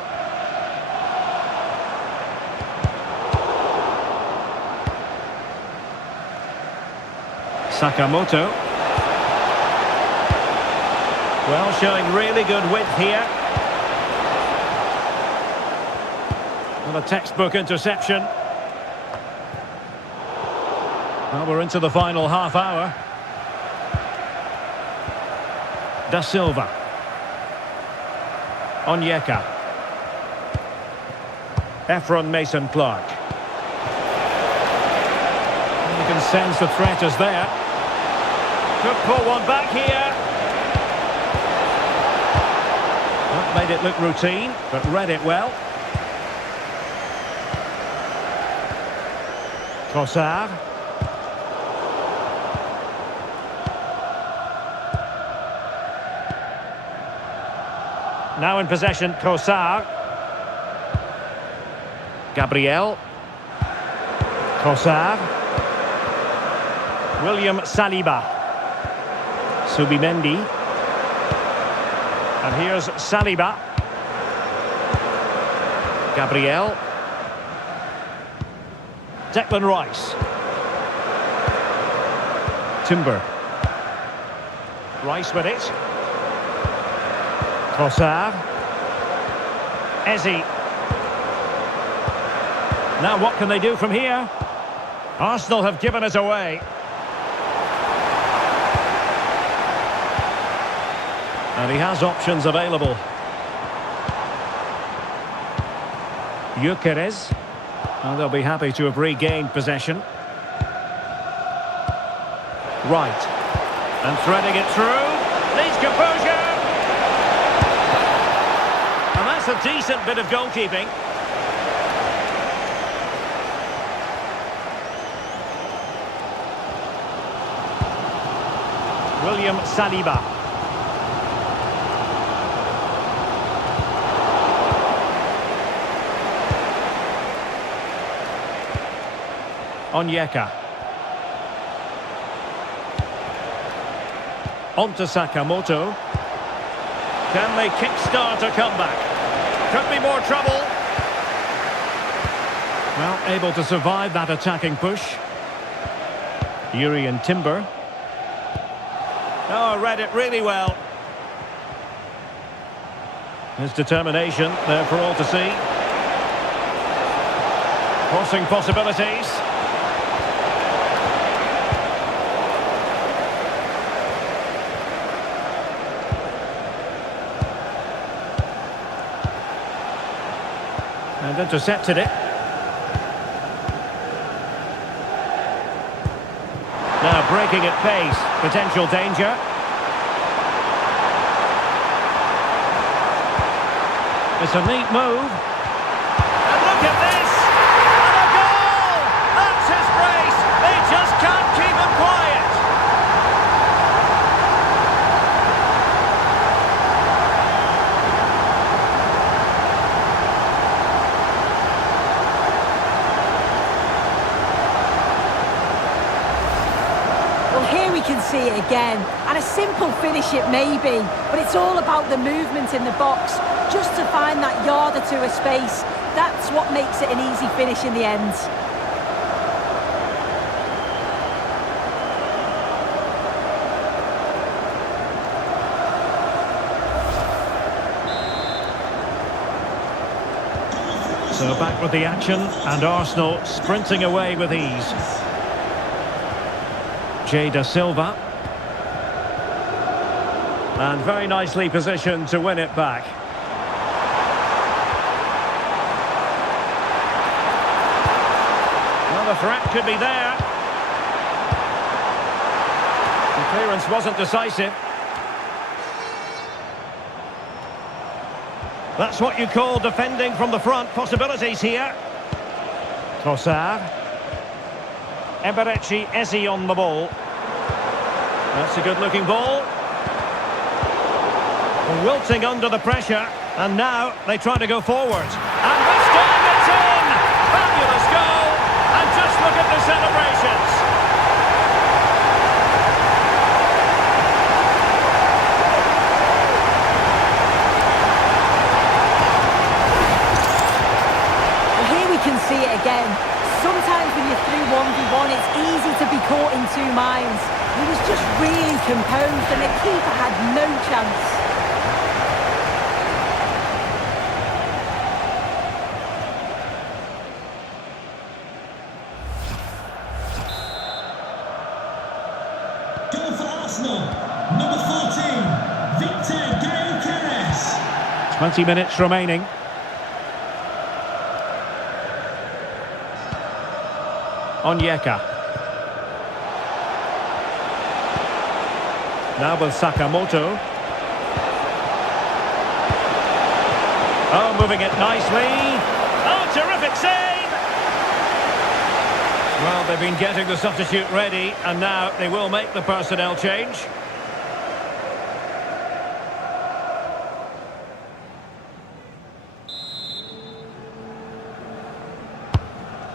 Sakamoto. Well, showing really good width here. And a textbook interception. Well, we're into the final half hour. Da Silva. Onyeka. Efron Mason Clark. You can sense the threat is there. Could pull one back here. Not made it look routine, but read it well. Trossard. Now in possession, Trossard. Gabriel. Trossard. William Saliba. Subimendi. And here's Saliba. Gabriel. Declan Rice. Timber. Rice with it. Trossard. Eze. Now what can they do from here? Arsenal have given us away. And he has options available. Gyökeres. And they'll be happy to have regained possession. Right. And threading it through. Needs composure. And that's a decent bit of goalkeeping. William Saliba. Onyeka. On to Sakamoto. Can they kickstart a comeback? Could be more trouble. Well, able to survive that attacking push. Yuri and Timber. Oh, read it really well. His determination there for all to see. Crossing possibilities. They've intercepted it. Now breaking at pace. Potential danger. It's a neat move. And look at this! And a goal! That's his brace! They just can't keep him quiet! Well, here we can see it again. And a simple finish it may be, but it's all about the movement in the box. Just to find that yard or two of space, that's what makes it an easy finish in the end. So back with the action, and Arsenal sprinting away with ease. Da Silva. And very nicely positioned to win it back. The threat could be there. The clearance wasn't decisive. That's what you call defending from the front. Possibilities here. Trossard. Emirates on the ball. That's a good-looking ball. Wilting under the pressure. And now they try to go forward. And this time it's in! Fabulous goal! And just look at the celebrations. Well, here we can see it again. Sometimes when you're through 1v1, it's easy to be caught in two minds. He was just really composed and the keeper had no chance. Arsenal, number 14, 20 minutes remaining. Onyeka. Now with Sakamoto. Oh, moving it nicely. Oh, terrific save! Well, they've been getting the substitute ready, and now they will make the personnel change.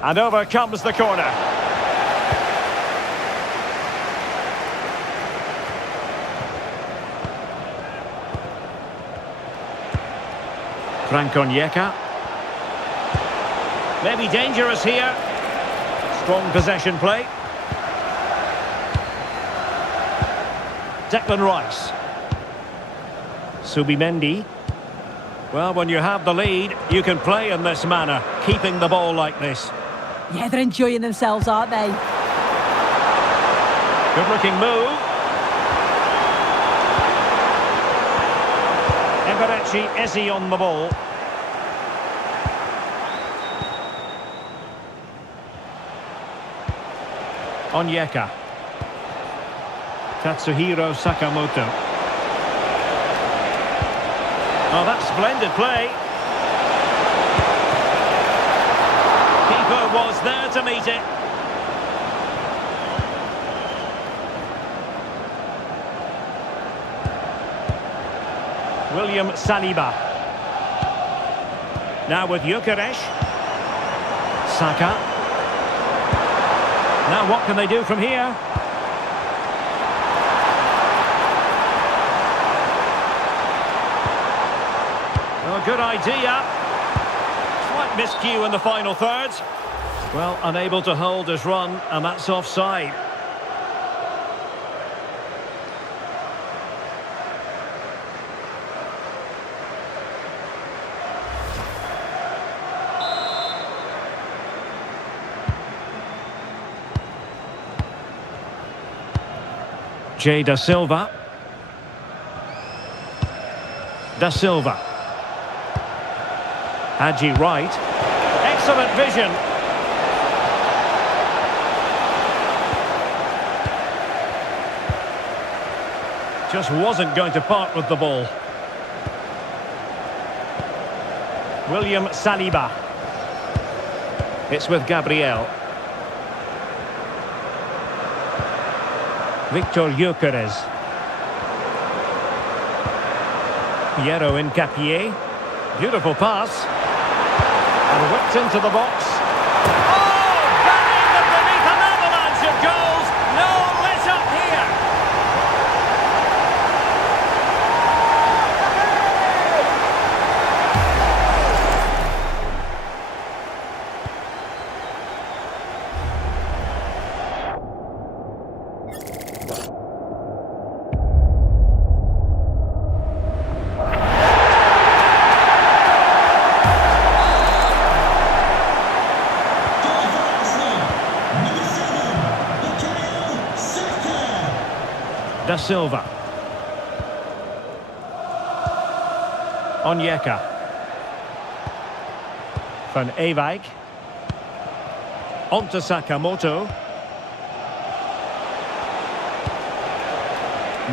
And over comes the corner. Frank Onyeka. Maybe dangerous here. Strong possession play. Declan Rice. Subimendi. Well, when you have the lead, you can play in this manner, keeping the ball like this. Yeah, they're enjoying themselves, aren't they? Good-looking move. Emirates on the ball. Onyeka. Tatsuhiro Sakamoto. Oh, that's splendid play. Keeper was there to meet it. William Saliba. Now with Gyökeres. Saka. Now what can they do from here? Well, good idea. Slight miscue in the final third. Well, unable to hold his run, and that's offside. Da Silva. Da Silva. Haji Wright. Excellent vision. Just wasn't going to part with the ball. William Saliba. It's with Gabriel. Victor Gyökeres. Piero Hincapié. Beautiful pass. And whipped into the box. Oh! Bang! Underneath an avalanche of goals. No let up here. Da Silva. Onyeka. Van Ewijk. On to Sakamoto.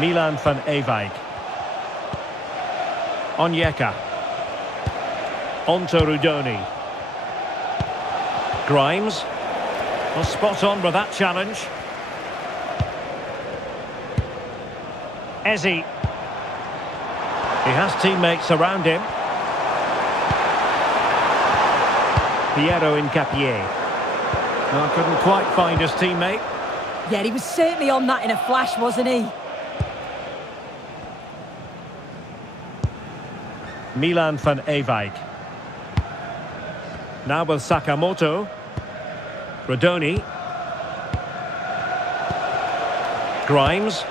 Milan van Ewijk. Onyeka. On to Rudoni. Grimes. Well, spot on with that challenge. Eze. He has teammates around him. Piero Hincapié. No, couldn't quite find his teammate. Yeah, he was certainly on that in a flash, wasn't he? Milan van Ewijk. Now with Sakamoto. Rodoni. Grimes.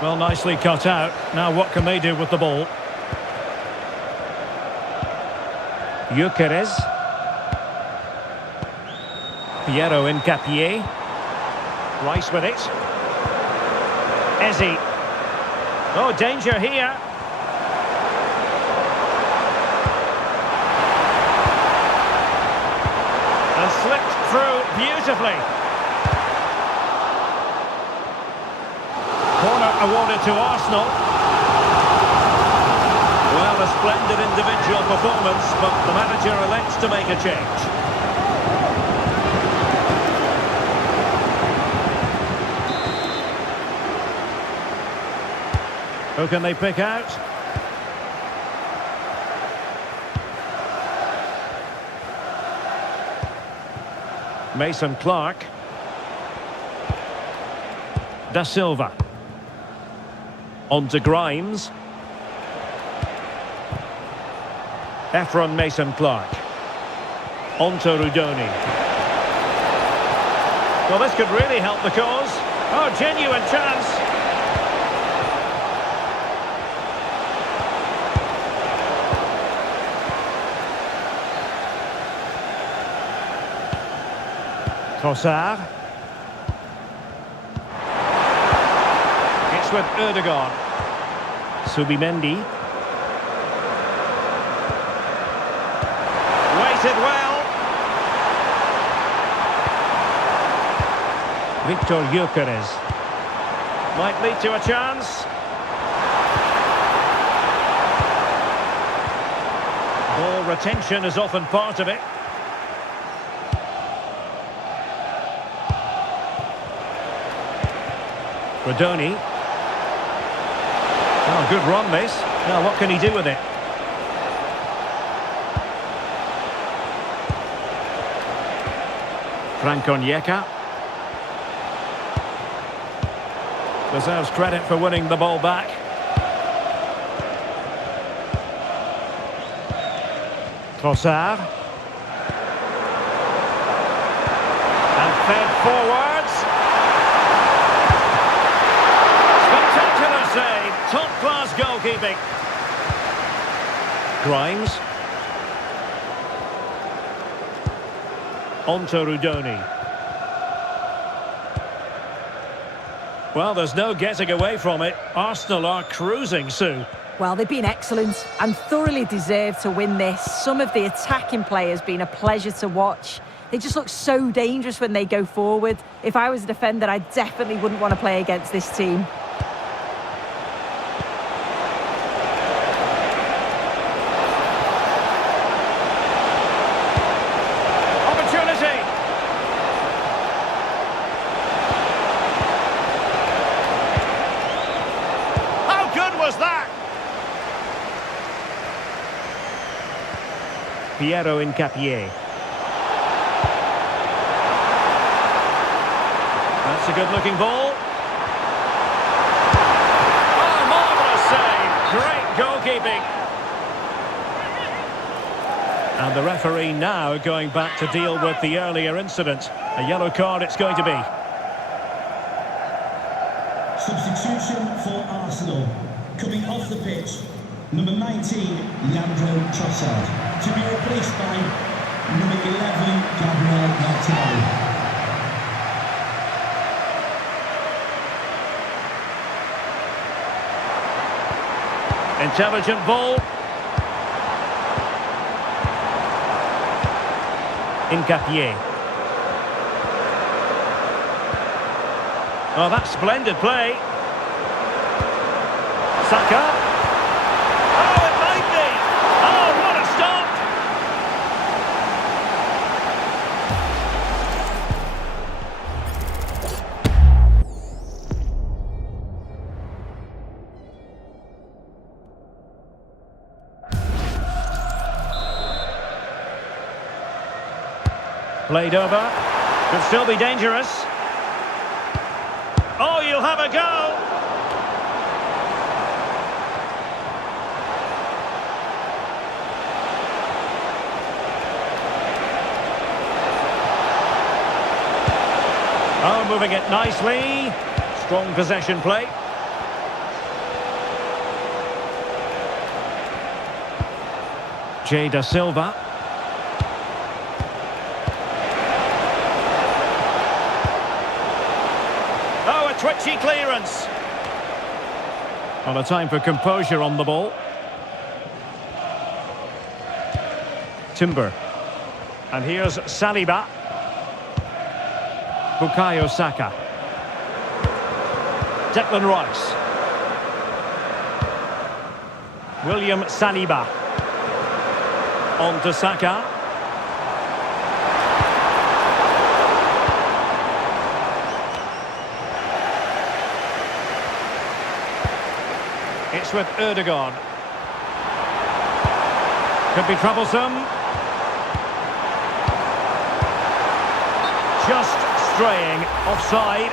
Well, nicely cut out. Now what can they do with the ball? Gyökeres. Piero Hincapié. Rice with it. Eze. Oh, danger here. And slipped through beautifully. Corner awarded to Arsenal. Well, a splendid individual performance, but the manager elects to make a change. Who can they pick out? Mason Clark. Da Silva. On to Grimes. Efron Mason Clark. On to Rudoni. Well, this could really help the cause. Oh, genuine chance. Trossard. It's with Ødegaard. Subimendi. Waited well. Victor Gyökeres. Might lead to a chance. Ball retention is often part of it. Rodoni. Oh, good run this. Now what can he do with it? Frank Onyeka. Deserves credit for winning the ball back. Trossard. And fed forwards. Spectacular save. Top-class goalkeeping. Grimes. On to Rudoni. Well, there's no getting away from it. Arsenal are cruising, Sue. Well, they've been excellent and thoroughly deserved to win this. Some of the attacking players been a pleasure to watch. They just look so dangerous when they go forward. If I was a defender, I definitely wouldn't want to play against this team. Opportunity. How good was that? Piero Incapié. That's a good-looking ball. Oh, marvellous save. Great goalkeeping. And the referee now going back to deal with the earlier incident. A yellow card it's going to be. Substitution for Arsenal. Coming off the pitch, number 19, Leandro Trossard. To be replaced by number 11, Gabriel Martinelli. Intelligent ball. Incapié. Oh, that's splendid play. Saka. Oh, it might be. Oh, what a stop. Played over. Could still be dangerous. Oh, you'll have a go. Oh, moving it nicely. Strong possession play. Da Silva. Oh, a twitchy clearance. On a time for composure on the ball. Timber. And here's Saliba. Bukayo Saka. Declan Rice. William Saliba. On to Saka. It's with Erdogan. Could be troublesome. Just straying offside.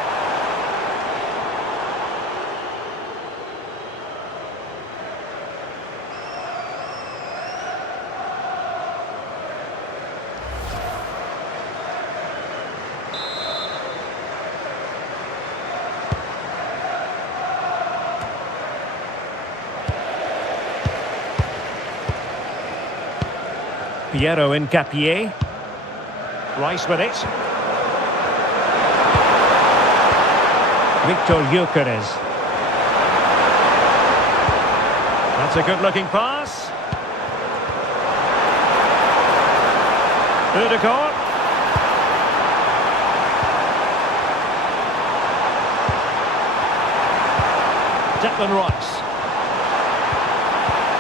Piero Incapié. Rice with it. Victor Gyökeres. That's a good-looking pass. Erdogan. Declan Rice.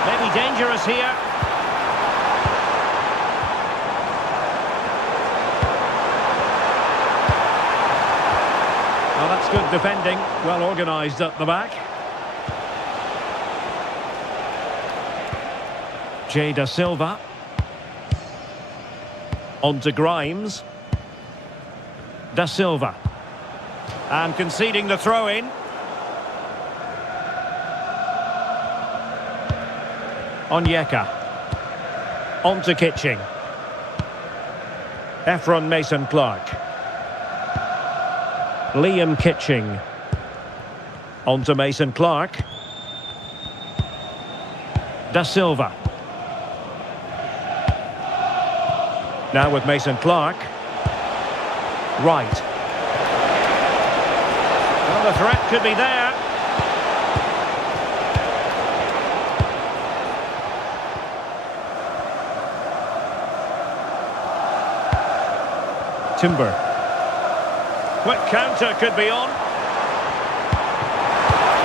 Maybe dangerous here. Well, that's good defending, well organised at the back. Da Silva. On to Grimes. Da Silva. And conceding the throw-in. Onyeka. On to Kitching. Ephron Mason-Clark. Liam Kitching. On to Mason-Clark. Da Silva. Now with Mason-Clark. Right. Well, the threat could be there. Timber. Quick counter could be on.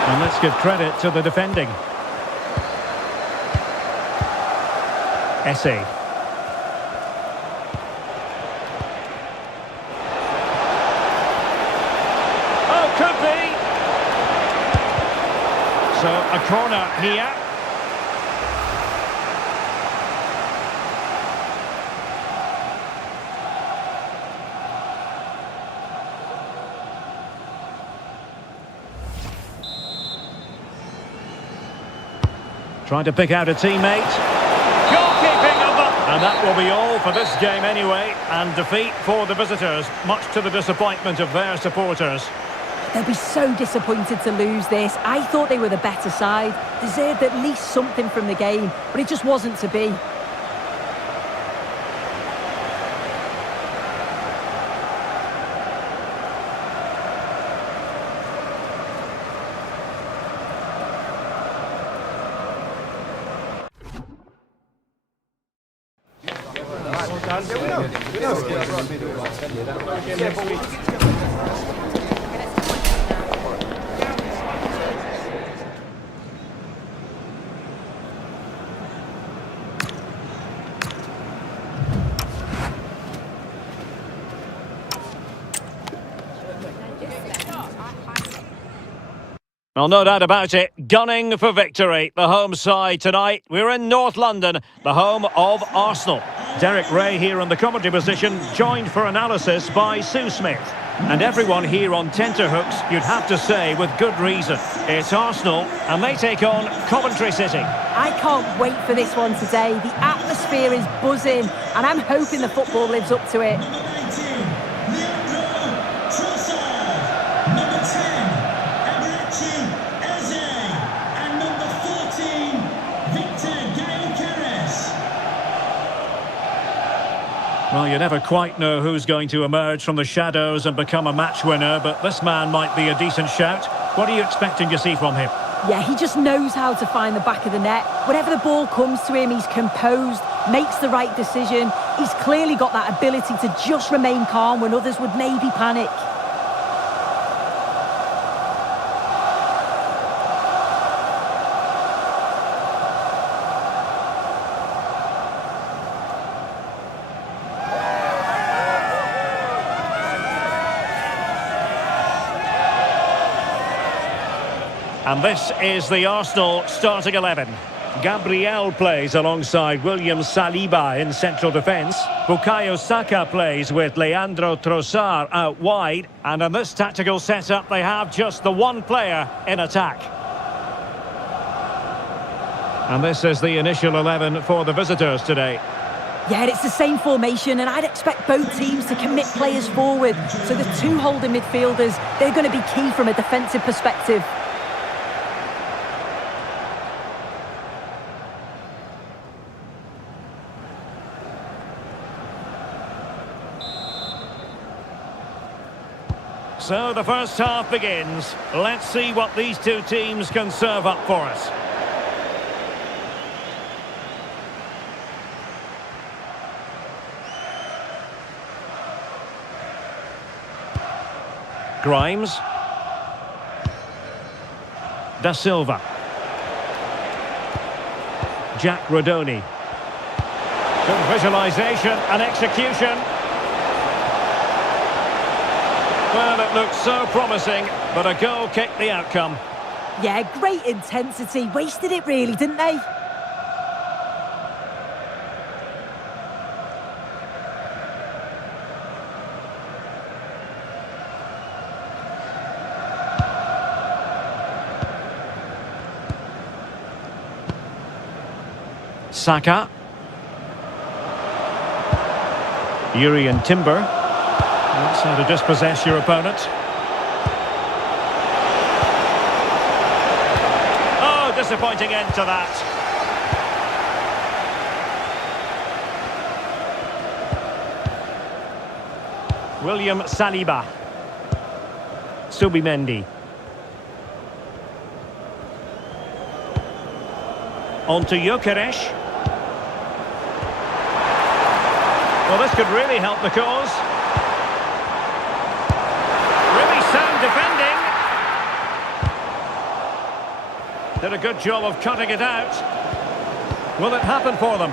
And let's give credit to the defending. Esse. Oh, could be. So a corner here. Trying to pick out a teammate. Goalkeeping of the... And that will be all for this game anyway. And defeat for the visitors, much to the disappointment of their supporters. They'll be so disappointed to lose this. I thought they were the better side. Deserved at least something from the game, but it just wasn't to be. Well, no doubt about it, gunning for victory. The home side tonight. We're in North London, the home of Arsenal. Derek Ray here in the commentary position, joined for analysis by Sue Smith. And everyone here on tenterhooks, you'd have to say, with good reason. It's Arsenal, and they take on Coventry City. I can't wait for this one today. The atmosphere is buzzing, and I'm hoping the football lives up to it. Well, you never quite know who's going to emerge from the shadows and become a match winner, but this man might be a decent shout. What are you expecting to see from him? Yeah, he just knows how to find the back of the net. Whenever the ball comes to him, he's composed, makes the right decision. He's clearly got that ability to just remain calm when others would maybe panic. And this is the Arsenal starting 11. Gabriel plays alongside William Saliba in central defence. Bukayo Saka plays with Leandro Trossard out wide. And in this tactical setup, they have just the one player in attack. And this is the initial 11 for the visitors today. Yeah, it's the same formation, and I'd expect both teams to commit players forward. So the two holding midfielders, they're going to be key from a defensive perspective. So the first half begins. Let's see what these two teams can serve up for us. Grimes. Da Silva. Jack Rodoni. Good visualisation and execution. Well, it looked so promising, but a goal kicked the outcome. Yeah, great intensity. Wasted it really, didn't they? Saka. Urian Timber. That's how to dispossess your opponent. Oh, disappointing end to that. William Saliba. Subimendi. On to Gyökeres. Well, this could really help the cause. a good job of cutting it out. Will it happen for them?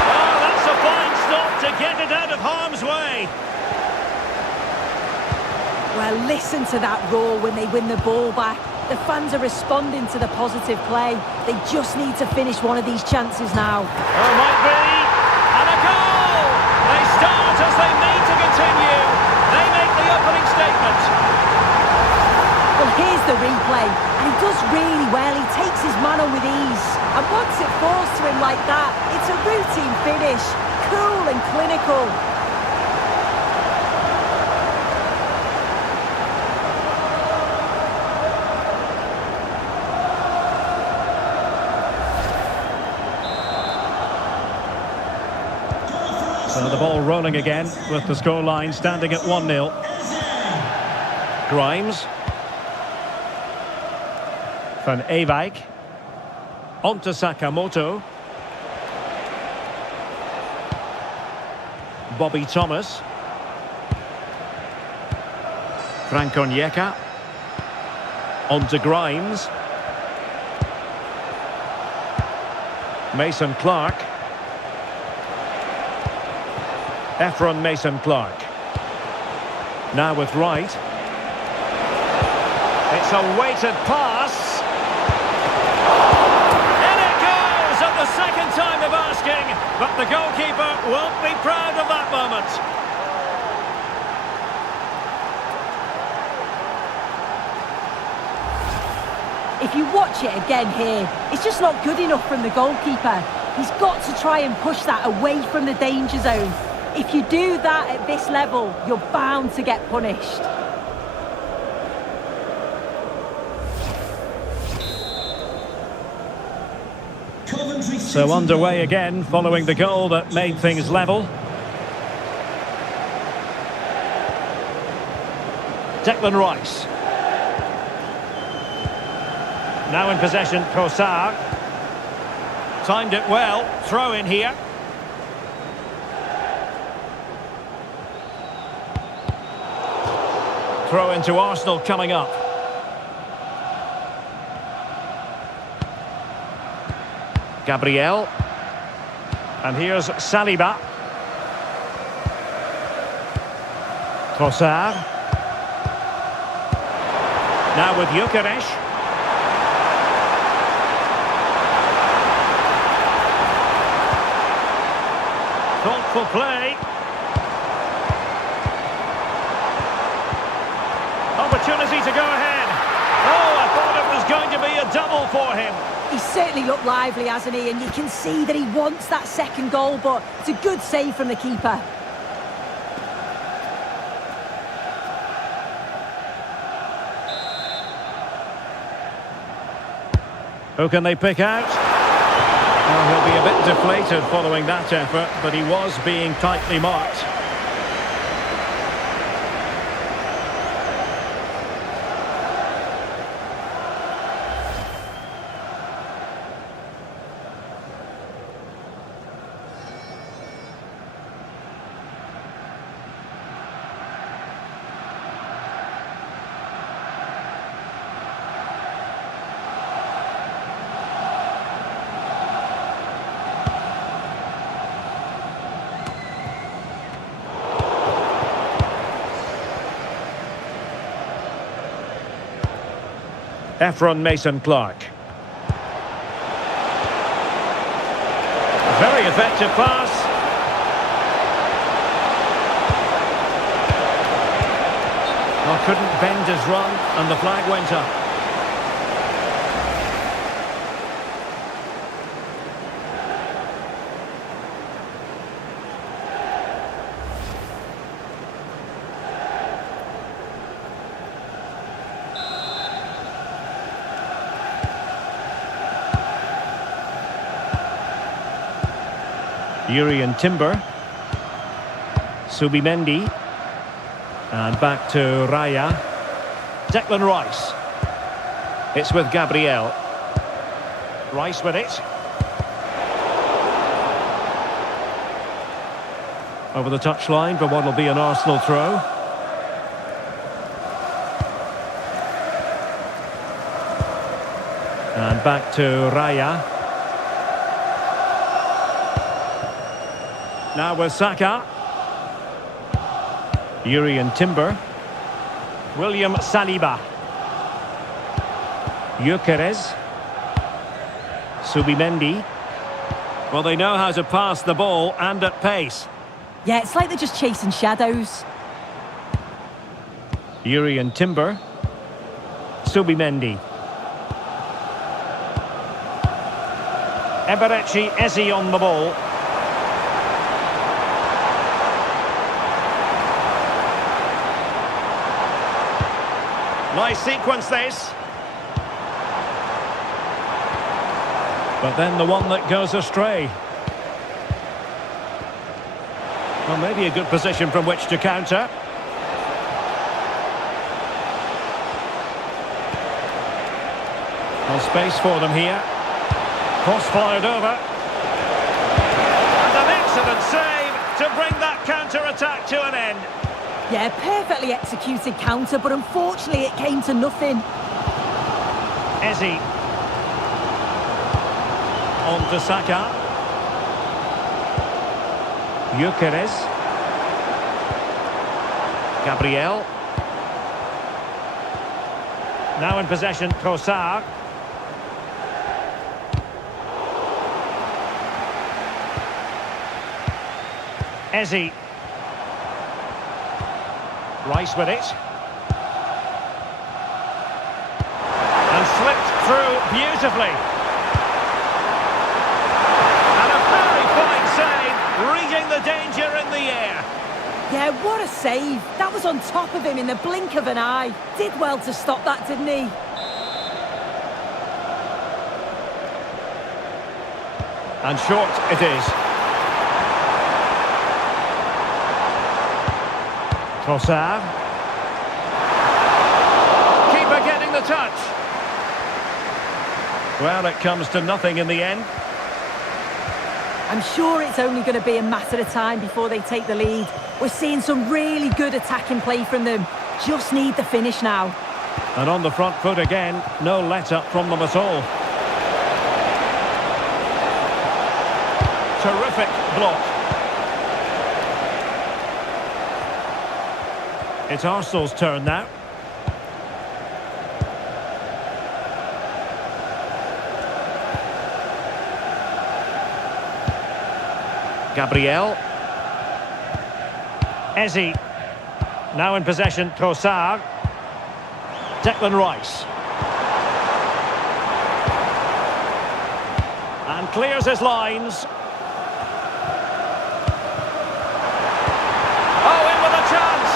Oh, that's a fine stop to get it out of harm's way. Well, listen to that roar when they win the ball back. The fans are responding to the positive play. They just need to finish one of these chances now. Oh, might be. And a goal! They start as they mean to continue. They make the opening statement. Well, here's the replay. And he does really well. He takes his man on with ease. And once it falls to him like that, it's a routine finish. Cool and clinical. So the ball rolling again with the scoreline standing at 1-0. Grimes. Van Ewijk. On to Sakamoto. Bobby Thomas. Frank Onyeka. On to Grimes. Mason Clark. Efron Mason Clark. Now with Wright. It's a weighted pass. In it goes at the second time of asking, but the goalkeeper won't be proud of that moment. If you watch it again here, it's just not good enough from the goalkeeper. He's got to try and push that away from the danger zone. If you do that at this level, you're bound to get punished. Coventry City. So underway again following the goal that made things level. Declan Rice. Now in possession, Trossard. Timed it well. Throw in here. Throw into Arsenal coming up. Gabriel. And here's Saliba. Trossard. Now with Gyökeres. Thoughtful play. Opportunity to go ahead. Oh, I thought it was going to be a double for him. He's certainly looked lively, hasn't he? And you can see that he wants that second goal, but it's a good save from the keeper. Who can they pick out? Well, he'll be a bit deflated following that effort, but he was being tightly marked. Efron Mason Clark. Very effective pass. Well, couldn't bend his run and the flag went up. Urian Timber. Subimendi. And back to Raya. Declan Rice. It's with Gabriel. Rice with it. Over the touchline for what will be an Arsenal throw. And back to Raya. Now with Saka. Yuri and Timber. William Saliba. Gyökeres. Subimendi. Well, they know how to pass the ball and at pace. Yeah, it's like they're just chasing shadows. Yuri and Timber. Subimendi. Eberechi Eze on the ball. Nice sequence this. But then the one that goes astray. Well, maybe a good position from which to counter. No space for them here. Cross fired over. And an excellent save to bring that counter-attack to an end. Yeah, perfectly executed counter, but unfortunately it came to nothing. Eze. On to Saka. Gyökeres. Gabriel. Now in possession, Trossard. Eze. Rice with it. And slipped through beautifully. And a very fine save, reading the danger in the air. Yeah, what a save. That was on top of him in the blink of an eye. Did well to stop that, didn't he? And short it is. Trossard. Keeper getting the touch. Well, it comes to nothing in the end. I'm sure it's only going to be a matter of time before they take the lead. We're seeing some really good attacking play from them. Just need the finish now. And on the front foot again, no let-up from them at all. Terrific block. It's Arsenal's turn now. Gabriel. Eze. Now in possession, Trossard. Declan Rice. And clears his lines. Oh, in with a chance!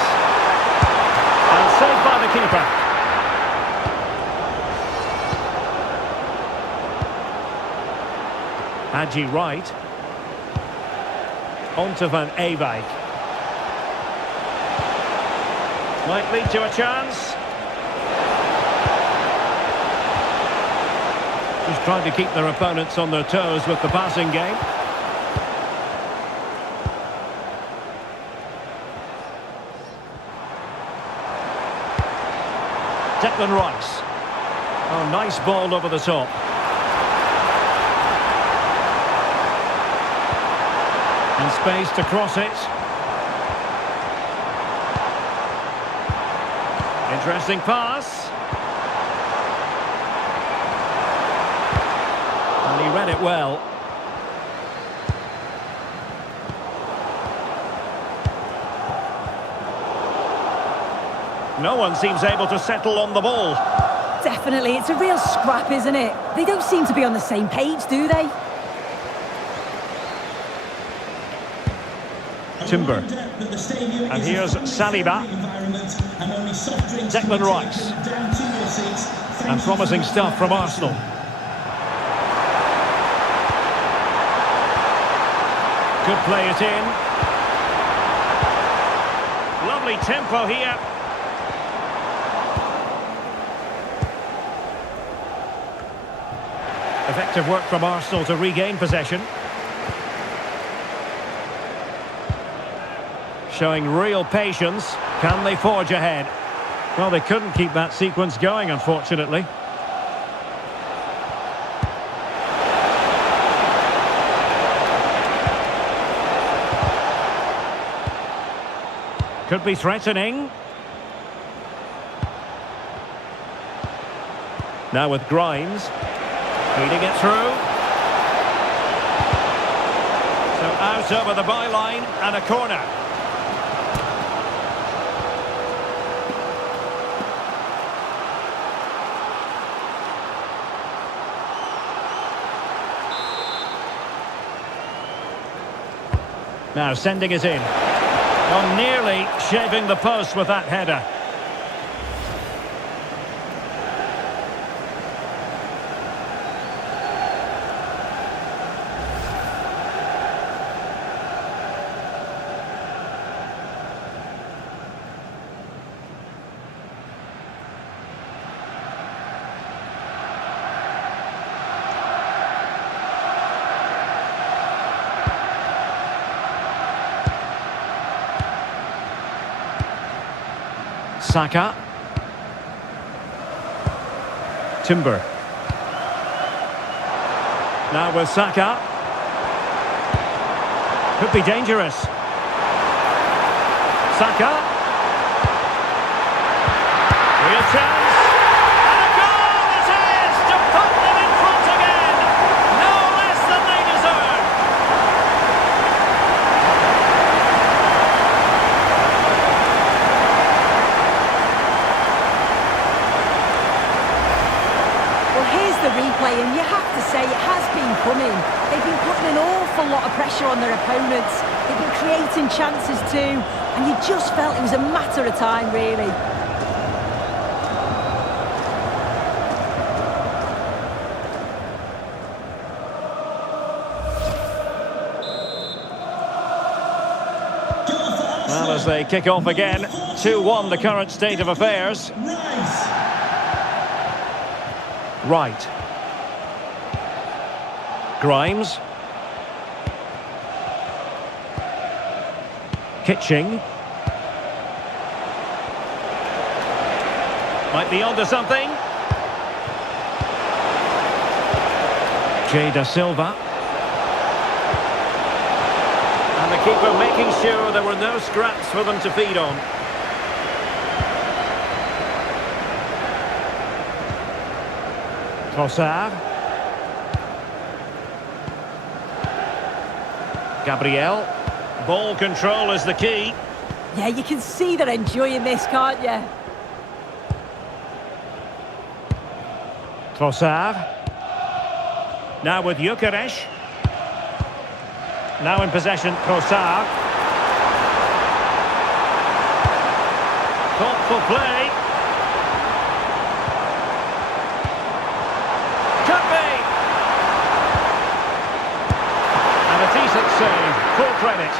And saved by the keeper. Haji Wright. On to Van Ewijk. Might lead to a chance. Just trying to keep their opponents on their toes with the passing game. Declan Rice. Oh, nice ball over the top. And space to cross it. Interesting pass. And he read it well. No one seems able to settle on the ball. Definitely, it's a real scrap, isn't it? They don't seem to be on the same page, do they? Timber. And here's Saliba. Declan Rice. And promising stuff from Arsenal. Could play it in. Lovely tempo here. Effective work from Arsenal to regain possession. Showing real patience. Can they forge ahead? Well, they couldn't keep that sequence going, unfortunately. Could be threatening. Now with Grimes. Feeding it through. So out over the byline and a corner. Now sending it in. Oh, nearly shaving the post with that header. Saka. Timber. Now with Saka. Could be dangerous. Saka. Real chance. And a goal it is to put them in front again. No less than they deserve. Here's the replay, and you have to say it has been coming. They've been putting an awful lot of pressure on their opponents. They've been creating chances too, and you just felt it was a matter of time, really. Well, as they kick off again, 2-1 the current state of affairs. Right. Grimes. Kitching. Might be onto something. Da Silva. And the keeper making sure there were no scraps for them to feed on. Trossard. Gabriel. Ball control is the key. Yeah, you can see they're enjoying this, can't you? Trossard. Now with Gyökeres. Now in possession, Trossard. Thoughtful play. Could be. And a decent save. Full credit.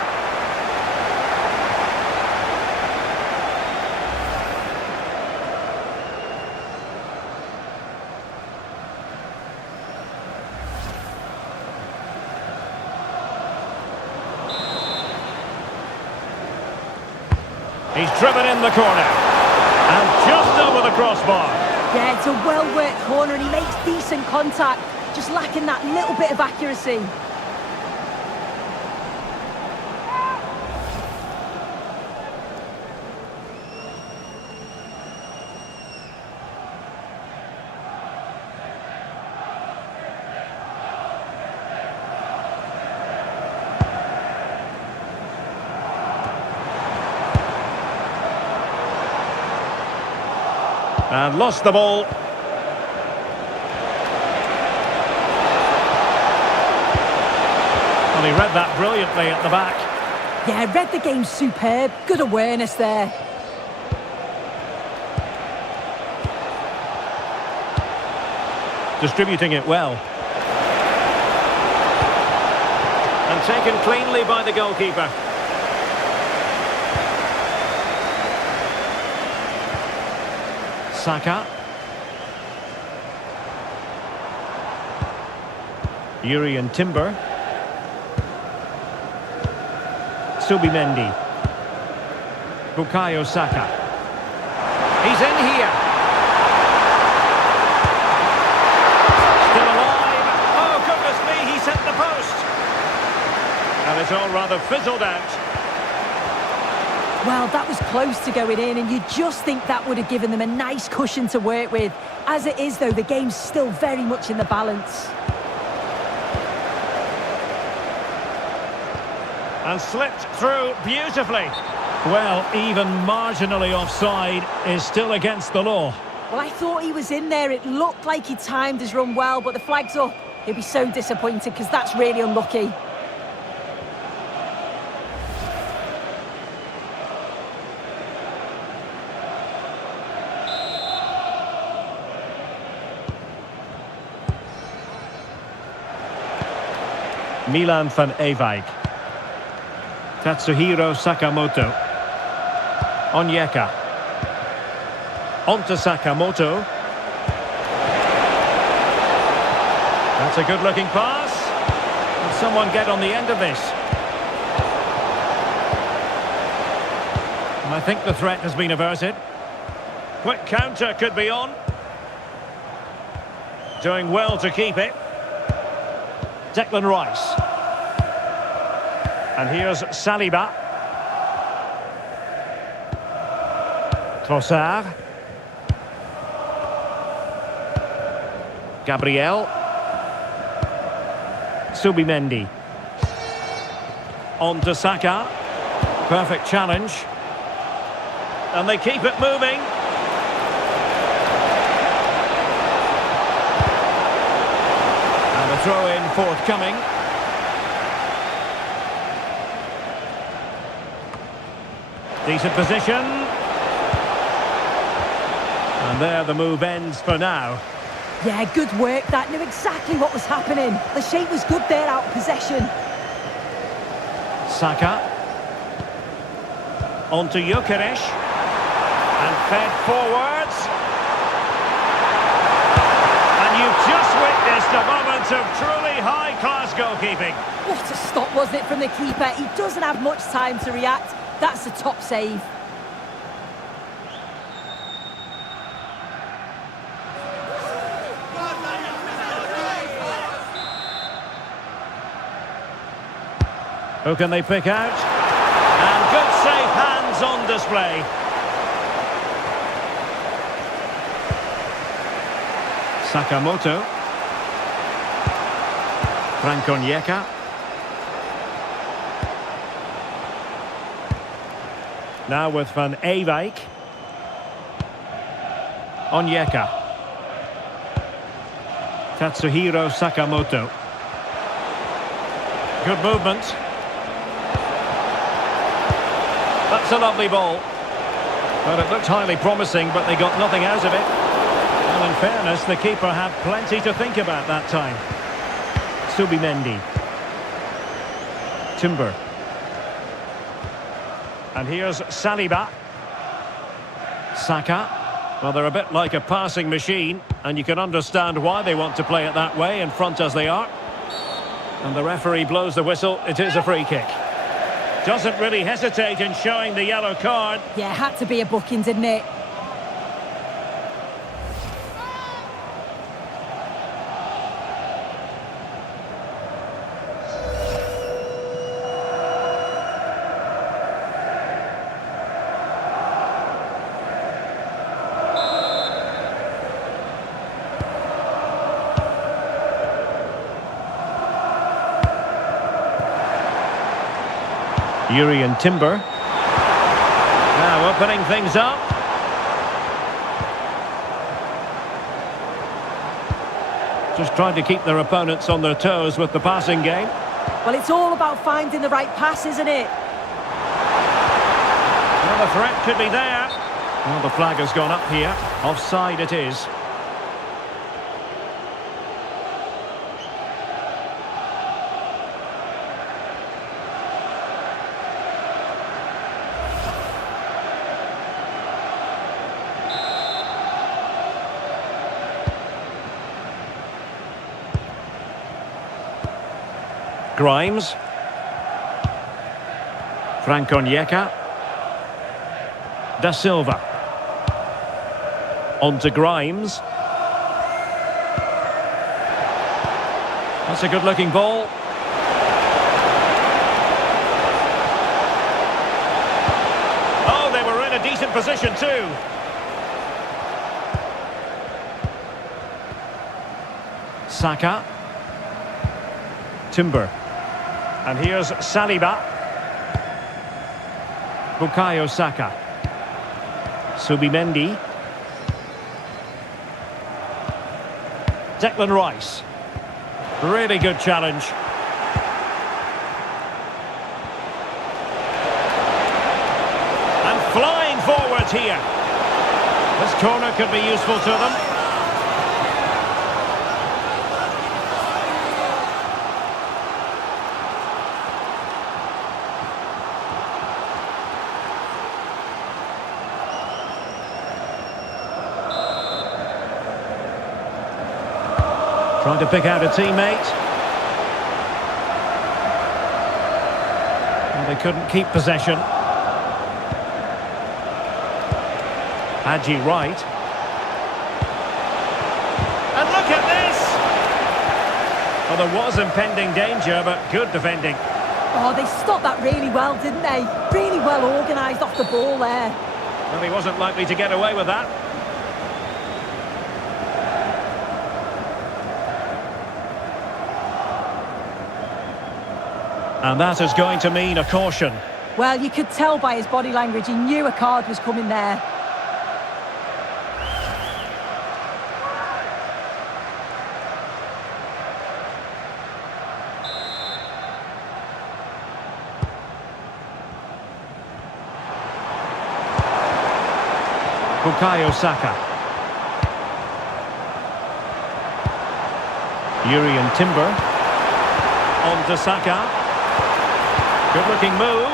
He's driven in the corner. And just over the crossbar. Yeah, it's a well-worked corner and he makes decent contact, just lacking that little bit of accuracy. And lost the ball. Well, he read that brilliantly at the back. Yeah, read the game superb. Good awareness there. Distributing it well. And taken cleanly by the goalkeeper. Saka. Yuri and Timber. Subimendi. Bukayo Saka. He's in here. Still alive. Oh, goodness me, he's hit the post. And it's all rather fizzled out. Well, that was close to going in, and you just think that would have given them a nice cushion to work with. As it is, though, the game's still very much in the balance. And slipped through beautifully. Well, even marginally offside is still against the law. Well, I thought he was in there. It looked like he timed his run well, but the flag's up. He'll be so disappointed because that's really unlucky. Milan van Ewijk. Tatsuhiro Sakamoto. Onyeka. Onto Sakamoto. That's a good-looking pass. Will someone get on the end of this? And I think the threat has been averted. Quick counter could be on. Doing well to keep it. Declan Rice. And here's Saliba. Trossard. Gabriel. Subimendi. On to Saka. Perfect challenge. And they keep it moving. And a throw-in forthcoming. Decent position. And there the move ends for now. Yeah, good work. That knew exactly what was happening. The shape was good there, out of possession. Saka. On to Gyökeres. And fed forwards. And you've just witnessed a moment of truly high-class goalkeeping. What a stop, wasn't it, from the keeper? He doesn't have much time to react. That's a top save. Who can they pick out? And good safe hands on display. Sakamoto. Frank Onyeka. Now with Van Ewijk. Onyeka. Tatsuhiro Sakamoto. Good movement. That's a lovely ball. But it looked highly promising, but they got nothing out of it. Well, in fairness, the keeper had plenty to think about that time. Subimendi. Timber. And here's Saliba. Saka. Well, they're a bit like a passing machine, and you can understand why they want to play it that way, in front as they are. And the referee blows the whistle. It is a free kick. Doesn't really hesitate in showing the yellow card. Yeah, had to be a booking, didn't it? Yuri and Timber. Now opening things up. Just trying to keep their opponents on their toes with the passing game. Well, it's all about finding the right pass, isn't it? Well, the threat could be there. Well, the flag has gone up here. Offside it is. Grimes. Frank Onyeka. Da Silva. On to Grimes. That's a good-looking ball. decent position too. Saka. Timber. And here's Saliba. Bukayo Saka. Subimendi. Declan Rice. Really good challenge. And flying forward here. This corner could be useful to them. Trying to pick out a teammate. Well, they couldn't keep possession. Haji Wright. And look at this! Well, there was impending danger, but good defending. Oh, they stopped that really well, didn't they? Really well organised off the ball there. Well, he wasn't likely to get away with that. And that is going to mean a caution. Well, you could tell by his body language, he knew a card was coming there. Bukayo Saka. Urian Timber. On to Saka. Good-looking move.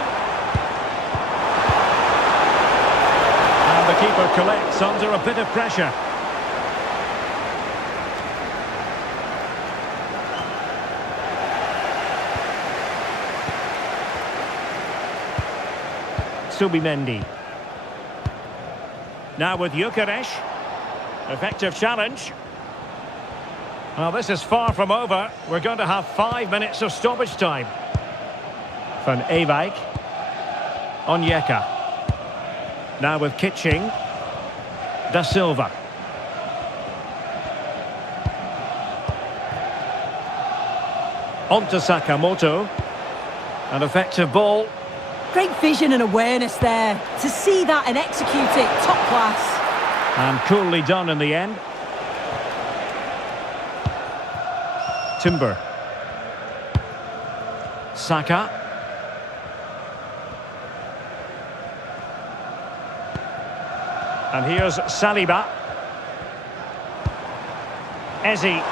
And the keeper collects under a bit of pressure. Subimendi. Now with Gyökeres. Effective challenge. Well, this is far from over. We're going to have 5 minutes of stoppage time. Van Ewijk. Onyeka. Now with Kitching. Da Silva. On to Sakamoto. An effective ball. Great vision and awareness there. To see that and execute it, top class. And coolly done in the end. Timber. Saka. And here's Saliba. Eze.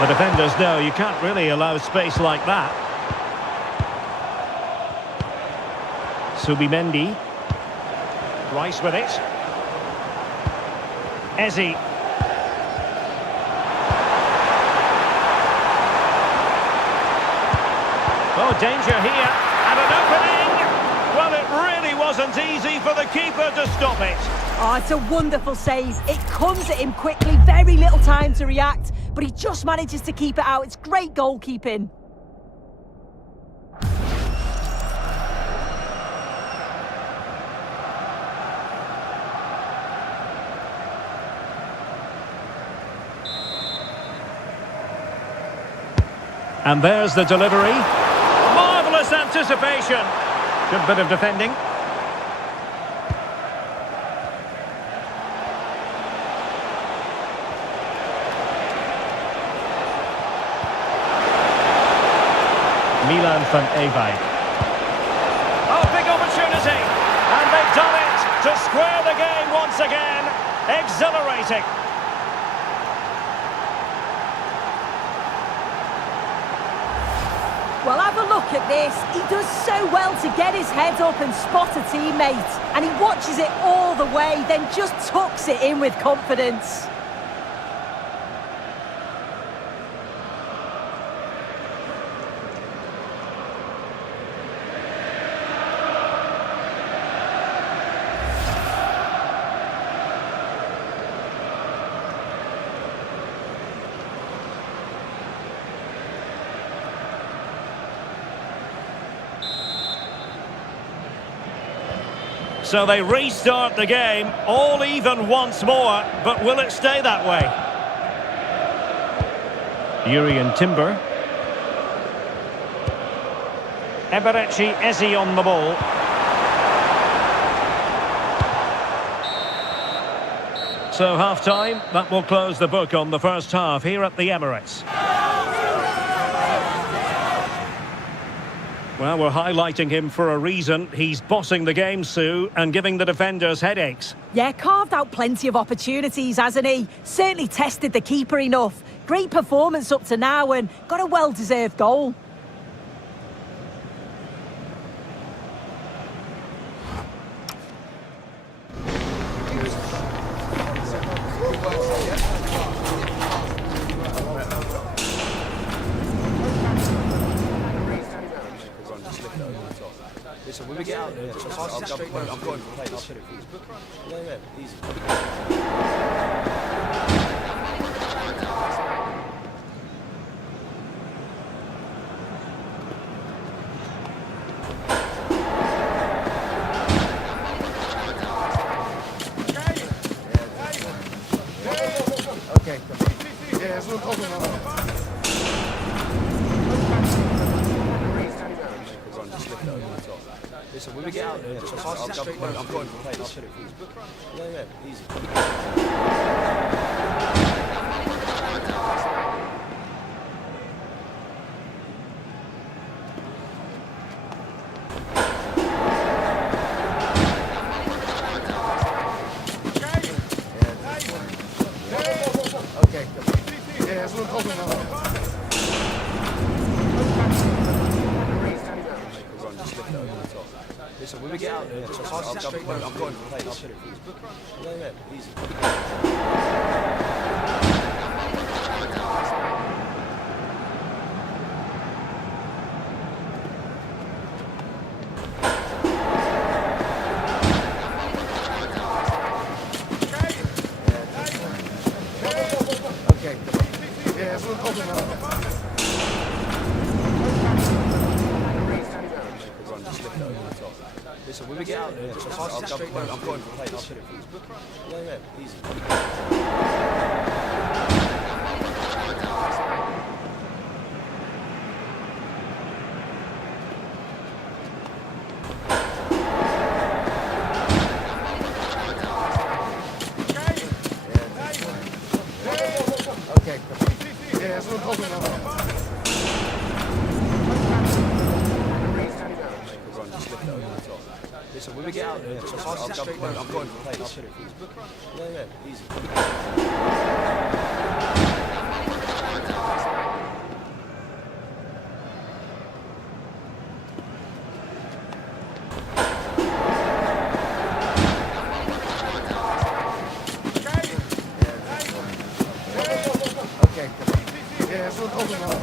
The defenders know you can't really allow space like that. Subimendi. Rice with it. Eze. Oh, danger here. And an opening. Well, it really wasn't easy for the keeper to stop it. Oh, it's a wonderful save. It comes at him quickly, very little time to react, but he just manages to keep it out. It's great goalkeeping. And there's the delivery. Marvellous anticipation. Good bit of defending. Milan van Ewijk. Oh, big opportunity. And they've done it to square the game once again. Exhilarating. Well, have a look at this. He does so well to get his head up and spot a teammate. And he watches it all the way, then just tucks it in with confidence. So they restart the game, all even once more, but will it stay that way? Urian Timber. Emirates on the ball. So half-time, that will close the book on the first half here at the Emirates. Well, we're highlighting him for a reason. He's bossing the game, Sue, and giving the defenders headaches. Yeah, carved out plenty of opportunities, hasn't he? Certainly tested the keeper enough. Great performance up to now and got a well-deserved goal. Listen, when we get out there, I'm going to play this. Yeah, easy. Okay. Yeah, that's what I'm talking about. Listen, when we get out there, I'm going to play this. Yeah, easy. Okay. Yeah, that's what I'm talking about. Listen, when we get out there, I'm going to play this. Yeah, easy. Okay. Yeah, that's what I'm talking about. Listen, when we get out there, I'm going to play this. Yeah, easy. Okay. Yeah, that's what I'm talking about. Listen, when we get out there, I'm going to play this. Yeah, easy. Okay. Yeah, that's what I'm talking about.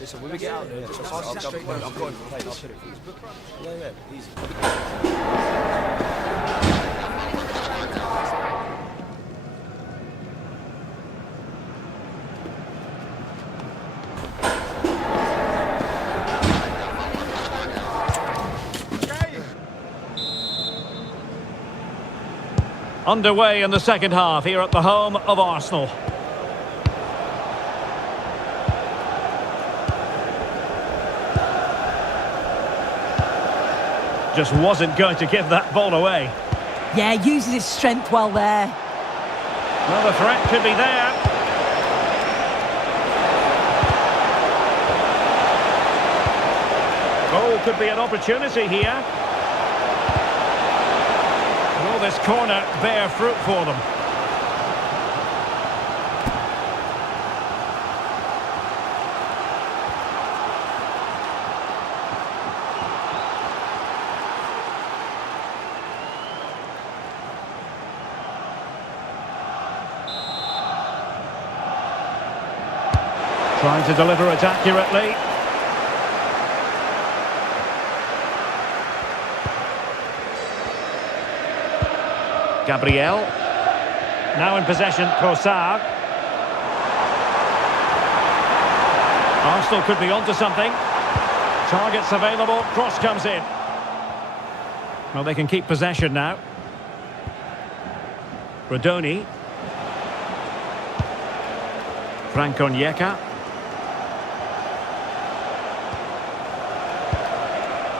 Listen, when we get out there, I'm going to play this. Yeah, easy. Underway in the second half here at the home of Arsenal. Just wasn't going to give that ball away. Yeah, uses his strength well there. Well, the threat could be there. Oh, could be an opportunity here. Will this corner bear fruit for them? Trying to deliver it accurately. Gabriel. Now in possession, Trossard. Arsenal could be onto something. Targets available, cross comes in. Well, they can keep possession now. Rodoni. Frank Onyeka.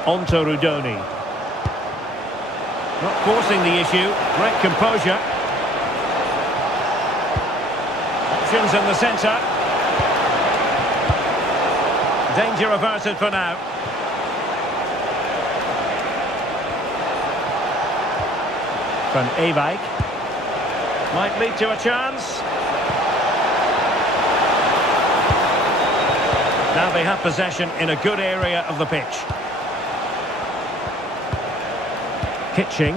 Onto Rodoni. Not forcing the issue. Great composure. Options in the centre. Danger averted for now. Van Ewijk. Might lead to a chance. Now they have possession in a good area of the pitch. Kitching.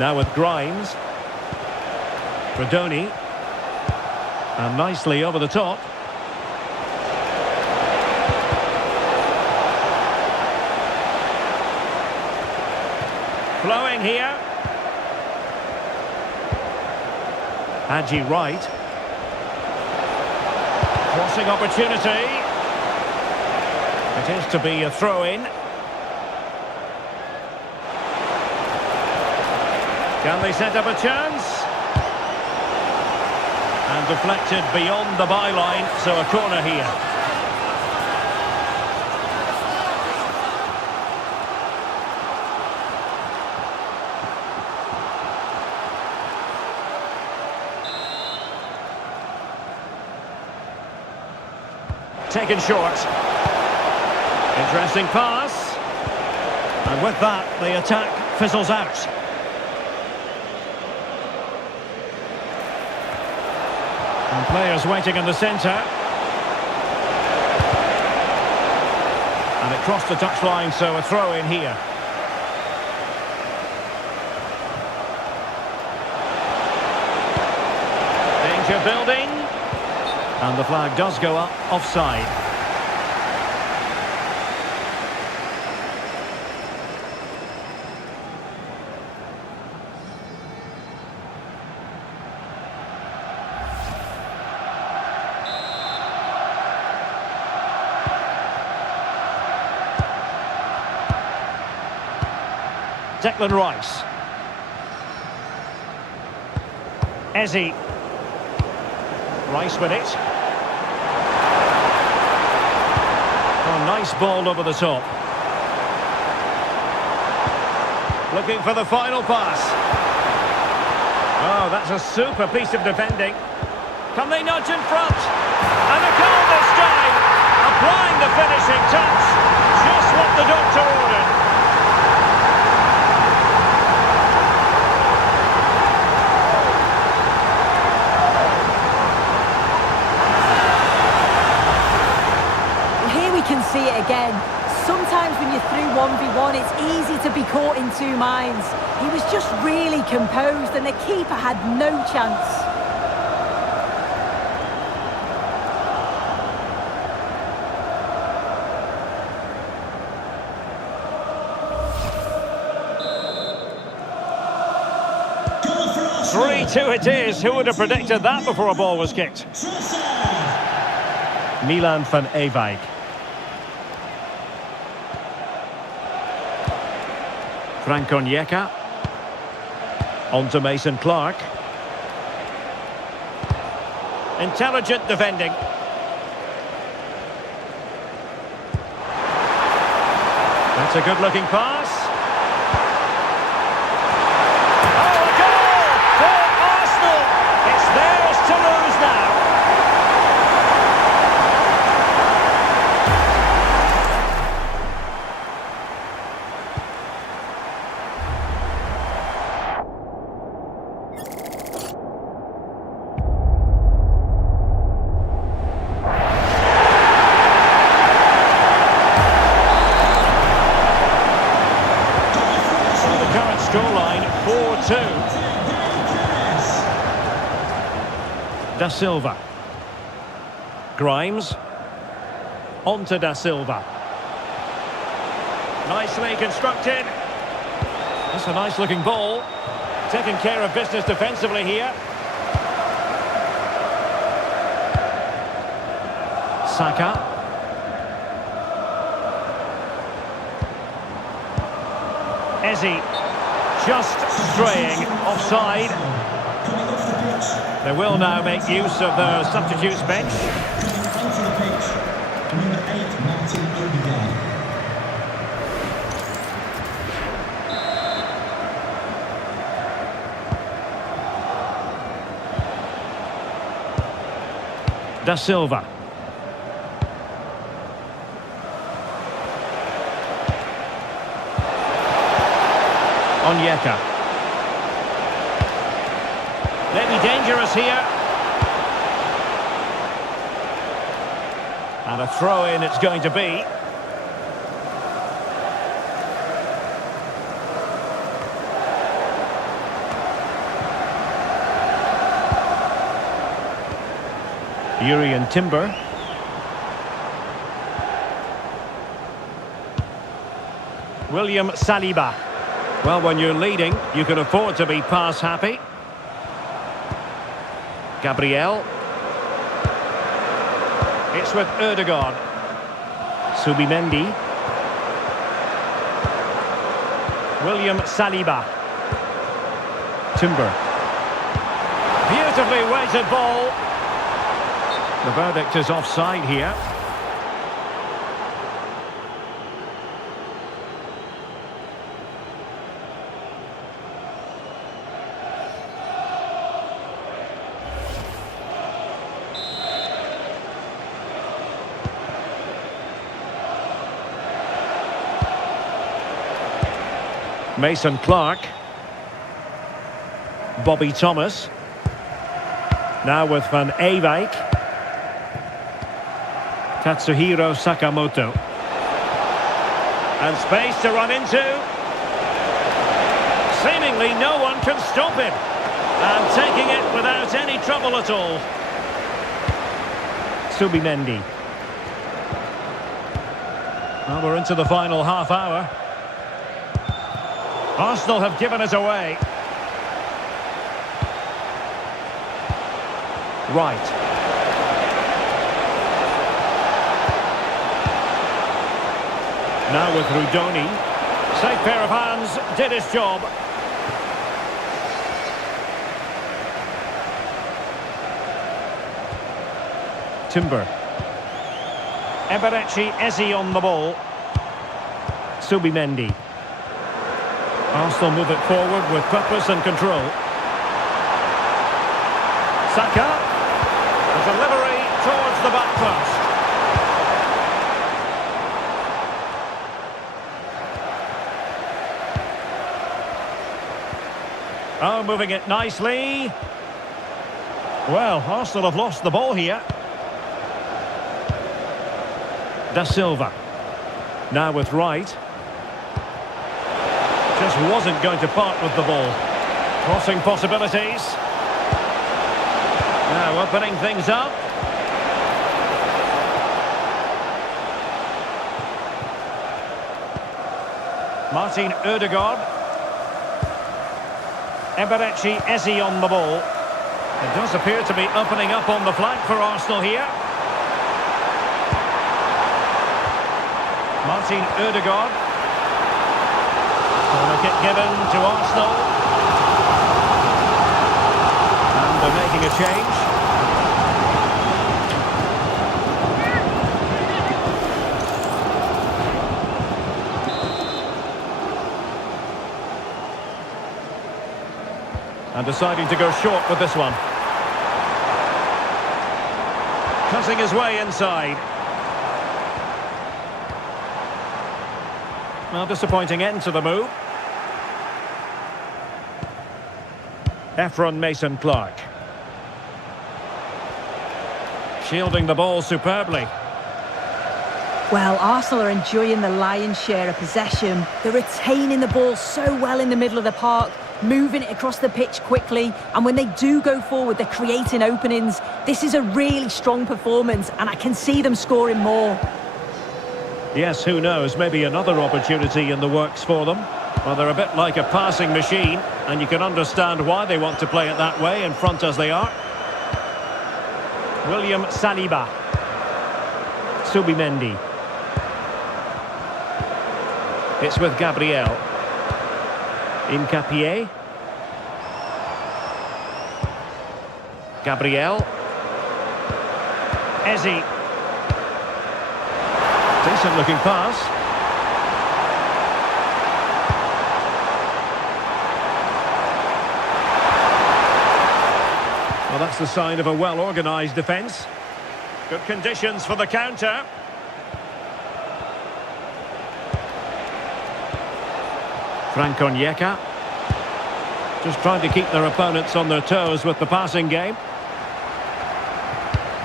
Now with Grimes. Rodoni. And nicely over the top. Flowing here. Haji Wright. Crossing opportunity. It is to be a throw-in. Can they set up a chance? And deflected beyond the byline, so a corner here. Taken short. Interesting pass. And with that, the attack fizzles out. And players waiting in the centre. And it crossed the touchline, so a throw in here. Danger building. And the flag does go up offside. Declan Rice. Eze. Rice with it. Oh, nice ball over the top. Looking for the final pass. Oh, that's a super piece of defending. Can they nudge in front? And a goal this time. Applying the finishing touch. Just what the doctor ordered. Can see it again. Sometimes when you're through 1v1, it's easy to be caught in two minds. He was just really composed and the keeper had no chance. Trossard. 3-2 it is. Who would have predicted that before a ball was kicked? Trossard. Milan van Ewijk. Frank Onyeka. On to Mason Clark. Intelligent defending. That's a good-looking pass. Oh, a goal for Arsenal! It's theirs to lose now. Scoreline 4-2. Da Silva. Grimes. On to Da Silva. Nicely constructed. That's a nice looking ball. Taking care of business defensively here. Saka. Eze. Just straying offside. Coming off the pitch. They will now make use of their substitutes bench. Coming onto the pitch. Number 8, Martin Odegaard. Da Silva. Onyeka. May be dangerous here. And a throw-in it's going to be. Urian Timber. William Saliba. Well, when you're leading, you can afford to be pass happy. Gabriel. It's with Odegaard. Subimendi. William Saliba. Timber. Beautifully weighted ball. The verdict is offside here. Mason Clark. Bobby Thomas. Now with Van Ewijk. Tatsuhiro Sakamoto. And space to run into. Seemingly no one can stop him. And taking it without any trouble at all. Subimendi. Well, we're into the final half hour. Arsenal have given us away. Right. Now with Rudoni. Safe pair of hands, did his job. Timber. Emirates Eze on the ball. Subimendi. Arsenal move it forward with purpose and control. Saka. The delivery towards the back post. Oh, moving it nicely. Well, Arsenal have lost the ball here. Da Silva. Now with Wright. Just wasn't going to part with the ball. Crossing possibilities. Now opening things up. Martin Odegaard. Emirates Eze on the ball. It does appear to be opening up on the flank for Arsenal here. Martin Odegaard. Corner kick given to Arsenal. And they're making a change. And deciding to go short with this one. Cutting his way inside. Well, disappointing end to the move. Efron Mason Clark. Shielding the ball superbly. Well, Arsenal are enjoying the lion's share of possession. They're retaining the ball so well in the middle of the park, moving it across the pitch quickly, and when they do go forward, they're creating openings. This is a really strong performance, and I can see them scoring more. Yes, who knows, maybe another opportunity in the works for them. Well, they're a bit like a passing machine, and you can understand why they want to play it that way, in front as they are. William Saliba. Subimendi. It's with Gabriel. Incapié. Gabriel. Ezi. Decent looking pass. Well, that's the sign of a well-organised defence. Good conditions for the counter. Frank Onyeka. Just trying to keep their opponents on their toes with the passing game.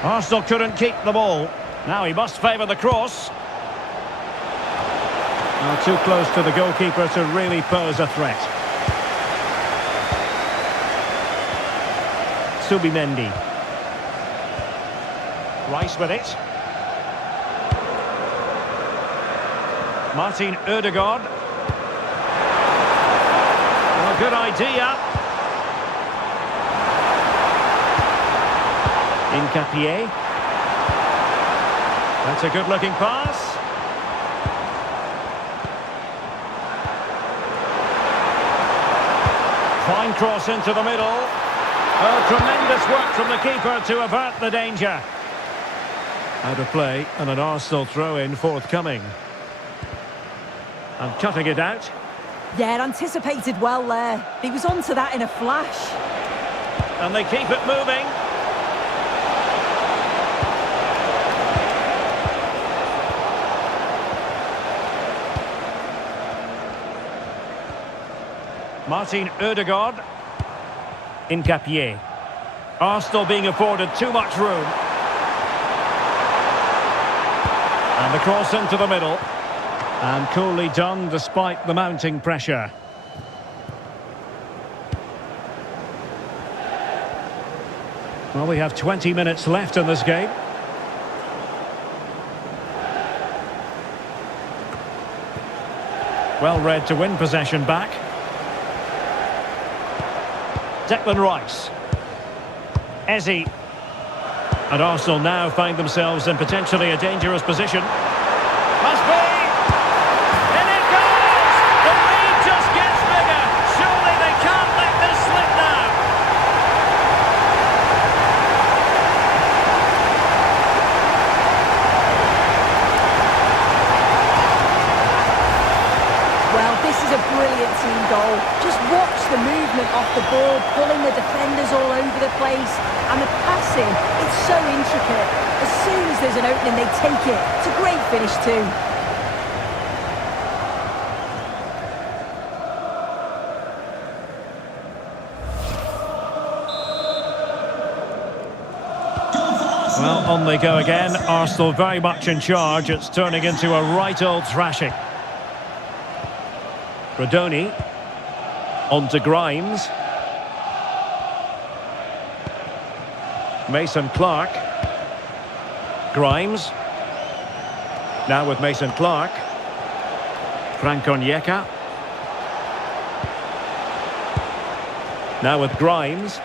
Arsenal couldn't keep the ball. Now he must favour the cross. Well, too close to the goalkeeper to really pose a threat. Subimendi. Rice with it. Martin Ødegaard. Well, good idea. Incapié. That's a good-looking pass. Fine cross into the middle. Oh, tremendous work from the keeper to avert the danger. Out of play and an Arsenal throw-in forthcoming. And cutting it out. Yeah, anticipated well there. He was onto that in a flash. And they keep it moving. Martin Ødegaard. Incapié. Arsenal being afforded too much room. And the cross into the middle. And coolly done despite the mounting pressure. Well, we have 20 minutes left in this game. Well read to win possession back. Declan Rice. Ezi. And Arsenal now find themselves in potentially a dangerous position. Must be! And it goes! The lead just gets bigger. Surely they can't let this slip now. Well, this is a brilliant team goal. Just watch the movement off the ball, pulling the defenders all over the place. And the passing, it's so intricate. As soon as there's an opening, they take it. It's a great finish too. Well, on they go again. Arsenal very much in charge. It's turning into a right old thrashing. Rodoni. On to Grimes. Mason Clark. Grimes. Now with Mason Clark. Frank Onyeka. Now with Grimes.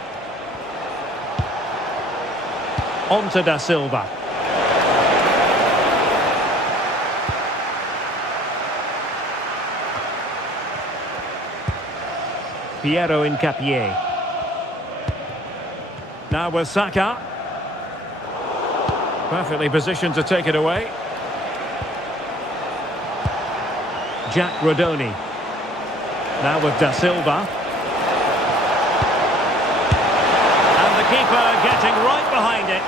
On to Da Silva. Piero Incapié. Now with Saka. Perfectly positioned to take it away. Jack Rodoni. Now with Da Silva. And the keeper getting right behind it.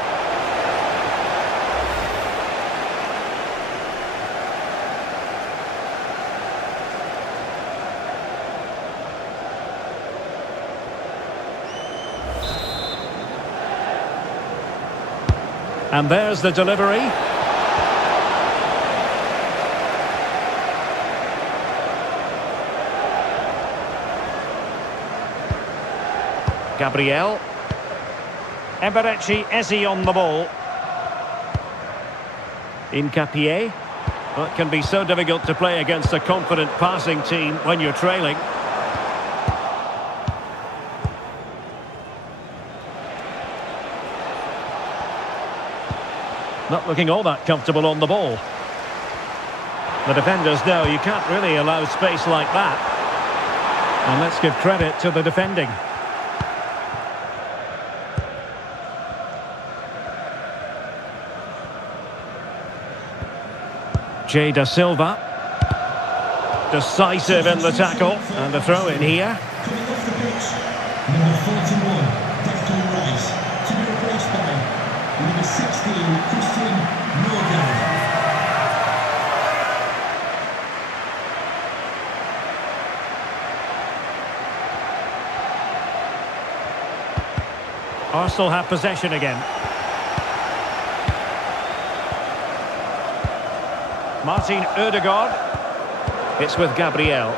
And there's the delivery. Gabriel. Emirates on the ball. Incapié. Well, it can be so difficult to play against a confident passing team when you're trailing. Not looking all that comfortable on the ball. The defenders know you can't really allow space like that. And let's give credit to the defending. Jay Da Silva. Decisive in the tackle. And the throw in here. Coming off the pitch, number 41, Declan Rice, to be replaced by number 16, Christian Morgan. Arsenal have possession again. Martin Ødegaard. It's with Gabriel.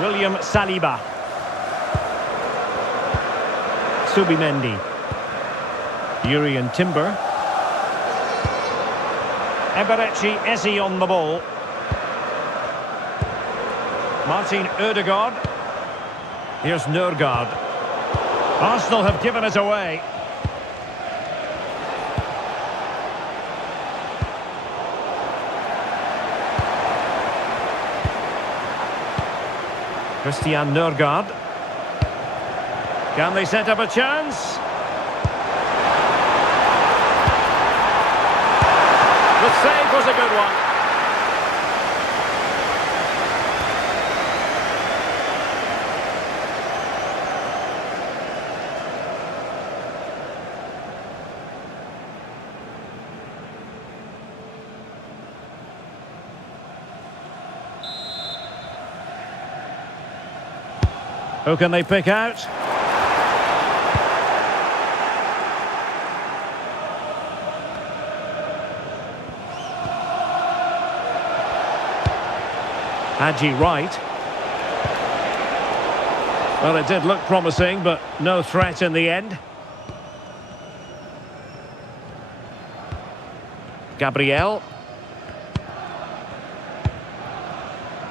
William Saliba. Subimendi. Urian Timber. Eberechi Eze on the ball. Martin Ødegaard. Here's Nørgaard. Arsenal have given it away. Christian Nørgaard. Can they set up a chance? The save was a good one. Who can they pick out? Haji Wright. Well, it did look promising, but no threat in the end. Gabriel.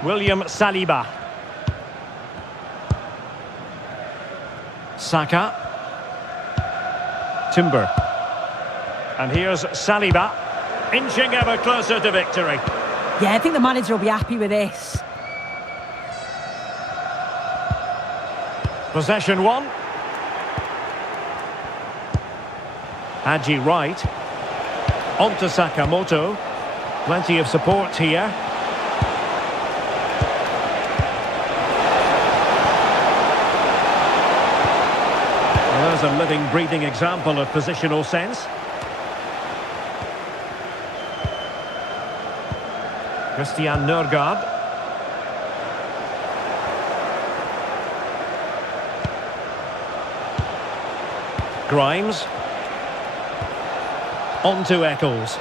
William Saliba. Saka. Timber. And here's Saliba, inching ever closer to victory. Yeah, I think the manager will be happy with this. Possession one. Haji Wright. On to Sakamoto. Plenty of support here. Well, there's a living, breathing example of positional sense. Christian Nørgaard. Grimes. On to Eccles.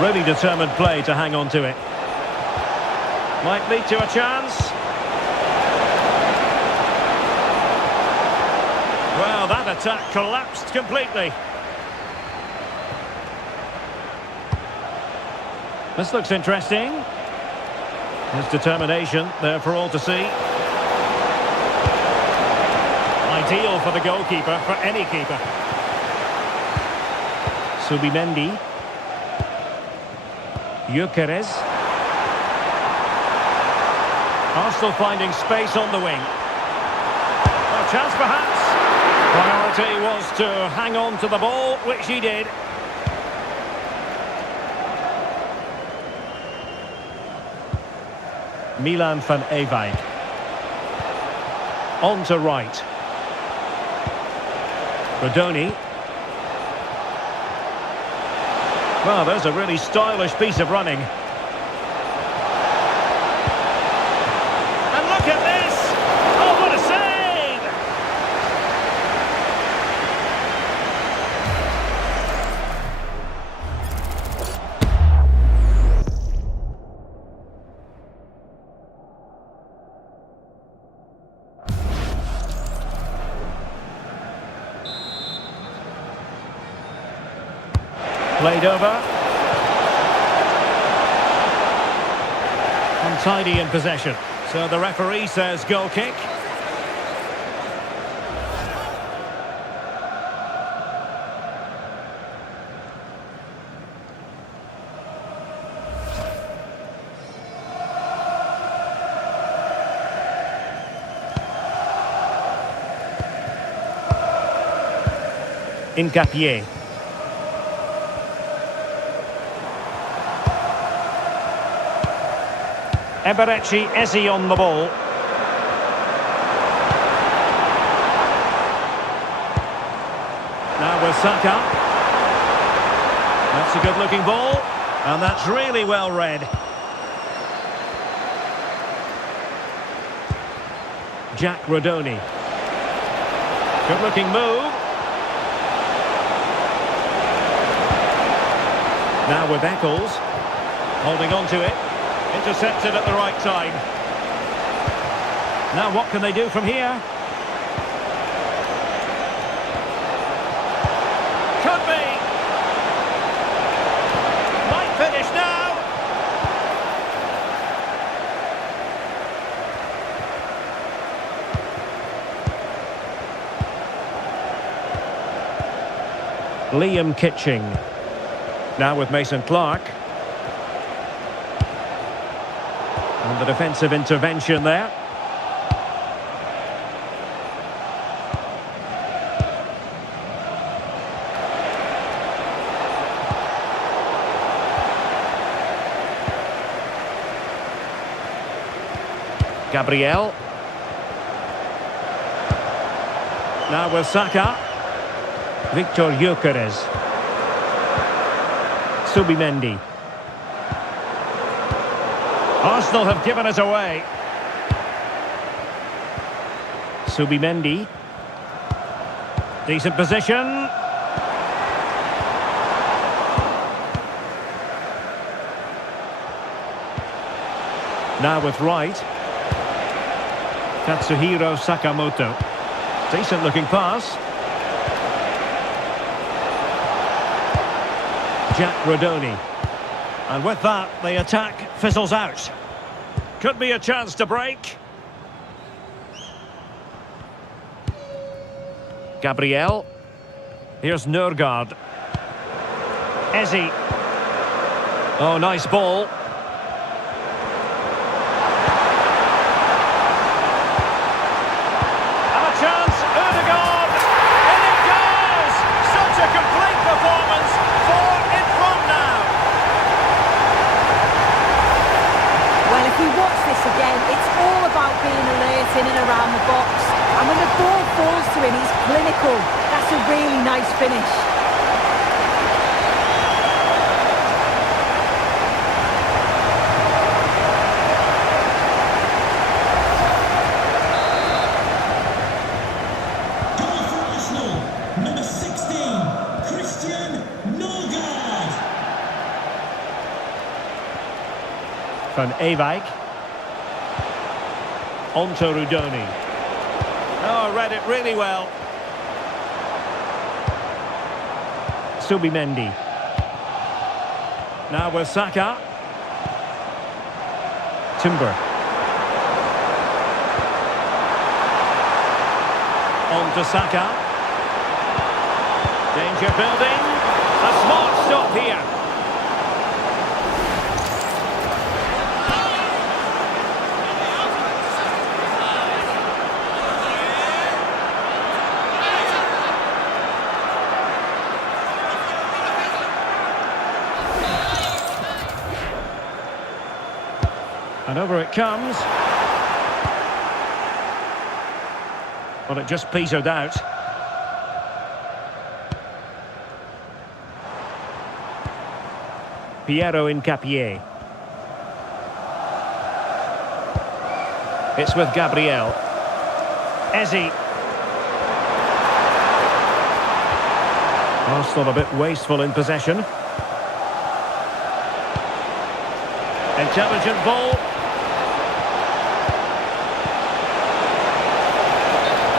Really determined play to hang on to it. Might lead to a chance. Well, that attack collapsed completely. This looks interesting. His determination there for all to see. Ideal for the goalkeeper, for any keeper. Subimendi. Gyökeres. Arsenal finding space on the wing. A chance perhaps. Priority was to hang on to the ball, which he did. Milan van Ewijk. On to Wright. Rodoni. Well, there's a really stylish piece of running. And look at this! Oh, what a save! Played over. Untidy in possession. So the referee says goal kick. Incapié. Emirates on the ball. Now with Saka. That's a good-looking ball, and that's really well read. Jack Rodoni. Good-looking move. Now with Eccles. Holding on to it. Intercepted at the right time. Now what can they do from here? Could be. Might finish now. Liam Kitching. Now with Mason Clark. And the defensive intervention there. Gabriel. Now with Saka. Victor Gyökeres. Subimendi. Arsenal have given us away. Subimendi. Decent position. Now with Wright. Katsuhiro Sakamoto. Decent looking pass. Jack Rodoni. And with that, the attack fizzles out. Could be a chance to break. Gabriel. Here's Nørgaard. Eze. Oh, nice ball. And a chance, Ødegaard. And it goes! Such a complete performance. 4 in front now. Well, if we watch this again, it's all about being alert in and around the box. And when the ball falls to him, he's clinical. That's a really nice finish. Goal for Arsenal, number 16, Christian Nørgaard. Van Ewijk. Onto Rudoni. Oh, read it really well. Subimendi. Now with Saka. Timber. On to Saka. Danger building. A smart stop here. And over it comes. Well, it just petered out. Piero Incapié. It's with Gabriel. Eze. Arsenal a bit wasteful in possession. Intelligent ball.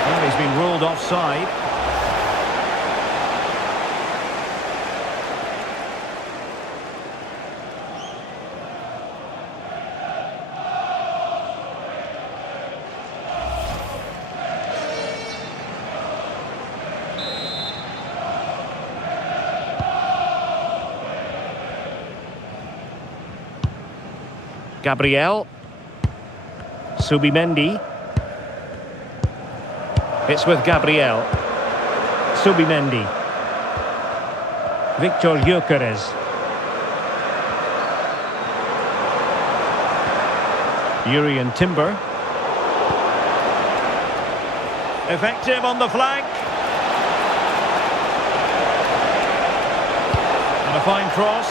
Well, he's been ruled offside. Gabriel. Subimendi. It's with Gabriel. Subimendi. Victor Gyökeres. Jurriën Timber. Effective on the flank. And a fine cross.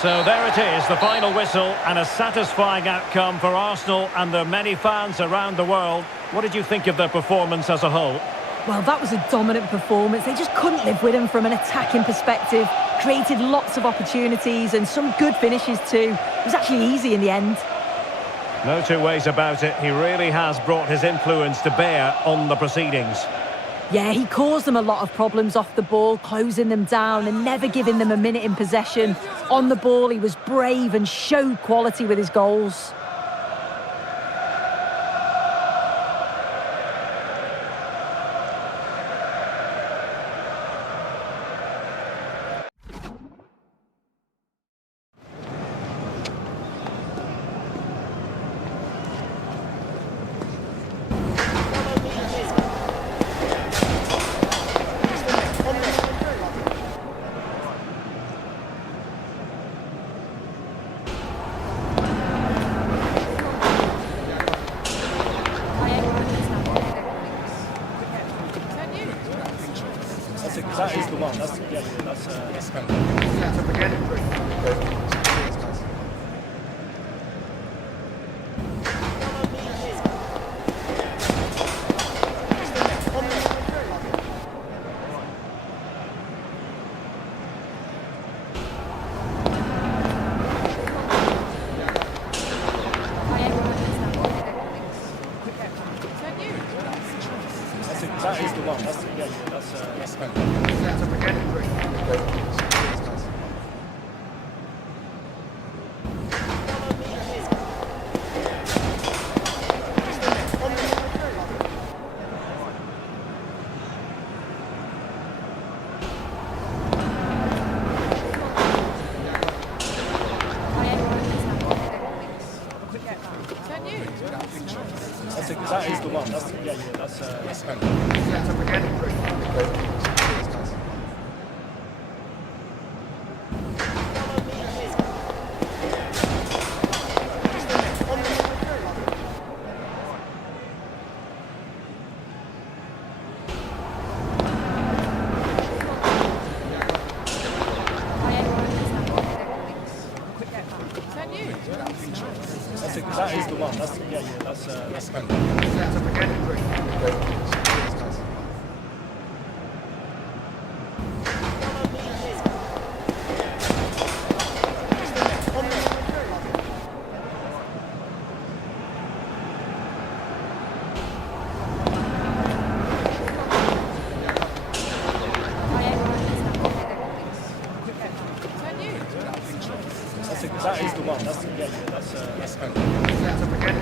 So there it is, the final whistle, and a satisfying outcome for Arsenal and their many fans around the world. What did you think of their performance as a whole? Well, that was a dominant performance. They just couldn't live with him from an attacking perspective. Created lots of opportunities and some good finishes too. It was actually easy in the end. No two ways about it. He really has brought his influence to bear on the proceedings. Yeah, he caused them a lot of problems off the ball, closing them down and never giving them a minute in possession. On the ball, he was brave and showed quality with his goals. That is the one. That's kind of again. That is the one. That's kind of again. That is the one. That's kind of again. That is the one. That's kind of again. That is the one. That's kind of again.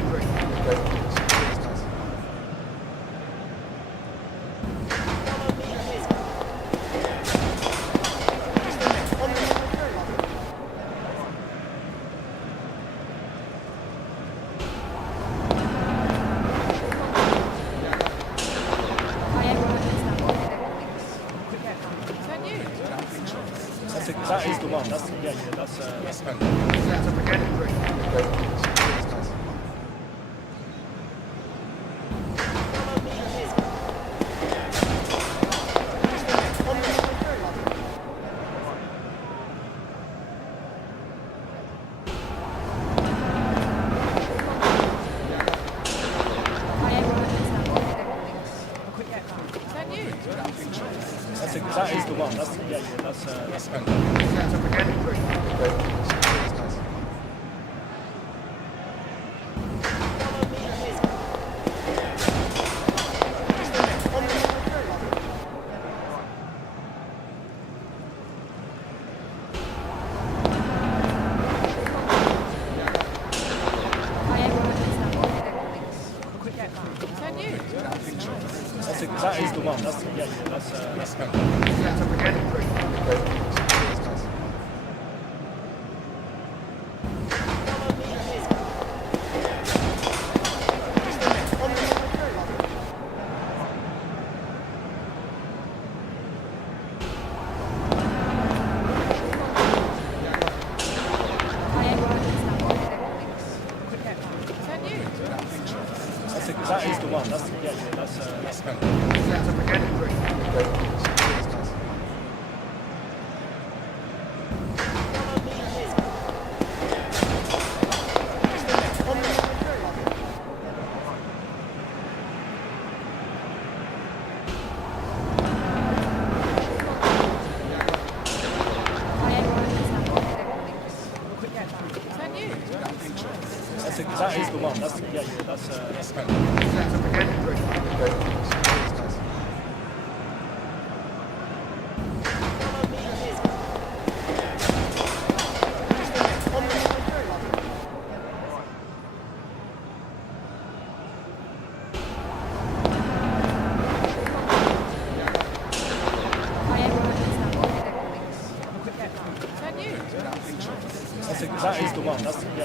That is the one. That's kind of again. That is the one. That's kind of again. That is the one. That's kind of again. That is the one. That's the one.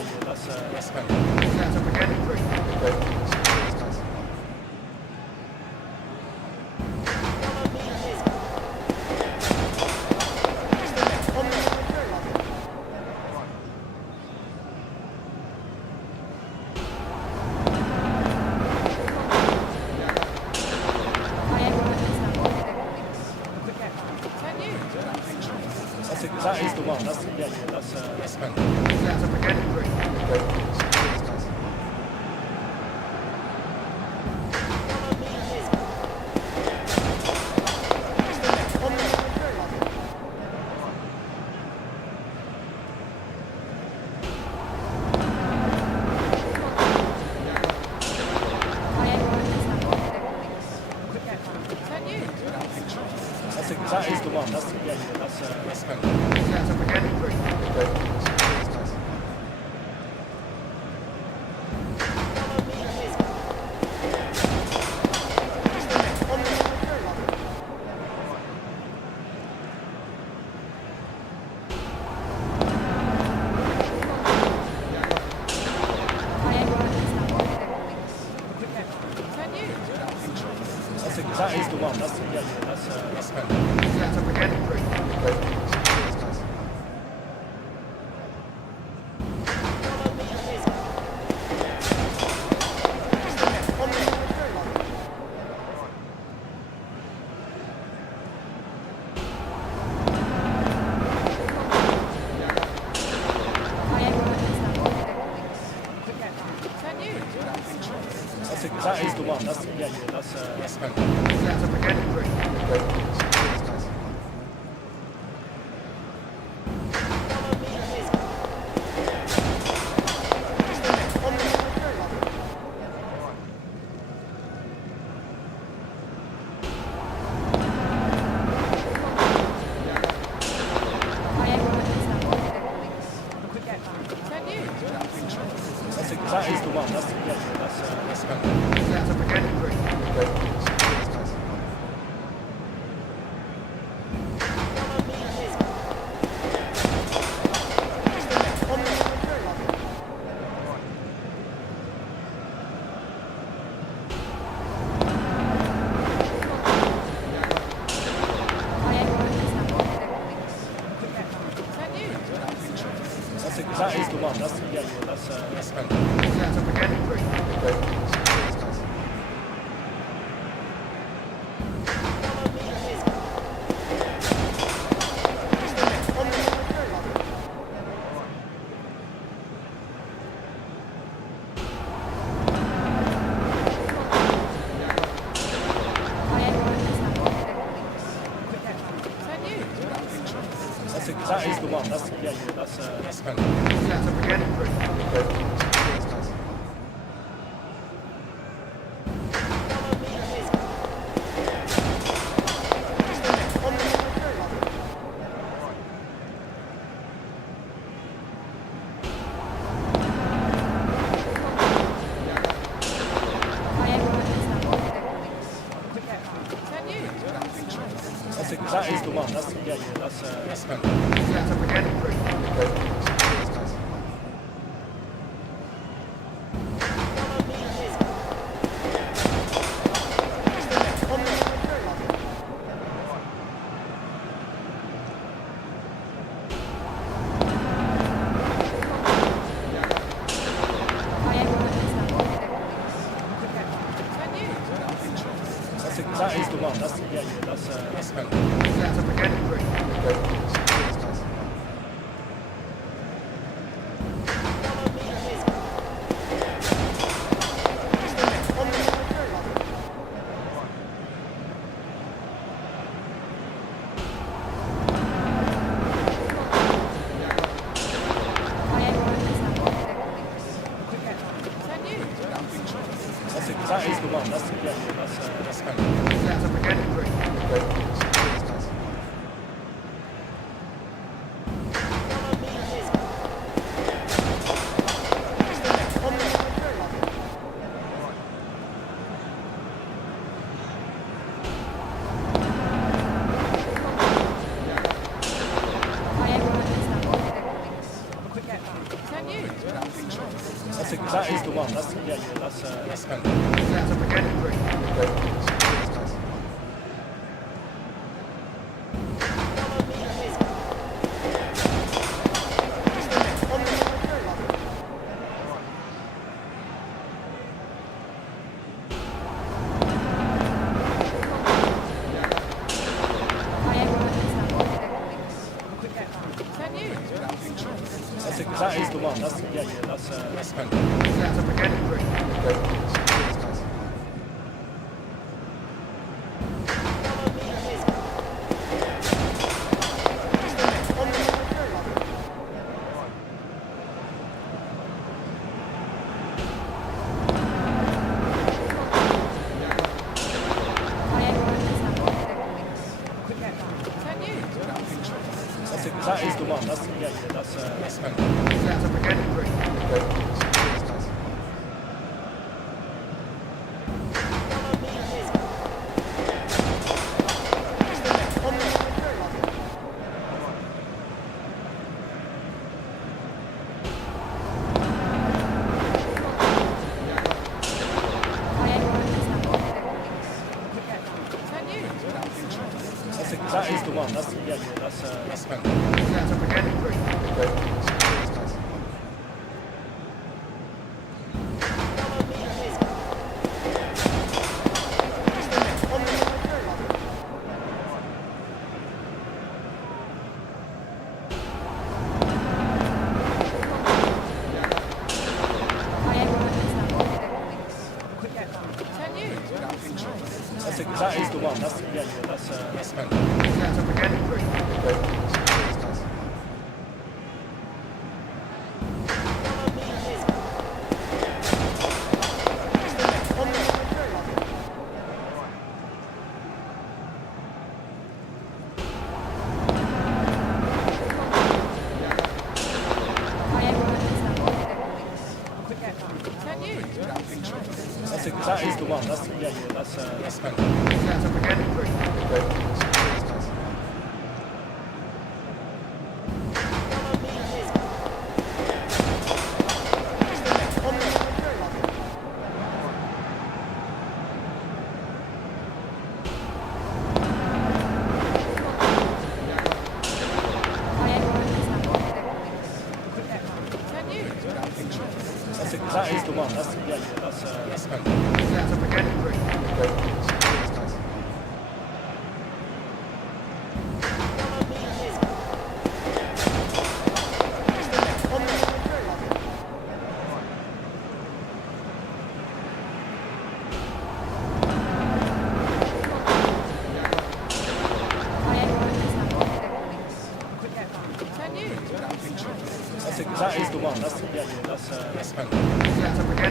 That is the one. That is the one. That is the one. That is the one. That is the one. That is the one. That is the one. one. That's up again. That is the one. That's up again. That is the one. That's up again. That is the one. That's up again. That is the one. That's up again. That is the one. That's up again. That is the one. That's up again. That is the one. That's up again.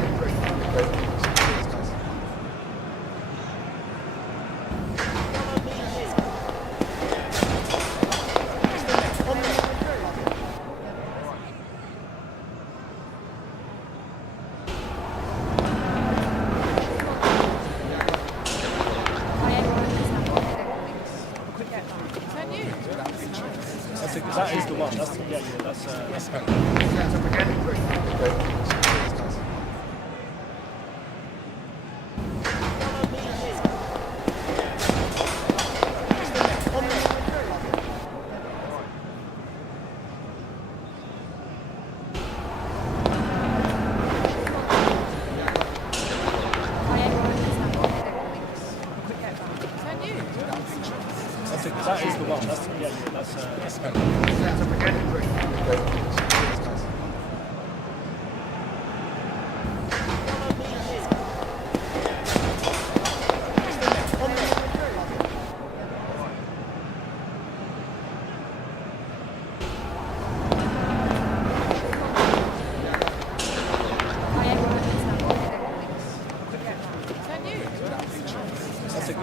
That is the one. That's up again. That is the one. That's up again.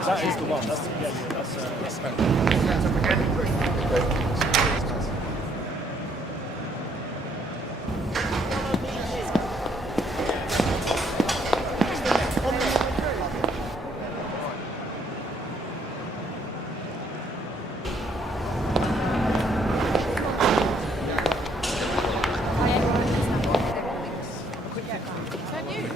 That is the one. That's up again. Can you?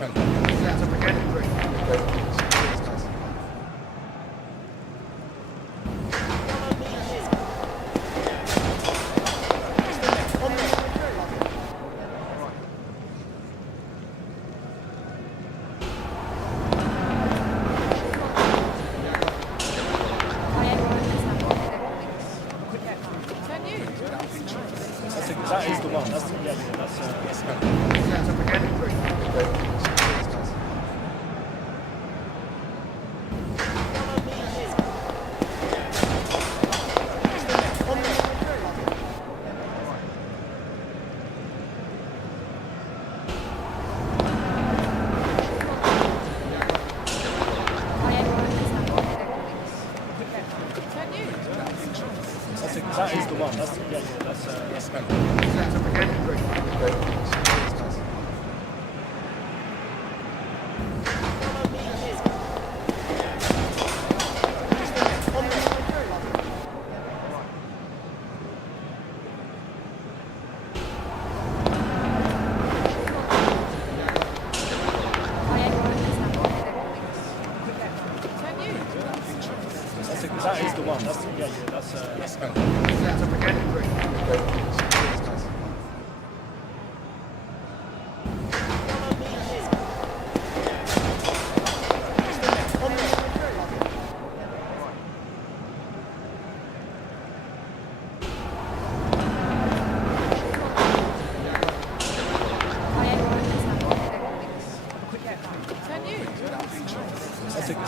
That is the one. That's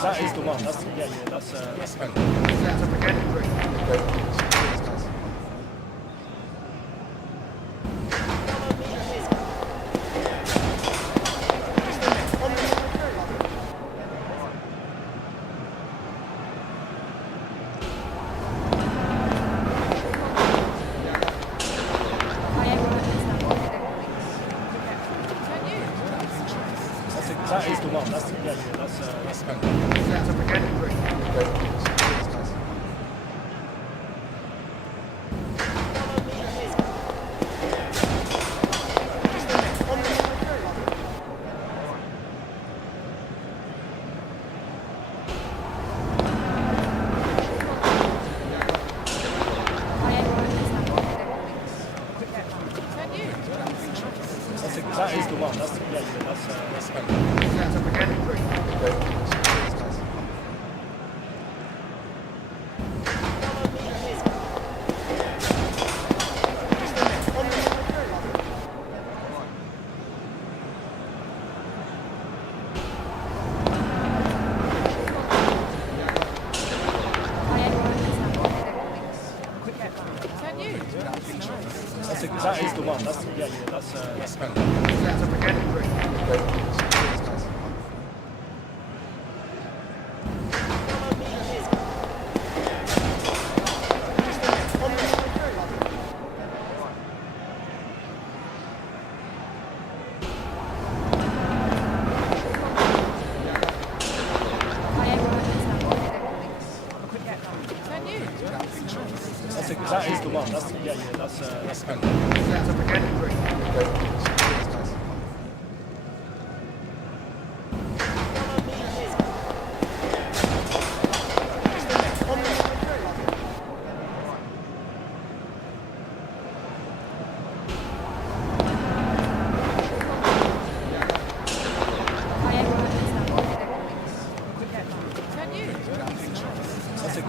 that is the one. That is the one. That is the one. That is the one. That is the one. That is the one.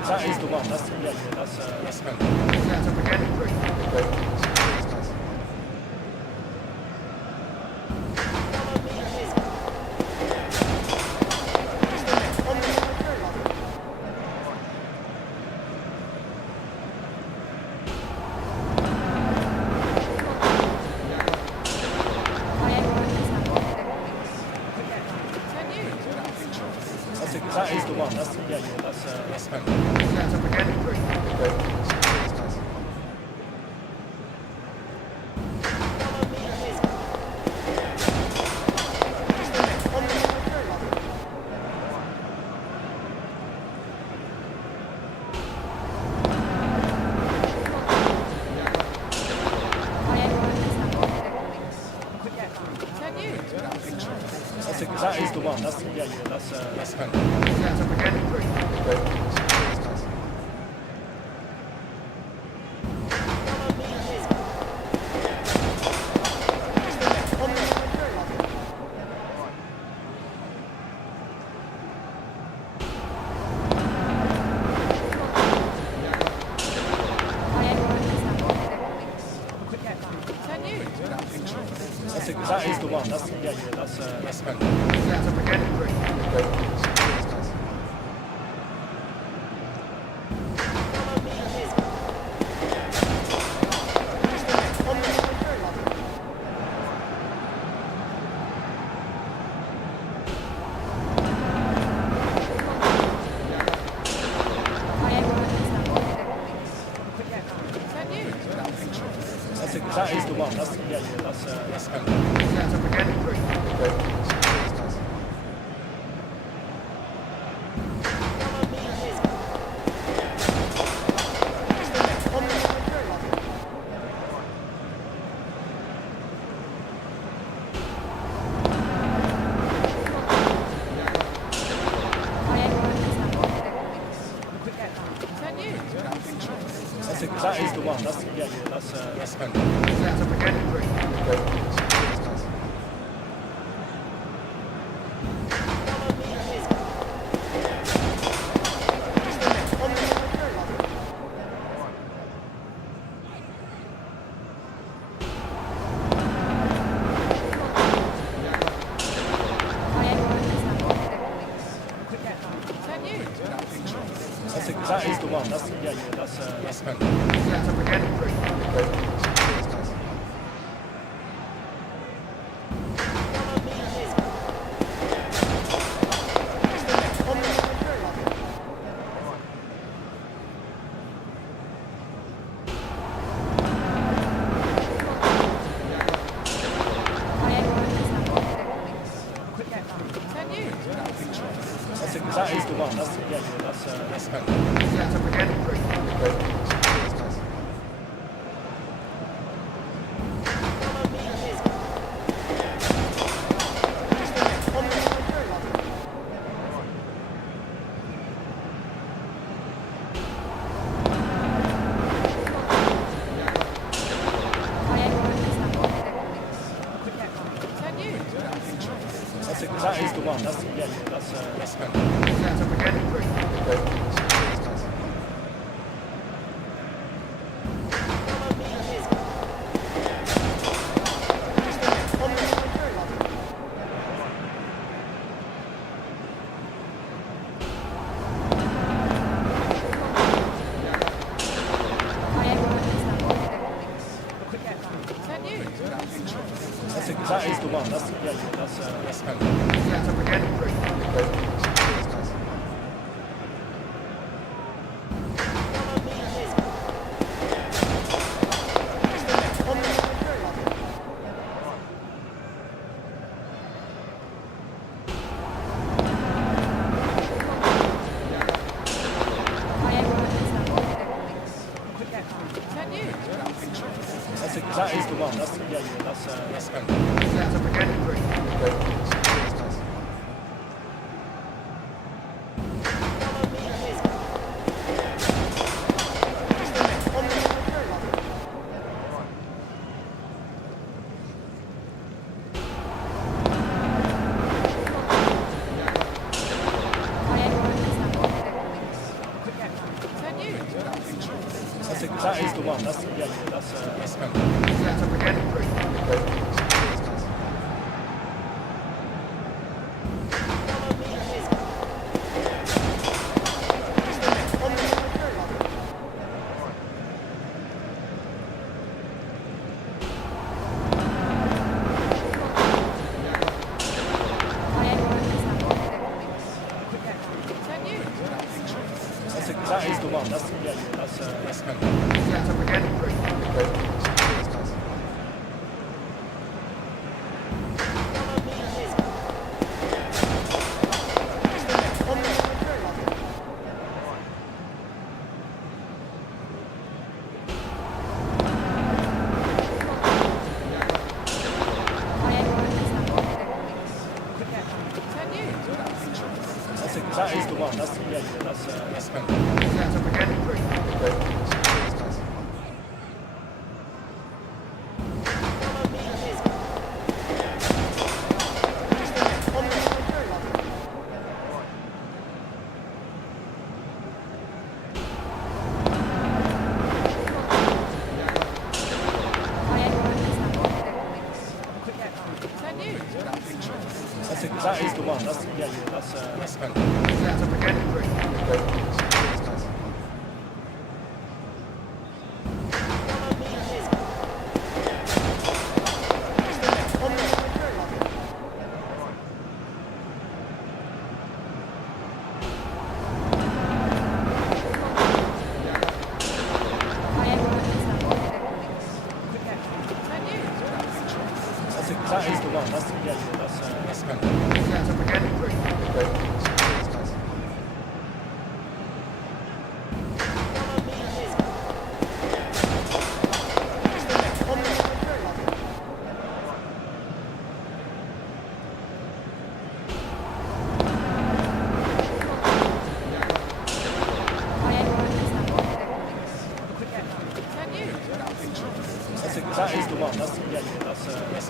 That is the one. That is the one. one. That's that is the one. That is the one. That is the one. That is the one. That is the one. That is the one. That is the one. That is the one. That is the one. That is the one. That is the one. That's that's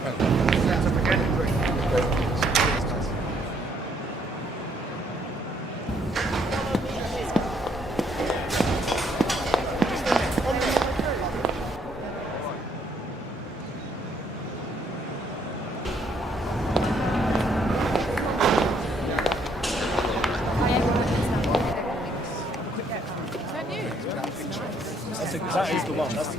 that is the one. That's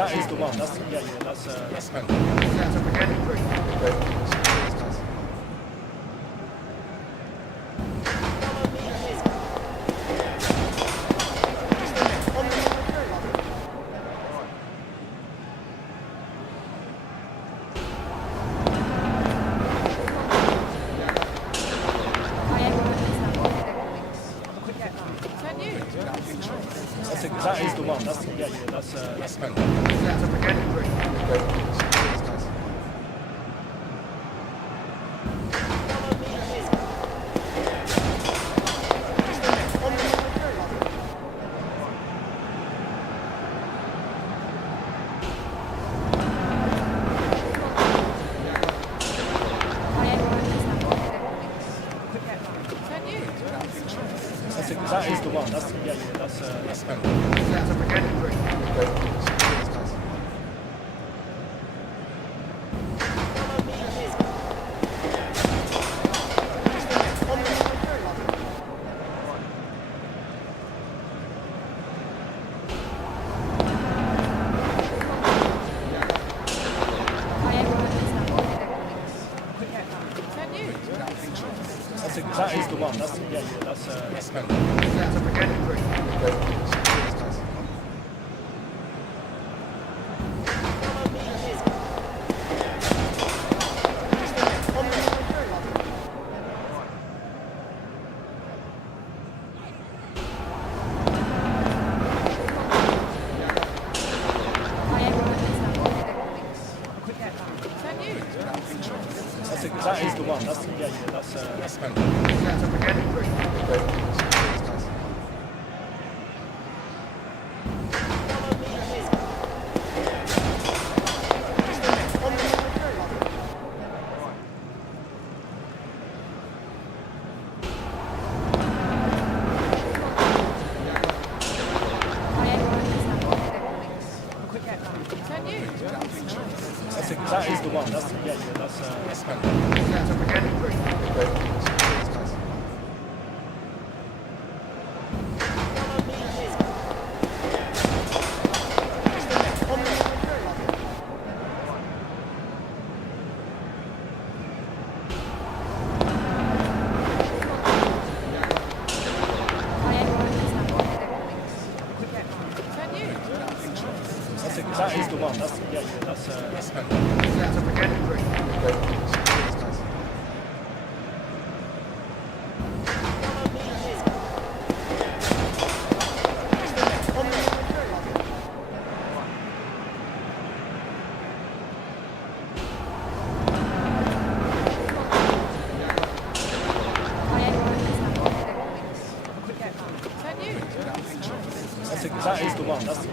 that is the one. That's that is the one. That is the one. That is the one. That is the one. That is the one. That is the one. That is the one. That is the one. That is the one. That's